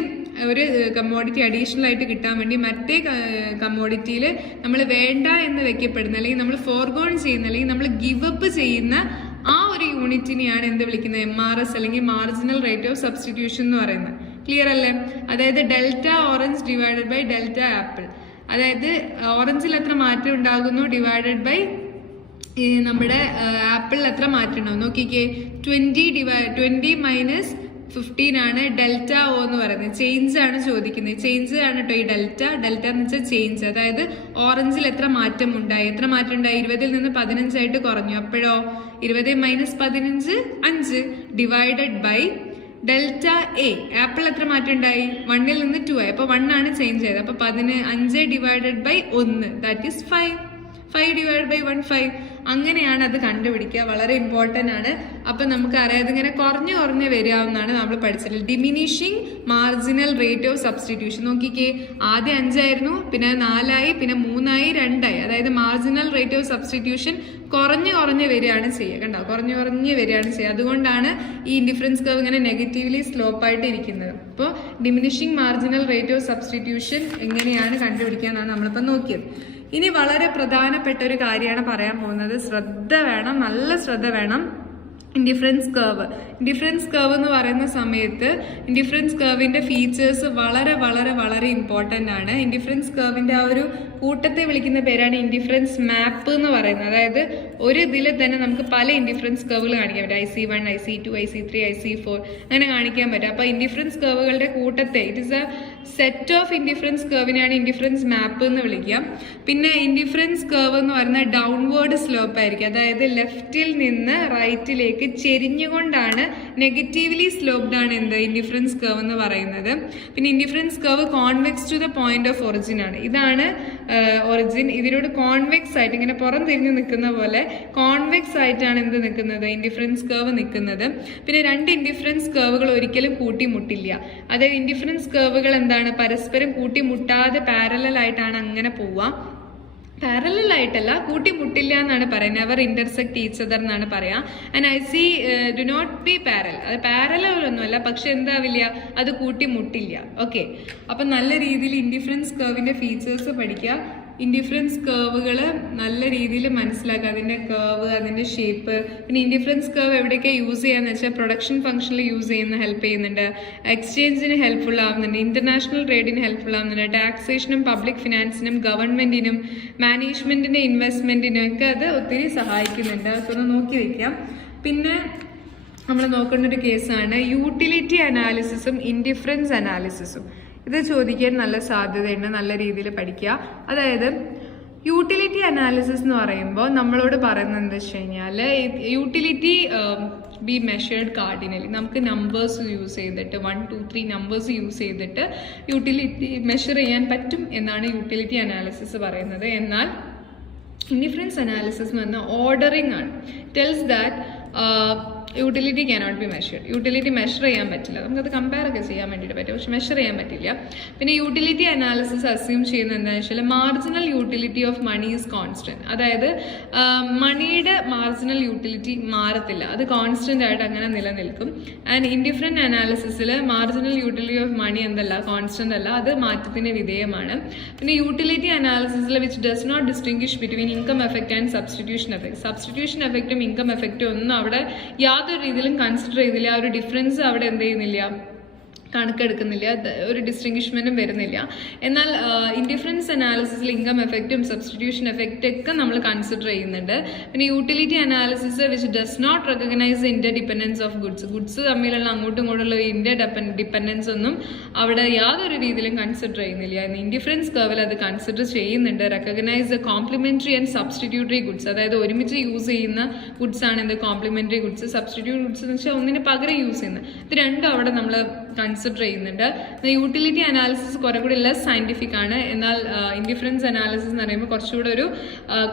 ഒരു കമ്മോഡിറ്റി അഡീഷണൽ ആയിട്ട് കിട്ടാൻ വേണ്ടി മറ്റേ കമ്മോഡിറ്റിയിൽ നമ്മൾ വേണ്ട എന്ന് വെക്കപ്പെടുന്ന, അല്ലെങ്കിൽ നമ്മൾ ഫോർഗോൺ ചെയ്യുന്ന, അല്ലെങ്കിൽ നമ്മൾ ഗിവ് അപ്പ് ചെയ്യുന്ന ആ ഒരു യൂണിറ്റിനെയാണ് എന്ത് വിളിക്കുന്നത്? MRS അല്ലെങ്കിൽ മാർജിനൽ റേറ്റ് ഓഫ് സബ്സ്റ്റിറ്റ്യൂഷൻ എന്ന് പറയുന്നത്. ക്ലിയർ അല്ലേ? അതായത് delta orange divided by delta apple. അതായത് ഓറഞ്ചിൽ എത്ര മാറ്റം ഉണ്ടാകുന്നു ഡിവൈഡഡ് ബൈ നമ്മുടെ ആപ്പിളിൽ എത്ര മാറ്റം ഉണ്ടാവും. നോക്കിക്കേ, 20 മൈനസ് 15 ആണ് ഡെൽറ്റ ഒ എന്ന് പറയുന്നത്. ചേഞ്ച് ആണ് ചോദിക്കുന്നത്. ചേഞ്ച് ആണ് കേട്ടോ ഈ ഡെൽറ്റ. ഡെൽറ്റ എന്ന് വെച്ചാൽ ചേഞ്ച്. അതായത് ഓറഞ്ചിൽ എത്ര മാറ്റം ഉണ്ടായി? എത്ര മാറ്റം ഉണ്ടായി? 20-ൽ നിന്ന് 15 കുറഞ്ഞു. അപ്പോഴോ 20 minus 15 5 divided by delta A. Apple എത്ര മാറ്റം ഉണ്ടായി? 1-ൽ നിന്ന് 2 ആയി. അപ്പൊ 1 ആണ് ചേഞ്ച് ചെയ്തത്. അപ്പൊ 5 divided by 1 that is 5. 5 divide by 1 5. അങ്ങനെയാണ് അത് കണ്ടുപിടിക്കുക. വളരെ ഇമ്പോർട്ടന്റ് ആണ്. അപ്പൊ നമുക്ക് അറിയാം ഇങ്ങനെ കുറഞ്ഞ് വരാവുന്നതാണ് നമ്മൾ പഠിച്ചത്. Diminishing marginal rate of substitution. നോക്കിക്കേ, ആദ്യം 5 പിന്നെ 4 പിന്നെ 3 2 അതായത് മാർജിനൽ റേറ്റ് ഓഫ് സബ്സ്റ്റിറ്റ്യൂഷൻ കുറഞ്ഞ് വരികയാണ് ചെയ്യുക. കണ്ടോ, കുറഞ്ഞ് വരികയാണ് ചെയ്യുക. അതുകൊണ്ടാണ് ഈ ഇൻഡിഫറൻസ് കർവ് ഇങ്ങനെ നെഗറ്റീവ്ലി സ്ലോപ്പ് ആയിട്ട് ഇരിക്കുന്നത്. അപ്പോൾ diminishing marginal rate of substitution എങ്ങനെയാണ് കണ്ടുപിടിക്കാന്നാണ് നമ്മളിപ്പോൾ നോക്കിയത്. ഇനി വളരെ പ്രധാനപ്പെട്ട ഒരു കാര്യമാണ് പറയാൻ പോകുന്നത്. ശ്രദ്ധ വേണം, നല്ല ശ്രദ്ധ വേണം. Indifference curve. ഇൻഡിഫറൻസ് കർവ് എന്ന് പറയുന്ന സമയത്ത് ഇൻഡിഫറൻസ് കർവിന്റെ ഫീച്ചേഴ്സ് വളരെ ഇമ്പോർട്ടന്റ് ആണ്. ഇൻഡിഫറൻസ് കർവിന്റെ ആ ഒരു കൂട്ടത്തെ വിളിക്കുന്ന പേരാണ് ഇൻഡിഫറൻസ് മാപ്പ് എന്ന് പറയുന്നത്. അതായത് ഒരു ഇതിൽ തന്നെ നമുക്ക് പല ഇൻഡിഫറൻസ് കർവുകൾ കാണിക്കാൻ പറ്റും. IC1, IC2, IC3, IC4 അങ്ങനെ കാണിക്കാൻ പറ്റും. അപ്പൊ ഇൻഡിഫറൻസ് കർവുകളുടെ കൂട്ടത്തെ, it is a set of indifference കർവിനെയാണ് ഇൻഡിഫറൻസ് മാപ്പ് എന്ന് വിളിക്കുക. പിന്നെ ഇൻഡിഫറൻസ് കർവ് എന്ന് പറയുന്നത് ഡൗൺവേർഡ് സ്ലോപ്പ് ആയിരിക്കും. അതായത് ലെഫ്റ്റിൽ നിന്ന് റൈറ്റിലേക്ക് ചെരിഞ്ഞുകൊണ്ടാണ്, നെഗറ്റീവ്ലി സ്ലോപ്ഡ് ആണ് എന്ത് ഇൻഡിഫറൻസ് കർവ് എന്ന് പറയുന്നത്. പിന്നെ indifference curve convex to the point of origin ആണ്. ഇതാണ് ഒറിജിൻ. ഇതിനോട് കോൺവെക്സ് ആയിട്ട് ഇങ്ങനെ പുറം തിരിഞ്ഞു നിൽക്കുന്ന പോലെ കോൺവെക്സ് ആയിട്ടാണ് എന്ത് നിൽക്കുന്നത്? ഇൻഡിഫറൻസ് കർവ് നിൽക്കുന്നത്. പിന്നെ 2 ഇൻഡിഫറൻസ് കർവുകൾ ഒരിക്കലും കൂട്ടിമുട്ടില്ല. അതായത് ഇൻഡിഫറൻസ് കർവുകൾ എന്താണ്? പരസ്പരം കൂട്ടിമുട്ടാതെ പാരലൽ ആയിട്ടാണ് അങ്ങനെ പോവുക. പാരലൽ ആയിട്ടല്ല, കൂട്ടിമുട്ടില്ല എന്നാണ് പറയുന്നത്. നെവർ ഇന്റർസെക്ട് ഈച്ച് അതർ എന്നാണ് പറയാ. And IC do not be parallel. അത് പാരലൽ ഒന്നുമല്ല, പക്ഷെ എന്താവില്ല, അത് കൂട്ടിമുട്ടില്ല. ഓക്കെ, അപ്പൊ നല്ല രീതിയിൽ ഇൻഡിഫറൻസ് കർവിന്റെ ഫീച്ചേഴ്സ് പഠിക്കുക. ഇൻഡിഫറൻസ് കർവുകൾ നല്ല രീതിയിൽ മനസ്സിലാക്കുക. അതിന്റെ കർവ്, അതിന്റെ ഷേപ്പ്. പിന്നെ ഇൻഡിഫറൻസ് കർവ് എവിടെയൊക്കെ യൂസ് ചെയ്യാന്ന് വെച്ചാൽ പ്രൊഡക്ഷൻ ഫംഗ്ഷനിൽ യൂസ് ചെയ്യുന്ന ഹെൽപ്പ് ചെയ്യുന്നുണ്ട്, എക്സ്ചേഞ്ചിന് ഹെൽപ്ഫുൾ ആവുന്നുണ്ട്, ഇന്റർനാഷണൽ ട്രേഡിന് ഹെൽപ്ഫുൾ ആവുന്നുണ്ട്, ടാക്സേഷനും പബ്ലിക് ഫിനാൻസിനും ഗവൺമെന്റിനും മാനേജ്മെന്റിന്റെ ഇൻവെസ്റ്റ്മെന്റിനും ഒക്കെ അത് ഒത്തിരി സഹായിക്കുന്നുണ്ട്. അതൊന്ന് നോക്കി വെക്കാം. പിന്നെ നമ്മൾ നോക്കേണ്ട ഒരു കേസാണ് യൂട്ടിലിറ്റി അനാലിസിസും ഇൻഡിഫറൻസ് അനാലിസിസും. ഇത് ചോദിക്കാൻ നല്ല സാധ്യതയുണ്ട്. നല്ല രീതിയിൽ പഠിക്കുക. അതായത് യൂട്ടിലിറ്റി അനാലിസിസ് എന്ന് പറയുമ്പോൾ നമ്മളോട് പറയുന്നത് എന്താ വെച്ച് കഴിഞ്ഞാൽ, യൂട്ടിലിറ്റി ബി മെഷേർഡ് കാർഡിനലി. നമുക്ക് നമ്പേഴ്സ് യൂസ് ചെയ്തിട്ട് 1 2 3 നമ്പേഴ്സ് യൂസ് ചെയ്തിട്ട് യൂട്ടിലിറ്റി മെഷർ ചെയ്യാൻ പറ്റും എന്നാണ് യൂട്ടിലിറ്റി അനാലിസിസ് പറയുന്നത്. എന്നാൽ ഇൻഡിഫറൻസ് അനാലിസിസ് എന്ന് പറഞ്ഞാൽ ഓർഡറിംഗ് ആണ്. Tells that utility cannot be measured. Utility measure ചെയ്യാൻ പറ്റില്ല. നമുക്കത് കമ്പയർ ഒക്കെ ചെയ്യാൻ വേണ്ടിയിട്ട് പറ്റും, പക്ഷെ മെഷർ ചെയ്യാൻ പറ്റില്ല. പിന്നെ യൂട്ടിലിറ്റി അനാലിസിസ് അസ്യൂം ചെയ്യുന്നത് എന്താണെന്ന് വെച്ചാൽ marginal utility of money is constant. അതായത് മണിയുടെ മാർജിനൽ യൂട്ടിലിറ്റി മാറത്തില്ല, അത് കോൺസ്റ്റന്റ് ആയിട്ട് അങ്ങനെ നിലനിൽക്കും. ആൻഡ് ഇൻഡിഫറൻറ്റ് അനാലിസിസിൽ മാർജിനൽ യൂട്ടിലിറ്റി ഓഫ് മണി എന്തല്ല, കോൺസ്റ്റന്റ് അല്ല, അത് മാറ്റത്തിന് വിധേയമാണ്. പിന്നെ യൂട്ടിലിറ്റി അനാലിസിസിൽ which does not distinguish between income effect and substitution effect. Substitution എഫക്റ്റും ഇൻകം എഫക്റ്റും ഒന്നും അവിടെ യാതൊരു രീതിയിലും കൺസിഡർ ചെയ്തില്ല. ആ ഒരു ഡിഫറൻസ് അവിടെ എന്ത് ചെയ്യുന്നില്ല, കണക്കെടുക്കുന്നില്ല, ഒരു ഡിസ്റ്റിങ്വിഷ്മെന്റും വരുന്നില്ല. എന്നാൽ ഇൻഡിഫറൻസ് അനാലിസിസിൽ ഇൻകം എഫക്റ്റും സബ്സ്റ്റിറ്റ്യൂഷൻ എഫക്റ്റ് ഒക്കെ നമ്മൾ കൺസിഡർ ചെയ്യുന്നുണ്ട്. പിന്നെ utility analysis which does not recognise interdependence of goods തമ്മിലുള്ള അങ്ങോട്ടും ഇങ്ങോട്ടുള്ള ഇന്റർ ഡിപ്പെൻഡൻസ് ഒന്നും അവിടെ യാതൊരു രീതിയിലും കൺസിഡർ ചെയ്യുന്നില്ല. ഇൻഡിഫറൻസ് കർവിൽ അത് കൺസിഡർ ചെയ്യുന്നുണ്ട്. Recognise the complementary and substitutory goods. അതായത് ഒരുമിച്ച് യൂസ് ചെയ്യുന്ന ഗുഡ്സ് ആണ് എന്ത് കോംപ്ലിമെന്ററി ഗുഡ്സ്. സബ്സ്റ്റിറ്റ്യൂട്ട് ഗുഡ്സ് എന്ന് വെച്ചാൽ ഒന്നിന് പകരം യൂസ് ചെയ്യുന്നത്. ഇത് രണ്ടും അവിടെ നമ്മൾ കൺസിഡർ ചെയ്യുന്നുണ്ട്. യൂട്ടിലിറ്റി അനാലിസിസ് കുറെ കൂടി ലെസ് സയന്റിഫിക് ആണ്, എന്നാൽ ഇൻഡിഫറൻസ് അനാലിസിസ് എന്ന് പറയുമ്പോൾ കുറച്ചുകൂടെ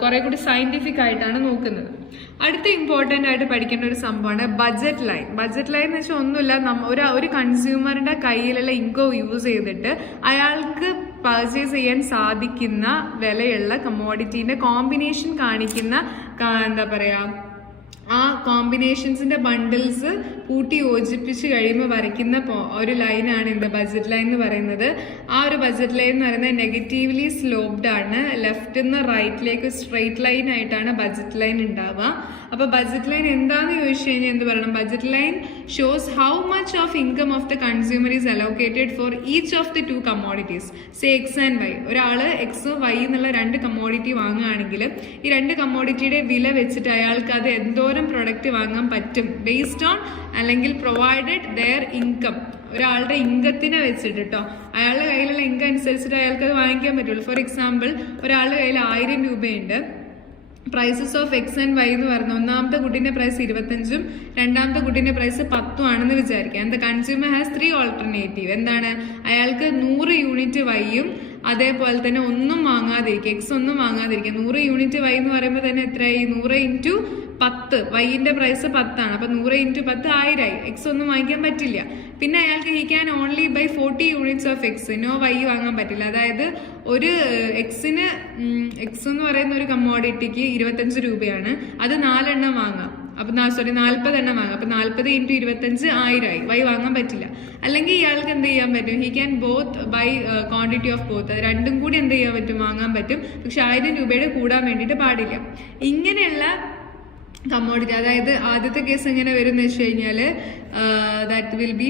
കുറെ കൂടി സയന്റിഫിക് ആയിട്ടാണ് നോക്കുന്നത്. അടുത്ത ഇമ്പോർട്ടൻ്റ് ആയിട്ട് പഠിക്കേണ്ട ഒരു സംഭവമാണ് ബഡ്ജറ്റ് ലൈൻ. ബഡ്ജറ്റ് ലൈൻ എന്ന് വെച്ചാൽ ഒന്നുമില്ല, ഒരു കൺസ്യൂമറിന്റെ കയ്യിലുള്ള ഇൻകം യൂസ് ചെയ്തിട്ട് അയാൾക്ക് പർച്ചേസ് ചെയ്യാൻ സാധിക്കുന്ന വിലയുള്ള കമ്മോഡിറ്റീന്റെ കോമ്പിനേഷൻ കാണിക്കുന്ന എന്താ പറയാ, ആ കോമ്പിനേഷൻസിന്റെ ബണ്ടിൽസ് കൂട്ടി യോജിപ്പിച്ച് കഴിയുമ്പോൾ വരയ്ക്കുന്ന ഒരു ലൈനാണ് இந்த ബഡ്ജറ്റ് ലൈൻ എന്ന് പറയുന്നത്. ആ ഒരു ബഡ്ജറ്റ് ലൈൻ എന്ന് പറയുന്നത് നെഗറ്റീവ്ലി സ്ലോപ്ഡ് ആണ്. ലെഫ്റ്റ് നിന്ന് റൈറ്റിലേക്ക് സ്ട്രെയിറ്റ് ലൈൻ ആയിട്ടാണ് ബഡ്ജറ്റ് ലൈൻ ഉണ്ടാവുക. അപ്പൊ ബഡ്ജറ്റ് ലൈൻ എന്താന്ന് ചോദിച്ചു കഴിഞ്ഞാൽ എന്ത് പറയണം? Budget line shows how much of income of the consumer is allocated for each of the two commodities. Say X and Y. ഒരാള് എക്സ് വൈ എന്നുള്ള രണ്ട് കമ്മോഡിറ്റി വാങ്ങുകയാണെങ്കിൽ ഈ രണ്ട് കമ്മോഡിറ്റിയുടെ വില വെച്ചിട്ട് അയാൾക്ക് അത് എന്തോരം പ്രൊഡക്റ്റ് വാങ്ങാൻ പറ്റും ബേസ്ഡ് ഓൺ അല്ലെങ്കിൽ പ്രൊവൈഡഡ് ദെയർ ഇൻകം. ഒരാളുടെ ഇൻകത്തിനെ വെച്ചിട്ട് കേട്ടോ, അയാളുടെ കയ്യിലുള്ള ഇൻകം അനുസരിച്ചിട്ട് അയാൾക്ക് അത് വാങ്ങിക്കാൻ പറ്റുള്ളൂ. ഫോർ എക്സാമ്പിൾ, ഒരാളുടെ കയ്യിൽ 1000 രൂപയുണ്ട്. Prices of X and Y എന്ന് പറഞ്ഞ ഒന്നാമത്തെ കുട്ടിന്റെ പ്രൈസ് 25ഉം രണ്ടാമത്തെ കുട്ടിന്റെ പ്രൈസ് 10ഉം ആണെന്ന് വിചാരിക്കാം. The consumer has 3 alternative. എന്താണ്? അയാൾക്ക് 100 യൂണിറ്റ് വൈയും അതേപോലെ തന്നെ ഒന്നും വാങ്ങാതിരിക്കുക, എക്സ് ഒന്നും വാങ്ങാതിരിക്കുക. 100 യൂണിറ്റ് വൈ എന്ന് പറയുമ്പോൾ തന്നെ എത്രയായി? 100 × 10. വൈന്റെ പ്രൈസ് 10 ആണ്. അപ്പൊ 100 × 10 1000 ആയി. എക്സ് ഒന്നും വാങ്ങിക്കാൻ പറ്റില്ല. പിന്നെ അയാൾക്ക് he can only buy 40 units of X. No Y വാങ്ങാൻ പറ്റില്ല. അതായത് ഒരു എക്സ് എന്ന് പറയുന്ന ഒരു കമ്മോഡിറ്റിക്ക് 25 രൂപയാണ്. അത് 4 എണ്ണം വാങ്ങാം. അപ്പൊ 40 എണ്ണം വാങ്ങാം. അപ്പൊ 40 × 25 1000 ആയി. വൈ വാങ്ങാൻ പറ്റില്ല. അല്ലെങ്കിൽ ഇയാൾക്ക് എന്ത് ചെയ്യാൻ പറ്റും? He can both buy quantity of both. അത് രണ്ടും കൂടി എന്ത് ചെയ്യാൻ പറ്റും? വാങ്ങാൻ പറ്റും. പക്ഷെ 1000 രൂപയുടെ കൂടാൻ വേണ്ടിയിട്ട് പാടില്ല. ഇങ്ങനെയുള്ള കമ്മോഡിറ്റി, അതായത് ആദ്യത്തെ കേസ് എങ്ങനെ വരും എന്ന് വെച്ച് കഴിഞ്ഞാല് ദാറ്റ് വിൽ ബി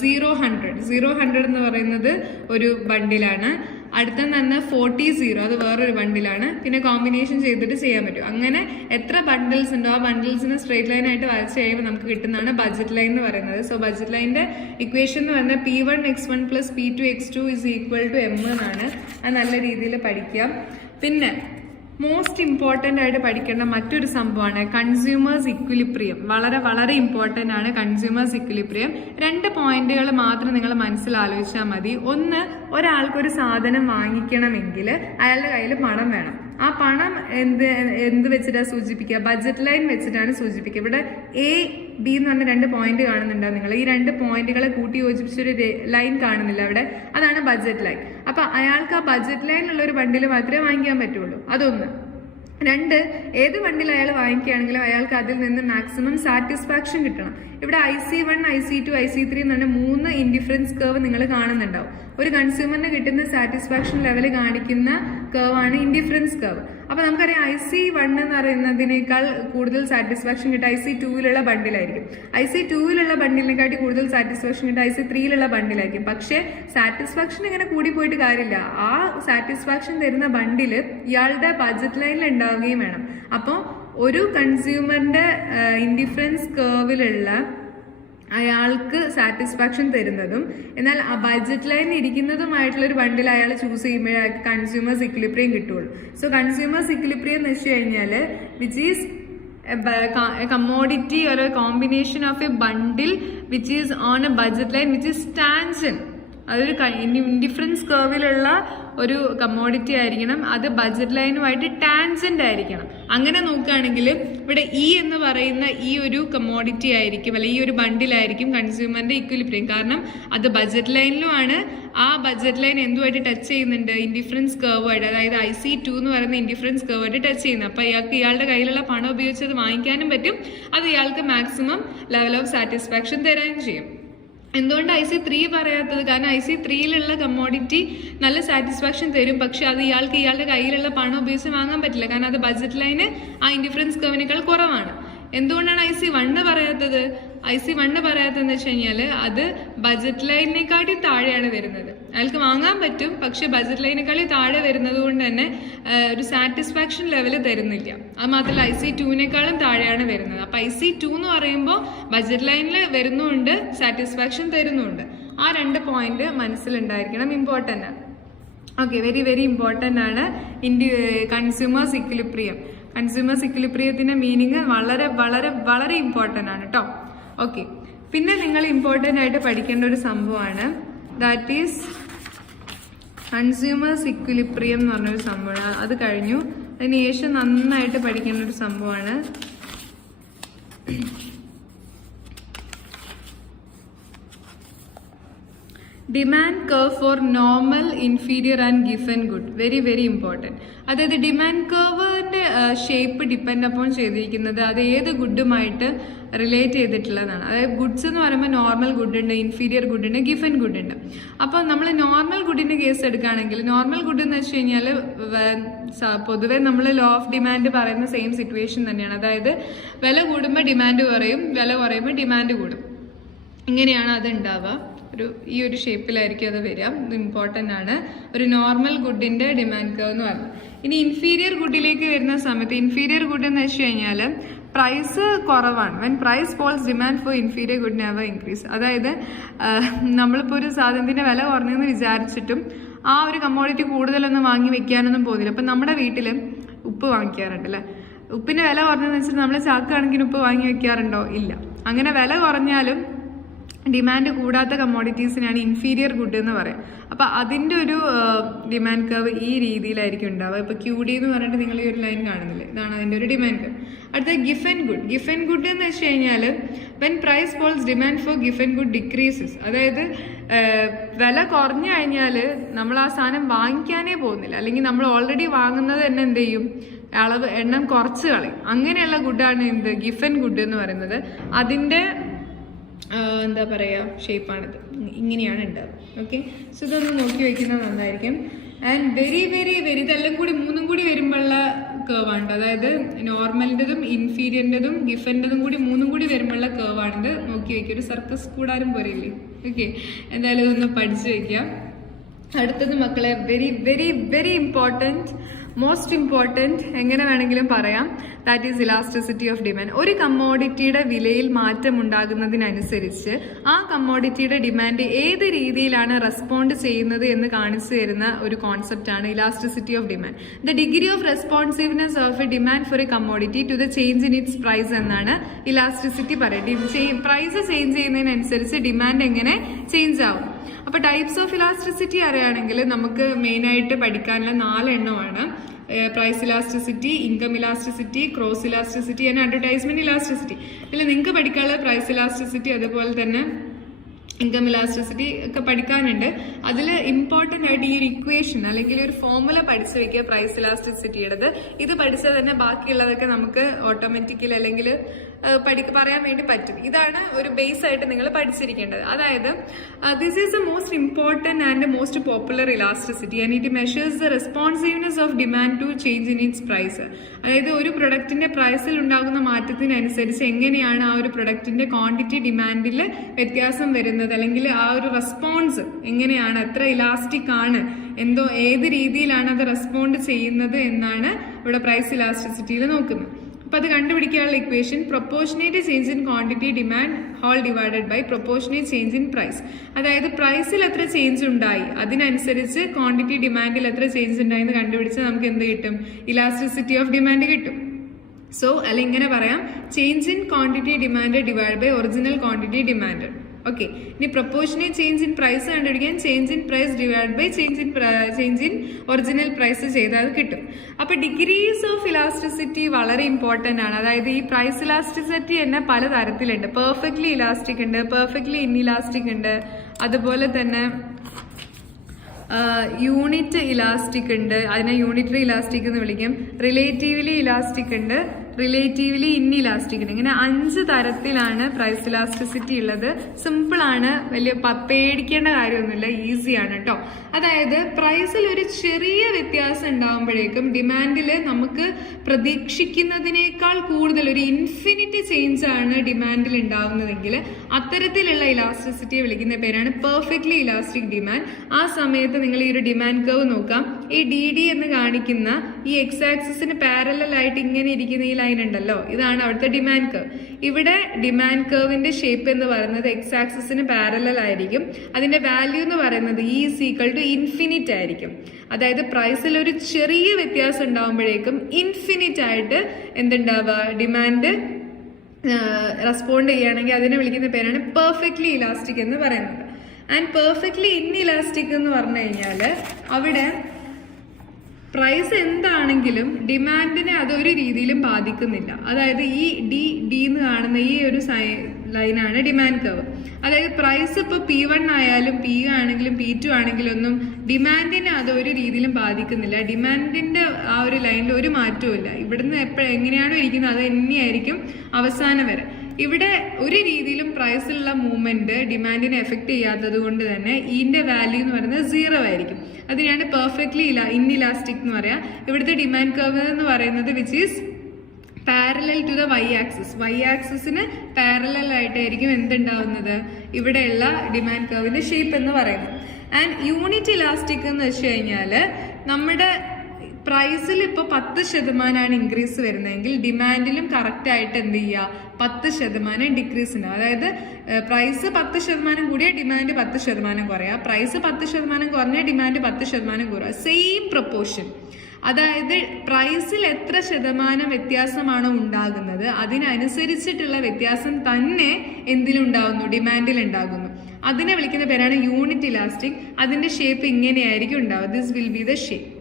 0-100 എന്ന് പറയുന്നത് ഒരു ബണ്ടിലാണ്. അടുത്ത തന്നെ 40-0 അത് വേറൊരു ബണ്ടിലാണ്. പിന്നെ കോമ്പിനേഷൻ ചെയ്തിട്ട് ചെയ്യാൻ പറ്റും. അങ്ങനെ എത്ര ബണ്ടിൽസ് ഉണ്ടോ ആ ബണ്ടിൽസിന് സ്ട്രേറ്റ് ലൈൻ ആയിട്ട് വരച്ച് കഴിയുമ്പോൾ നമുക്ക് കിട്ടുന്നതാണ് ബഡ്ജറ്റ് ലൈൻ എന്ന് പറയുന്നത്. സോ ബഡ്ജറ്റ് ലൈനിന്റെ ഇക്വേഷൻ എന്ന് പറഞ്ഞാൽ P1x1 + P2x2 = M എന്നാണ്. അത് നല്ല രീതിയിൽ പഠിക്കാം. പിന്നെ മോസ്റ്റ് ഇമ്പോർട്ടൻ്റ് ആയിട്ട് പഠിക്കേണ്ട മറ്റൊരു സംഭവമാണ് കൺസ്യൂമേഴ്സ് ഇക്വിലിബ്രിയം. വളരെ വളരെ ഇമ്പോർട്ടൻ്റ് ആണ് കൺസ്യൂമേഴ്സ് ഇക്വിലിബ്രിയം. 2 പോയിന്റുകൾ മാത്രം നിങ്ങൾ മനസ്സിൽ ആലോചിച്ചാൽ മതി. ഒന്ന്, ഒരാൾക്കൊരു സാധനം വാങ്ങിക്കണമെങ്കിൽ അയാളുടെ കയ്യിൽ പണം വേണം. ആ പണം എന്ത് വെച്ചിട്ടാണ് സൂചിപ്പിക്കുക? ബഡ്ജറ്റ് ലൈൻ വെച്ചിട്ടാണ് സൂചിപ്പിക്കുക. ഇവിടെ A-B എന്ന് പറഞ്ഞ 2 പോയിന്റ് കാണുന്നുണ്ടോ നിങ്ങൾ? ഈ 2 പോയിന്റുകളെ കൂട്ടി യോജിപ്പിച്ചൊരു ലൈൻ കാണുന്നില്ല അവിടെ? അതാണ് ബഡ്ജറ്റ് ലൈൻ. അപ്പൊ അയാൾക്ക് ആ ബഡ്ജറ്റ് ലൈനിലുള്ള ഒരു ബണ്ടിൽ മാത്രമേ വാങ്ങിക്കാൻ പറ്റുള്ളൂ. അതൊന്ന്. 2, ഏത് ബണ്ടിൽ അയാൾ വാങ്ങിക്കുകയാണെങ്കിലും അയാൾക്ക് അതിൽ നിന്ന് മാക്സിമം സാറ്റിസ്ഫാക്ഷൻ കിട്ടണം. ഇവിടെ IC1, IC2, IC3 എന്ന് പറഞ്ഞ 3 ഇൻഡിഫറൻസ് കർവ് നിങ്ങൾ കാണുന്നുണ്ടാവും. ഒരു കൺസ്യൂമറിന് കിട്ടുന്ന സാറ്റിസ്ഫാക്ഷൻ ലെവൽ കാണിക്കുന്ന കർവാണ് ഇൻഡിഫറൻസ് കർവ്. അപ്പൊ നമുക്കറിയാം IC1 എന്ന് പറയുന്നതിനേക്കാൾ കൂടുതൽ സാറ്റിസ്ഫാക്ഷൻ കിട്ടുക IC2-ലുള്ള ബണ്ടിലായിരിക്കും. IC2-ലുള്ള ബണ്ടിലിനെക്കാട്ടി കൂടുതൽ സാറ്റിസ്ഫാക്ഷൻ കിട്ടുക IC3-ലുള്ള ബണ്ടിലായിരിക്കും. പക്ഷെ സാറ്റിസ്ഫാക്ഷൻ ഇങ്ങനെ കൂടി പോയിട്ട് കാര്യമില്ല. ആ സാറ്റിസ്ഫാക്ഷൻ തരുന്ന ബണ്ടില് ഇയാളുടെ ബഡ്ജറ്റ് ലൈനിൽ ഉണ്ടാവുകയും വേണം. അപ്പോൾ ഒരു കൺസ്യൂമറിന്റെ ഇൻഡിഫറൻസ് കർവിലുള്ള അയാൾക്ക് സാറ്റിസ്ഫാക്ഷൻ തരുന്നതും എന്നാൽ ആ ബഡ്ജറ്റ് ലൈൻ ഇരിക്കുന്നതുമായിട്ടുള്ള ഒരു ബണ്ടിൽ അയാൾ ചൂസ് ചെയ്യുമ്പോഴേ അയാൾക്ക് കൺസ്യൂമേഴ്സ് ഇക്വിലിബ്രിയം കിട്ടുള്ളൂ. സോ കൺസ്യൂമേഴ്സ് ഇക്വിലിബ്രിയം എന്ന് വെച്ച് കഴിഞ്ഞാൽ which is a commodity or a combination of a bundle which is on a budget line which is tangent. അതൊരു ഇൻഡിഫറൻസ് കർവിലുള്ള ഒരു കമ്മോഡിറ്റി ആയിരിക്കണം. അത് ബഡ്ജറ്റ് ലൈനുമായിട്ട് ടാൻജന്റ് ആയിരിക്കണം. അങ്ങനെ നോക്കുകയാണെങ്കിൽ ഇവിടെ എന്ന് പറയുന്ന ഈ ഒരു കമ്മോഡിറ്റി ആയിരിക്കും, അല്ലെങ്കിൽ ഈ ഒരു ബണ്ടിലായിരിക്കും കൺസ്യൂമറിന്റെ ഇക്വിലിബ്രിയം. കാരണം അത് ബഡ്ജറ്റ് ലൈനിലുമാണ്. ആ ബഡ്ജറ്റ് ലൈൻ എന്തുമായിട്ട് ടച്ച് ചെയ്യുന്നുണ്ട്? ഇൻഡിഫറൻസ് കർവായിട്ട്, അതായത് IC2 എന്ന് പറയുന്ന ഇൻഡിഫറൻസ് കർവായിട്ട് ടച്ച് ചെയ്യുന്നത്. അപ്പൊ ഇയാളുടെ കയ്യിലുള്ള പണം ഉപയോഗിച്ച് അത് വാങ്ങിക്കാനും പറ്റും. അത് ഇയാൾക്ക് മാക്സിമം ലെവൽ ഓഫ് സാറ്റിസ്ഫാക്ഷൻ തരാനും ചെയ്യും. എന്തുകൊണ്ട് IC3 പറയാത്തത്? കാരണം IC3-ലുള്ള കമ്മോഡിറ്റി നല്ല സാറ്റിസ്ഫാക്ഷൻ തരും, പക്ഷെ അത് ഇയാളുടെ കയ്യിലുള്ള പണം ഉപയോഗിച്ച് വാങ്ങാൻ പറ്റില്ല. കാരണം അത് ബഡ്ജറ്റ് ലൈന് ആ ഇൻഡിഫറൻസ് കർവിനേക്കാൾ കുറവാണ്. എന്തുകൊണ്ടാണ് IC1 പറയാത്തത്? IC1 പറയാത്തതെന്ന് വെച്ച് കഴിഞ്ഞാൽ അത് ബഡ്ജറ്റ് ലൈനിനെക്കാട്ടി താഴെയാണ് വരുന്നത്. അയാൾക്ക് വാങ്ങാൻ പറ്റും, പക്ഷെ ബഡ്ജറ്റ് ലൈനേക്കാളി താഴെ വരുന്നത് കൊണ്ട് തന്നെ ഒരു സാറ്റിസ്ഫാക്ഷൻ ലെവല് തരുന്നില്ല. അത് മാത്രമല്ല IC2-നേക്കാളും താഴെയാണ് വരുന്നത്. അപ്പൊ IC2 എന്ന് പറയുമ്പോൾ ബഡ്ജറ്റ് ലൈനിൽ വരുന്നുണ്ട്, സാറ്റിസ്ഫാക്ഷൻ തരുന്നുണ്ട്. ആ 2 പോയിന്റ് മനസ്സിലുണ്ടായിരിക്കണം, ഇമ്പോർട്ടൻ്റ് ആണ്. ഓക്കെ, വെരി വെരി ഇമ്പോർട്ടൻ്റ് ആണ് കൺസ്യൂമേഴ്സ് ഇക്വിലിബ്രിയം. കൺസ്യൂമേഴ്സ് ഇക്വിലിബ്രിയത്തിന്റെ മീനിങ് വളരെ വളരെ വളരെ ഇമ്പോർട്ടൻ്റ് ആണ് കേട്ടോ. ഓക്കെ, പിന്നെ നിങ്ങൾ ഇമ്പോർട്ടൻ്റ് ആയിട്ട് പഠിക്കേണ്ട ഒരു സംഭവമാണ്, ദാറ്റ് ഈസ് കൺസ്യൂമേഴ്സ് ഇക്വിലിബ്രിയം എന്ന് പറഞ്ഞൊരു സംഭവമാണ്. അത് കഴിഞ്ഞു. അതിനുശേഷം നന്നായിട്ട് പഠിക്കേണ്ട ഒരു സംഭവമാണ് demand curve for normal, inferior and Giffen good. Very very important. അതായത് ഡിമാൻഡ് കർവിന്റെ ഷേപ്പ് ഡിപ്പെൻഡ് അപ്പോൺ ചെയ്തിരിക്കുന്നത് അത് ഏത് ഗുഡുമായിട്ട് റിലേറ്റ് ചെയ്തിട്ടുള്ളതാണ്. അതായത് ഗുഡ്സ് എന്ന് പറയുമ്പോൾ നോർമൽ ഗുഡ് ഉണ്ട്, ഇൻഫീരിയർ ഗുഡ് ഉണ്ട്, ഗിഫൻ ഗുഡ് ഉണ്ട്. അപ്പോൾ നമ്മൾ നോർമൽ ഗുഡിന്റെ കേസ് എടുക്കുകയാണെങ്കിൽ, നോർമൽ ഗുഡ് എന്ന് വെച്ച് കഴിഞ്ഞാൽ പൊതുവെ നമ്മൾ ലോ ഓഫ് ഡിമാൻഡ് പറയുന്ന സെയിം സിറ്റുവേഷൻ തന്നെയാണ്. അതായത് വില കൂടുമ്പോൾ ഡിമാൻഡ് കുറയും, വില കുറയുമ്പോൾ ഡിമാൻഡ് കൂടും. ഇങ്ങനെയാണ് അത് ഉണ്ടാവുക. ഈ ഒരു ഷേപ്പിലായിരിക്കും അത് വരിക. ഇത് ഇമ്പോർട്ടൻ്റ് ആണ്. ഒരു നോർമൽ ഗുഡിന്റെ ഡിമാൻഡ് കർവ് എന്ന് പറയുന്നത്. ഇനി ഇൻഫീരിയർ ഗുഡിലേക്ക് വരുന്ന സമയത്ത്, ഇൻഫീരിയർ ഗുഡ് എന്ന് വെച്ച് കഴിഞ്ഞാൽ പ്രൈസ് കുറവാണ്. When price falls demand for inferior good never increase. അതായത് നമ്മളിപ്പോൾ ഒരു സാധനത്തിന്റെ വില കുറഞ്ഞെന്ന് വിചാരിച്ചിട്ടും ആ ഒരു കമ്മോഡിറ്റി കൂടുതലൊന്നും വാങ്ങി വെക്കാനൊന്നും പോകുന്നില്ല. അപ്പം നമ്മുടെ വീട്ടിൽ ഉപ്പ് വാങ്ങിക്കാറുണ്ട് അല്ലേ? ഉപ്പിന്റെ വില കുറഞ്ഞെന്ന് വെച്ചിട്ട് നമ്മൾ ചാക്ക് കണക്കിന് ഉപ്പ് വാങ്ങി വെക്കാറുണ്ടോ? ഇല്ല. അങ്ങനെ വില കുറഞ്ഞാലും ഡിമാൻഡ് കൂടാത്ത കമ്മോഡിറ്റീസിനാണ് ഇൻഫീരിയർ ഗുഡ് എന്ന് പറയാം. അപ്പം അതിൻ്റെ ഒരു ഡിമാൻഡ് കർവ് ഈ രീതിയിലായിരിക്കും ഉണ്ടാവുക. ഇപ്പോൾ QD എന്ന് പറഞ്ഞിട്ട് നിങ്ങൾ ഈ ഒരു ലൈൻ കാണുന്നില്ലേ? ഇതാണ് അതിൻ്റെ ഒരു ഡിമാൻഡ് കർവ്. അടുത്ത ഗിഫൻ ഗുഡ്. ഗിഫൻ ഗുഡ് എന്ന് വെച്ച് കഴിഞ്ഞാൽ when price falls demand for Giffen good decreases. അതായത് വില കുറഞ്ഞു കഴിഞ്ഞാൽ നമ്മൾ ആ സാധനം വാങ്ങിക്കാനേ പോകുന്നില്ല, അല്ലെങ്കിൽ നമ്മൾ ഓൾറെഡി വാങ്ങുന്നത് തന്നെ എന്ത് ചെയ്യും? എണ്ണം കുറച്ച് കളയും. അങ്ങനെയുള്ള ഗുഡാണ് എന്ത്? ഗിഫൻ ഗുഡ് എന്ന് പറയുന്നത്. അതിൻ്റെ എന്താ പറയുക, ഷേപ്പാണിത്. ഇങ്ങനെയാണ് ഉണ്ടാവുക. ഓക്കെ, സോ ഇതൊന്ന് നോക്കി വയ്ക്കുന്നത് നന്നായിരിക്കും. ആൻഡ് വെരി വെരി വെരി ഇതെല്ലാം കൂടി മൂന്നും കൂടി വരുമ്പോഴുള്ള കേവാണ്. അതായത് നോർമലിൻ്റെതും ഇൻഫീരിയറിൻ്റെതും ഗിഫൻ്റെതും കൂടി മൂന്നും കൂടി വരുമ്പോഴുള്ള കേവാണിത്. നോക്കി വയ്ക്കുക. ഒരു സർക്കസ് കൂടാരും പോരല്ലേ? ഓക്കെ, എന്തായാലും ഇതൊന്ന് പഠിച്ചു വയ്ക്കുക. അടുത്തത് മക്കളെ very very very important, most important എങ്ങനെ വേണമെങ്കിലും പറയാം, that is elasticity of demand. ഒരു കമ്മോഡിറ്റിയുടെ വിലയിൽ മാറ്റം ഉണ്ടാകുന്നതിനനുസരിച്ച് ആ കമ്മോഡിറ്റിയുടെ ഡിമാൻഡ് ഏത് രീതിയിലാണ് റെസ്പോണ്ട് ചെയ്യുന്നത് എന്ന് കാണിച്ചു തരുന്ന ഒരു കോൺസെപ്റ്റാണ് elasticity of demand. The degree of responsiveness of a demand for a commodity to the change in its price എന്നാണ് ഇലാസ്റ്റിസിറ്റി പറയുന്നത്. പ്രൈസ് ചേഞ്ച് ചെയ്യുന്നതിനനുസരിച്ച് ഡിമാൻഡ് എങ്ങനെ ചേഞ്ച് ആവും. അപ്പോൾ ടൈപ്സ് ഓഫ് ഇലാസ്റ്റിസിറ്റി അറിയുകയാണെങ്കിൽ നമുക്ക് മെയിനായിട്ട് പഠിക്കാനുള്ള 4 എണ്ണമാണ്. Price elasticity, income elasticity, cross elasticity and advertisement elasticity. ഇതിൽ നിങ്ങൾക്ക് പഠിക്കാനുള്ള പ്രൈസ് ഇലാസ്റ്റിസിറ്റി അതുപോലെ തന്നെ ഇൻകം ഇലാസ്റ്റിസിറ്റി ഒക്കെ പഠിക്കാനുണ്ട്. അതിൽ ഇമ്പോർട്ടൻ്റ് ആയിട്ട് ഈ ഒരു ഇക്വേഷൻ അല്ലെങ്കിൽ ഒരു ഫോർമുല പഠിച്ചു വെക്കുക പ്രൈസ് ഇലാസ്റ്റിസിറ്റിയുടേത്. ഇത് പഠിച്ചാൽ തന്നെ ബാക്കിയുള്ളതൊക്കെ നമുക്ക് ഓട്ടോമാറ്റിക്കലി അല്ലെങ്കിൽ പറയാൻ വേണ്ടി പറ്റും. ഇതാണ് ഒരു ബേസ് ആയിട്ട് നിങ്ങൾ പഠിച്ചിരിക്കേണ്ടത്. അതായത് this is the most important and most popular elasticity and it measures the responsiveness of demand to change in its price. അതായത് ഒരു പ്രൊഡക്റ്റിന്റെ പ്രൈസിൽ ഉണ്ടാകുന്ന മാറ്റത്തിനനുസരിച്ച് എങ്ങനെയാണ് ആ ഒരു പ്രൊഡക്റ്റിന്റെ ക്വാണ്ടിറ്റി ഡിമാൻഡിൽ വ്യത്യാസം വരുന്നത്, അല്ലെങ്കിൽ ആ ഒരു റെസ്പോൺസ് എങ്ങനെയാണ്, എത്ര ഇലാസ്റ്റിക് ആണ്, ഏത് രീതിയിലാണ് അത് റെസ്പോണ്ട് ചെയ്യുന്നത് എന്നാണ് ഇവിടെ പ്രൈസ് ഇലാസ്റ്റിസിറ്റിയിൽ നോക്കുന്നത്. അപ്പൊ അത് കണ്ടുപിടിക്കാനുള്ള equation proportionate change in quantity demand whole divided by proportionate change in price. അതായത് പ്രൈസിൽ എത്ര ചേഞ്ച് ഉണ്ടായി അതിനനുസരിച്ച് ക്വാണ്ടിറ്റി ഡിമാൻഡിൽ എത്ര ചേഞ്ച് ഉണ്ടായി എന്ന് കണ്ടുപിടിച്ചാൽ നമുക്ക് എന്ത് കിട്ടും? ഇലാസ്റ്റിസിറ്റി ഓഫ് ഡിമാൻഡ് കിട്ടും. സോ അല്ല ഇങ്ങനെ പറയാം, change in quantity demand divide by original quantity demand. Okay, ഇനി പ്രൊപ്പോർഷനേറ്റ് ചേഞ്ച് ഇൻ പ്രൈസ് കണ്ടുപിടിക്കാൻ change in price divide by change in original price ചെയ്താൽ കിട്ടും. അപ്പൊ ഡിഗ്രീസ് ഓഫ് ഇലാസ്റ്റിസിറ്റി വളരെ ഇമ്പോർട്ടന്റ് ആണ്. അതായത് ഈ പ്രൈസ് ഇലാസ്റ്റിസിറ്റി തന്നെ പല തരത്തിലുണ്ട്. പെർഫെക്റ്റ്ലി ഇലാസ്റ്റിക് ഉണ്ട്, പെർഫെക്റ്റ്ലി ഇൻഇലാസ്റ്റിക് ഉണ്ട്, അതുപോലെ തന്നെ യൂണിറ്റ് ഇലാസ്റ്റിക് ഉണ്ട്, അതിനെ യൂണിറ്ററി ഇലാസ്റ്റിക് എന്ന് വിളിക്കും. റിലേറ്റീവ്ലി ഇലാസ്റ്റിക് ഉണ്ട്, റിലേറ്റീവ്ലി ഇൻഇലാസ്റ്റിക് ഉണ്ട്. ഇങ്ങനെ 5 തരത്തിലാണ് പ്രൈസ് ഇലാസ്റ്റിസിറ്റി ഉള്ളത്. സിമ്പിൾ ആണ്, വലിയ പേടിക്കേണ്ട കാര്യമൊന്നുമില്ല, ഈസിയാണ് കേട്ടോ. അതായത് പ്രൈസിൽ ഒരു ചെറിയ വ്യത്യാസം ഉണ്ടാകുമ്പോഴേക്കും ഡിമാൻഡിൽ നമുക്ക് പ്രതീക്ഷിക്കുന്നതിനേക്കാൾ കൂടുതൽ ഒരു ഇൻഫിനിറ്റി ചേഞ്ച് ആണ് ഡിമാൻഡിൽ ഉണ്ടാകുന്നതെങ്കിൽ അത്തരത്തിലുള്ള ഇലാസ്റ്റിസിറ്റിയെ വിളിക്കുന്ന പേരാണ് പെർഫെക്റ്റ്ലി ഇലാസ്റ്റിക് ഡിമാൻഡ്. ആ സമയത്ത് നിങ്ങൾ ഈ ഒരു ഡിമാൻഡ് കർവ് നോക്കാം. ഈ DD എന്ന് കാണിക്കുന്ന ഈ എക്സ് ആക്സിസിന് പാരലൽ ആയിട്ട് ഇങ്ങനെ ഇരിക്കുന്ന ഈ ലൈൻ ഉണ്ടല്ലോ, ഇതാണ് അവിടുത്തെ ഡിമാൻഡ് കർവ്. ഇവിടെ ഡിമാൻഡ് കർവിന്റെ ഷേപ്പ് എന്ന് പറയുന്നത് എക്സ് ആക്സിസിന് പാരലൽ ആയിരിക്കും. അതിന്റെ വാല്യൂ എന്ന് പറയുന്നത് E = ഇൻഫിനിറ്റ് ആയിരിക്കും. അതായത് പ്രൈസിൽ ഒരു ചെറിയ വ്യത്യാസം ഉണ്ടാകുമ്പോഴേക്കും ഇൻഫിനിറ്റ് ആയിട്ട് എന്തുണ്ടാവുക, ഡിമാൻഡ് റെസ്പോണ്ട് ചെയ്യുകയാണെങ്കിൽ അതിനെ വിളിക്കുന്ന പേരാണ് പെർഫെക്റ്റ്ലി ഇലാസ്റ്റിക് എന്ന് പറയുന്നത്. ആൻഡ് പെർഫെക്റ്റ്ലി ഇൻഇലാസ്റ്റിക് എന്ന് പറഞ്ഞു കഴിഞ്ഞാൽ അവിടെ പ്രൈസ് എന്താണെങ്കിലും ഡിമാൻഡിനെ അതൊരു രീതിയിലും ബാധിക്കുന്നില്ല. അതായത് ഈ ഡി എന്ന് കാണുന്ന ഈ ഒരു ലൈനാണ് ഡിമാൻഡ് കർവ്. അതായത് പ്രൈസ് ഇപ്പോൾ P1 ആയാലും P ആണെങ്കിലും P2 ആണെങ്കിലും ഒന്നും ഡിമാൻഡിനെ അതൊരു രീതിയിലും ബാധിക്കുന്നില്ല. ഡിമാൻഡിന്റെ ആ ഒരു ലൈനിൽ ഒരു മാറ്റവും ഇല്ല. ഇവിടുന്ന് എങ്ങനെയാണോ ഇരിക്കുന്നത് അത് തന്നെയായിരിക്കും അവസാനം വരെ. ഇവിടെ ഒരു രീതിയിലും പ്രൈസിലുള്ള മൂവ്മെന്റ് ഡിമാൻഡിനെ എഫക്ട് ചെയ്യാത്തത് കൊണ്ട് തന്നെ ഇതിന്റെ വാല്യൂ എന്ന് പറയുന്നത് 0 ആയിരിക്കും. അതിനാണ് പെർഫെക്റ്റ്ലി ഇൻഇലാസ്റ്റിക് എന്ന് പറയാം. ഇവിടുത്തെ ഡിമാൻഡ് കർവ് എന്ന് പറയുന്നത് which is parallel to the Y axis. Y ആക്സിസിന് പാരലൽ ആയിട്ടായിരിക്കും എന്തുണ്ടാവുന്നത്, ഇവിടെയുള്ള ഡിമാൻഡ് കർവിന്റെ ഷേപ്പ് എന്ന് പറയുന്നത്. ആൻഡ് യൂണിറ്റ് ഇലാസ്റ്റിക് എന്ന് വെച്ച് കഴിഞ്ഞാൽ നമ്മുടെ പ്രൈസിൽ ഇപ്പോൾ 10% ഇൻക്രീസ് വരുന്നതെങ്കിൽ ഡിമാൻഡിലും കറക്റ്റ് ആയിട്ട് എന്ത് ചെയ്യുക, 10% ഡിക്രീസ് ഉണ്ടാവും. അതായത് പ്രൈസ് 10% കൂടിയ ഡിമാൻഡ് 10% കുറയുക, പ്രൈസ് 10% കുറഞ്ഞ ഡിമാൻഡ് 10% കുറയുക, സെയിം പ്രൊപ്പോർഷൻ. അതായത് പ്രൈസിൽ എത്ര ശതമാനം വ്യത്യാസമാണോ ഉണ്ടാകുന്നത് അതിനനുസരിച്ചിട്ടുള്ള വ്യത്യാസം തന്നെ എന്തിലുണ്ടാകുന്നു, ഡിമാൻഡിൽ ഉണ്ടാകുന്നു. അതിനെ വിളിക്കുന്ന പേരാണ് യൂണിറ്റ് ഇലാസ്റ്റിക്. അതിന്റെ ഷേപ്പ് ഇങ്ങനെയായിരിക്കും ഉണ്ടാവുക. This will be the shape.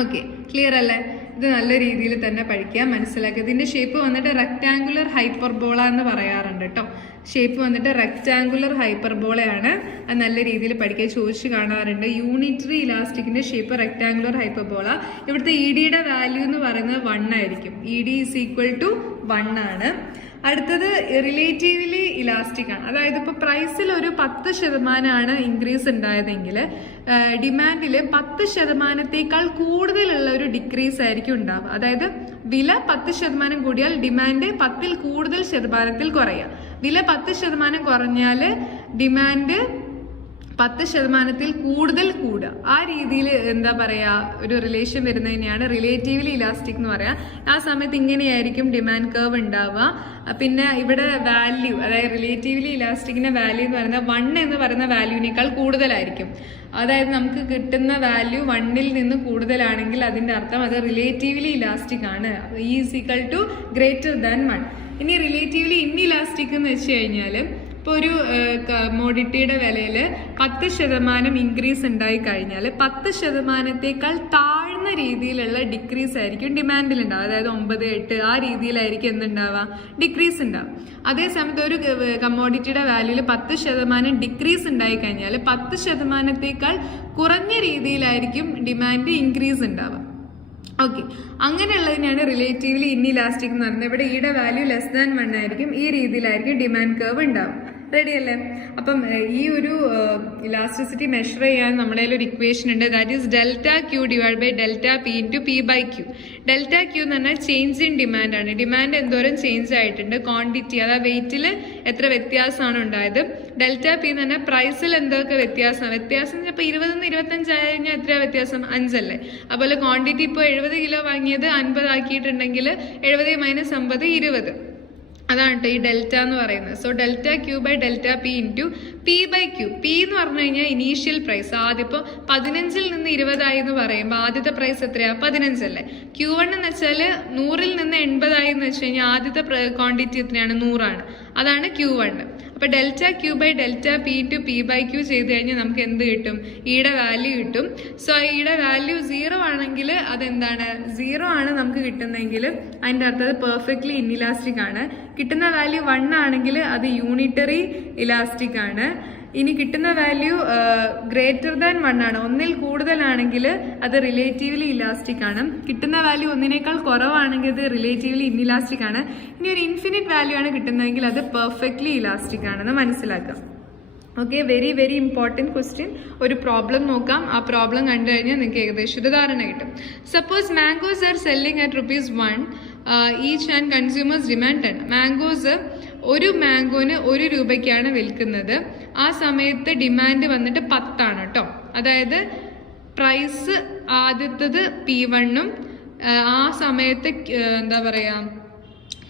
Okay, clear അല്ലേ? ഇത് നല്ല രീതിയിൽ തന്നെ പഠിക്കുക, മനസ്സിലാക്കുക. ഇതിന്റെ ഷേപ്പ് വന്നിട്ട് റെക്ടാങ്കുലർ ഹൈപ്പർബോള എന്ന് പറയാറുണ്ട് കേട്ടോ. ഷേപ്പ് വന്നിട്ട് റെക്ടാങ്കുലർ ഹൈപ്പർബോളയാണ്. അത് നല്ല രീതിയിൽ പഠിക്കുക, ചോദിച്ചു കാണാറുണ്ട്. യൂണിറ്ററി ഇലാസ്റ്റിക്കിന്റെ ഷേപ്പ് റെക്ടാങ്കുലർ ഹൈപ്പർബോള. ഇവിടുത്തെ ഇഡിയുടെ വാല്യൂ എന്ന് പറയുന്നത് 1 ആയിരിക്കും. ഇഡി ഈസ് ഈക്വൽ ടു 1 ആണ്. അടുത്തത് റിലേറ്റീവ്ലി ഇലാസ്റ്റിക് ആണ്. അതായത് ഇപ്പോൾ പ്രൈസിൽ ഒരു 10% ഇൻക്രീസ് ഉണ്ടായതെങ്കിൽ ഡിമാൻഡിൽ 10%-ത്തേക്കാൾ കൂടുതലുള്ള ഒരു ഡിക്രീസ് ആയിരിക്കും ഉണ്ടാവുക. അതായത് വില 10% കൂടിയാൽ ഡിമാൻഡ് 10-ൽ കൂടുതൽ ശതമാനത്തിൽ കുറയുക. വില 10% കുറഞ്ഞാൽ ഡിമാൻഡ് 10%-ത്തിൽ കൂടുതൽ കൂടുക. ആ രീതിയിൽ എന്താ പറയാ, ഒരു റിലേഷൻ വരുന്നതിനെയാണ് റിലേറ്റീവ്ലി ഇലാസ്റ്റിക് എന്ന് പറയാം. ആ സമയത്ത് ഇങ്ങനെയായിരിക്കും ഡിമാൻഡ് കർവ് ഉണ്ടാവുക. പിന്നെ ഇവിടെ വാല്യൂ, അതായത് റിലേറ്റീവ്ലി ഇലാസ്റ്റിക്കിന്റെ വാല്യൂ എന്ന് പറയുന്നത് 1 എന്ന് പറയുന്ന വാല്യൂവിനേക്കാൾ കൂടുതലായിരിക്കും. അതായത് നമുക്ക് കിട്ടുന്ന വാല്യൂ 1-ൽ നിന്ന് കൂടുതലാണെങ്കിൽ അതിന്റെ അർത്ഥം അത് റിലേറ്റീവ്ലി ഇലാസ്റ്റിക് ആണ്. Is equal to greater than 1. ഇനി റിലേറ്റീവ്ലി ഇൻഇലാസ്റ്റിക് എന്ന് വെച്ച് കഴിഞ്ഞാൽ ഇപ്പോൾ ഒരു കമോഡിറ്റിയുടെ വിലയിൽ 10% ഇൻക്രീസ് ഉണ്ടായി കഴിഞ്ഞാൽ 10%-ത്തേക്കാൾ താഴ്ന്ന രീതിയിലുള്ള ഡിക്രീസ് ആയിരിക്കും ഡിമാൻഡിൽ ഉണ്ടാവുക. അതായത് 9, 8 ആ രീതിയിലായിരിക്കും എന്തുണ്ടാവുക, ഡിക്രീസ് ഉണ്ടാവും. അതേസമയത്ത് ഒരു കമോഡിറ്റിയുടെ വാല്യൂല് 10% ഡിക്രീസ് ഉണ്ടായി കഴിഞ്ഞാൽ 10%-ത്തേക്കാൾ കുറഞ്ഞ രീതിയിലായിരിക്കും ഡിമാൻഡ് ഇൻക്രീസ് ഉണ്ടാവുക. ഓക്കെ, അങ്ങനെയുള്ളതിനാണ് റിലേറ്റീവ്ലി ഇൻഇലാസ്റ്റിക് എന്ന് പറയുന്നത്. ഇവിടെ ഈയുടെ വാല്യൂ ലെസ് ദാൻ 1 ആയിരിക്കും. ഈ രീതിയിലായിരിക്കും ഡിമാൻഡ് കർവ് ഉണ്ടാവും. റെഡി അല്ലേ? അപ്പം ഈ ഒരു ഇലാസ്റ്റിസിറ്റി മെഷർ ചെയ്യാൻ നമ്മുടെ കയ്യിൽ ഒരു ഇക്വേഷൻ ഉണ്ട്. That is delta Q divide by delta P into P by Q. Delta Q എന്ന് പറഞ്ഞാൽ ചേഞ്ച് ഇൻ ഡിമാൻഡ് ആണ്. ഡിമാൻഡ് എന്തോരം ചേഞ്ച് ആയിട്ടുണ്ട്, ക്വാണ്ടിറ്റി, അതായത് വെയിറ്റിൽ എത്ര വ്യത്യാസമാണ് ഉണ്ടായത്. ഡെൽറ്റ പി എന്ന് പറഞ്ഞാൽ പ്രൈസിൽ എന്തൊക്കെ വ്യത്യാസം ഇപ്പോൾ 20 25 ആയി കഴിഞ്ഞാൽ എത്ര വ്യത്യാസം, 5 അല്ലേ? അതുപോലെ ക്വാണ്ടിറ്റി ഇപ്പോൾ 70 കിലോ വാങ്ങിയത് 50 ആക്കിയിട്ടുണ്ടെങ്കിൽ 70 - 50 20. അതാണ് കേട്ടോ ഈ ഡെൽറ്റ എന്ന് പറയുന്നത്. So delta Q by delta P into P by Q. P എന്ന് പറഞ്ഞു കഴിഞ്ഞാൽ ഇനീഷ്യൽ പ്രൈസ്. ആദ്യം ഇപ്പോൾ 15-ൽ നിന്ന് 20 ആയി എന്ന് പറയുമ്പോൾ ആദ്യത്തെ പ്രൈസ് എത്രയാ, 15 അല്ലേ? Q1 എന്ന് വെച്ചാൽ 100-ൽ നിന്ന് 80 ആയി എന്ന് വെച്ച് കഴിഞ്ഞാൽ ആദ്യത്തെ ക്വാണ്ടിറ്റി എത്രയാണ്, 100 ആണ്. അതാണ് Q1. അപ്പൊ delta Q by delta P to P by Q ചെയ്ത് കഴിഞ്ഞാൽ നമുക്ക് എന്ത് കിട്ടും, ഈയുടെ വാല്യൂ കിട്ടും. സോ ഈയുടെ വാല്യൂ 0 ആണെങ്കിൽ അതെന്താണ്, 0 ആണ് നമുക്ക് കിട്ടുന്നതെങ്കിൽ അതിൻ്റെ അർത്ഥം അത് പെർഫെക്റ്റ്ലി ഇൻഇലാസ്റ്റിക് ആണ്. കിട്ടുന്ന വാല്യൂ 1 ആണെങ്കിൽ അത് യൂണിറ്ററി ഇലാസ്റ്റിക് ആണ്. ഇനി കിട്ടുന്ന വാല്യൂ ഗ്രേറ്റർ ദാൻ 1 ആണ്, 1-ൽ കൂടുതലാണെങ്കിൽ അത് റിലേറ്റീവ്ലി ഇലാസ്റ്റിക് ആണ്. കിട്ടുന്ന വാല്യൂ 1-നേക്കാൾ കുറവാണെങ്കിൽ അത് റിലേറ്റീവ്ലി ഇൻഇലാസ്റ്റിക് ആണ്. ഇനി ഒരു ഇൻഫിനിറ്റ് വാല്യൂ ആണ് കിട്ടുന്നതെങ്കിൽ അത് പെർഫെക്റ്റ്ലി ഇലാസ്റ്റിക് ആണെന്ന് മനസ്സിലാക്കാം. Okay, very very important question. ഒരു പ്രോബ്ലം നോക്കാം. ആ പ്രോബ്ലം കണ്ടു കഴിഞ്ഞാൽ നിങ്ങൾക്ക് ഏകദേശം ഒരു ധാരണ കിട്ടും. Suppose mangoes are selling at ₹1 each and consumers demand 10. Mangoes ഒരു മാംഗോന് 1 രൂപയ്ക്കാണ് വിൽക്കുന്നത്. ആ സമയത്ത് ഡിമാൻഡ് വന്നിട്ട് 10 ആണ് കേട്ടോ. അതായത് പ്രൈസ് ആദ്യത്തത് P1-ഉം ആ സമയത്ത് എന്താ പറയാ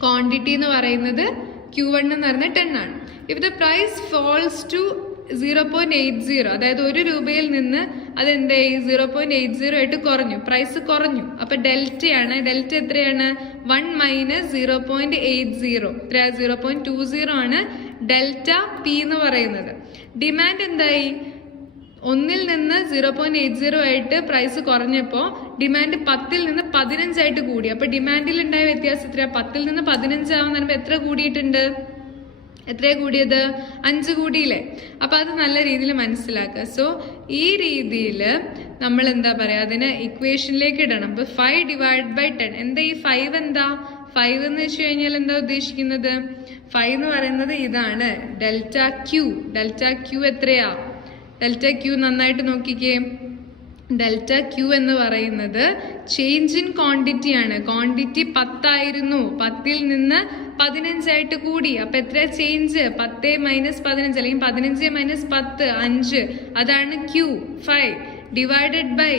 ക്വാണ്ടിറ്റി എന്ന് പറയുന്നത് Q1 എന്ന് പറയുന്നത് 10 ആണ്. If the price falls to 0.80, അതായത് 1 രൂപയിൽ നിന്ന് അതെന്തായി 0.80 ആയിട്ട് കുറഞ്ഞു, പ്രൈസ് കുറഞ്ഞു. അപ്പൊ ഡെൽറ്റയാണ്. ഡെൽറ്റ എത്രയാണ്? 1 മൈനസ് 0.80, 0.20 ആണ് ഡെൽറ്റ പി എന്ന് പറയുന്നത്. ഡിമാൻഡ് എന്തായി? 1 നിന്ന് 0.80 ആയിട്ട് പ്രൈസ് കുറഞ്ഞപ്പോ ഡിമാൻഡ് 10 നിന്ന് 15 ആയിട്ട് കൂടി. അപ്പൊ ഡിമാൻഡിൽ ഉണ്ടായ വ്യത്യാസം എത്രയാ? 10 നിന്ന് 15 ആവുന്ന പറയുമ്പോ എത്ര കൂടിയിട്ടുണ്ട്? എത്രയാ കൂടിയത്? 5 കൂടിയില്ലേ? അപ്പൊ അത് നല്ല രീതിയിൽ മനസ്സിലാക്കുക. സോ ഈ രീതിയിൽ നമ്മൾ എന്താ പറയാ, അതിനെ ഇക്വേഷനിലേക്ക് ഇടണം. അപ്പൊ 5 ഡിവൈഡ് ബൈ 10. എന്താ ഈ 5? എന്താ 5 എന്ന് വെച്ച് കഴിഞ്ഞാൽ എന്താ ഉദ്ദേശിക്കുന്നത്? 5 എന്ന് പറയുന്നത് ഇതാണ്, ഡെൽറ്റ ക്യൂ. ഡെൽറ്റ ക്യൂ എത്രയാ? ഡെൽറ്റ ക്യൂ നന്നായിട്ട് നോക്കിക്കേ. ഡെൽറ്റ ക്യൂ എന്ന് പറയുന്നത് ചേഞ്ച് ഇൻ ക്വാണ്ടിറ്റി ആണ്. ക്വാണ്ടിറ്റി 10 ആയിരുന്നു, 10 നിന്ന് 15 ആയിട്ട് കൂടി. അപ്പൊ എത്രയാ ചേഞ്ച്? 10 മൈനസ് 15 അല്ലെങ്കിൽ 15 മൈനസ് 10, 5. അതാണ് Q. 5 divided by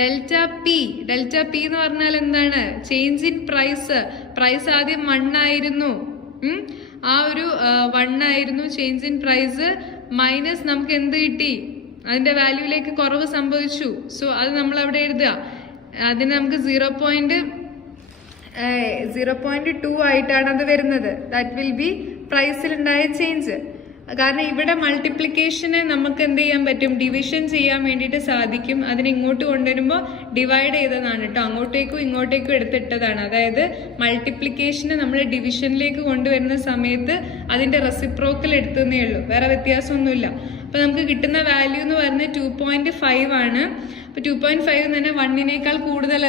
delta P. Delta P എന്ന് പറഞ്ഞാൽ എന്താണ്? Change in price. പ്രൈസ് ആദ്യം 1 ആയിരുന്നു, ആ ഒരു 1 ആയിരുന്നു ചേഞ്ച് ഇൻ പ്രൈസ്. മൈനസ് നമുക്ക് എന്ത് കിട്ടി? അതിന്റെ വാല്യൂലേക്ക് കുറവ് സംഭവിച്ചു. സോ അത് നമ്മൾ അവിടെ എഴുതുക. അതിന് നമുക്ക് 0.2 ആയിട്ടാണ് അത് വരുന്നത്. ദാറ്റ് വിൽ ബി പ്രൈസിലുണ്ടായ ചേഞ്ച്. കാരണം ഇവിടെ മൾട്ടിപ്ലിക്കേഷന് നമുക്ക് എന്ത് ചെയ്യാൻ പറ്റും? ഡിവിഷൻ ചെയ്യാൻ വേണ്ടിയിട്ട് സാധിക്കും. അതിന് ഇങ്ങോട്ട് കൊണ്ടുവരുമ്പോൾ ഡിവൈഡ് ചെയ്തതാണ് കേട്ടോ, അങ്ങോട്ടേക്കും ഇങ്ങോട്ടേക്കും എടുത്തിട്ടതാണ്. അതായത് മൾട്ടിപ്ലിക്കേഷന് നമ്മൾ ഡിവിഷനിലേക്ക് കൊണ്ടുവരുന്ന സമയത്ത് അതിന്റെ റെസിപ്രോക്കൽ എടുത്തതേ ഉള്ളൂ, വേറെ വ്യത്യാസമൊന്നുമില്ല. അപ്പൊ നമുക്ക് കിട്ടുന്ന വാല്യൂ എന്ന് പറയുന്നത് 2.5 ആണ്. അപ്പൊ 2.5 തന്നെ 1-നേക്കാൾ കൂടുതൽ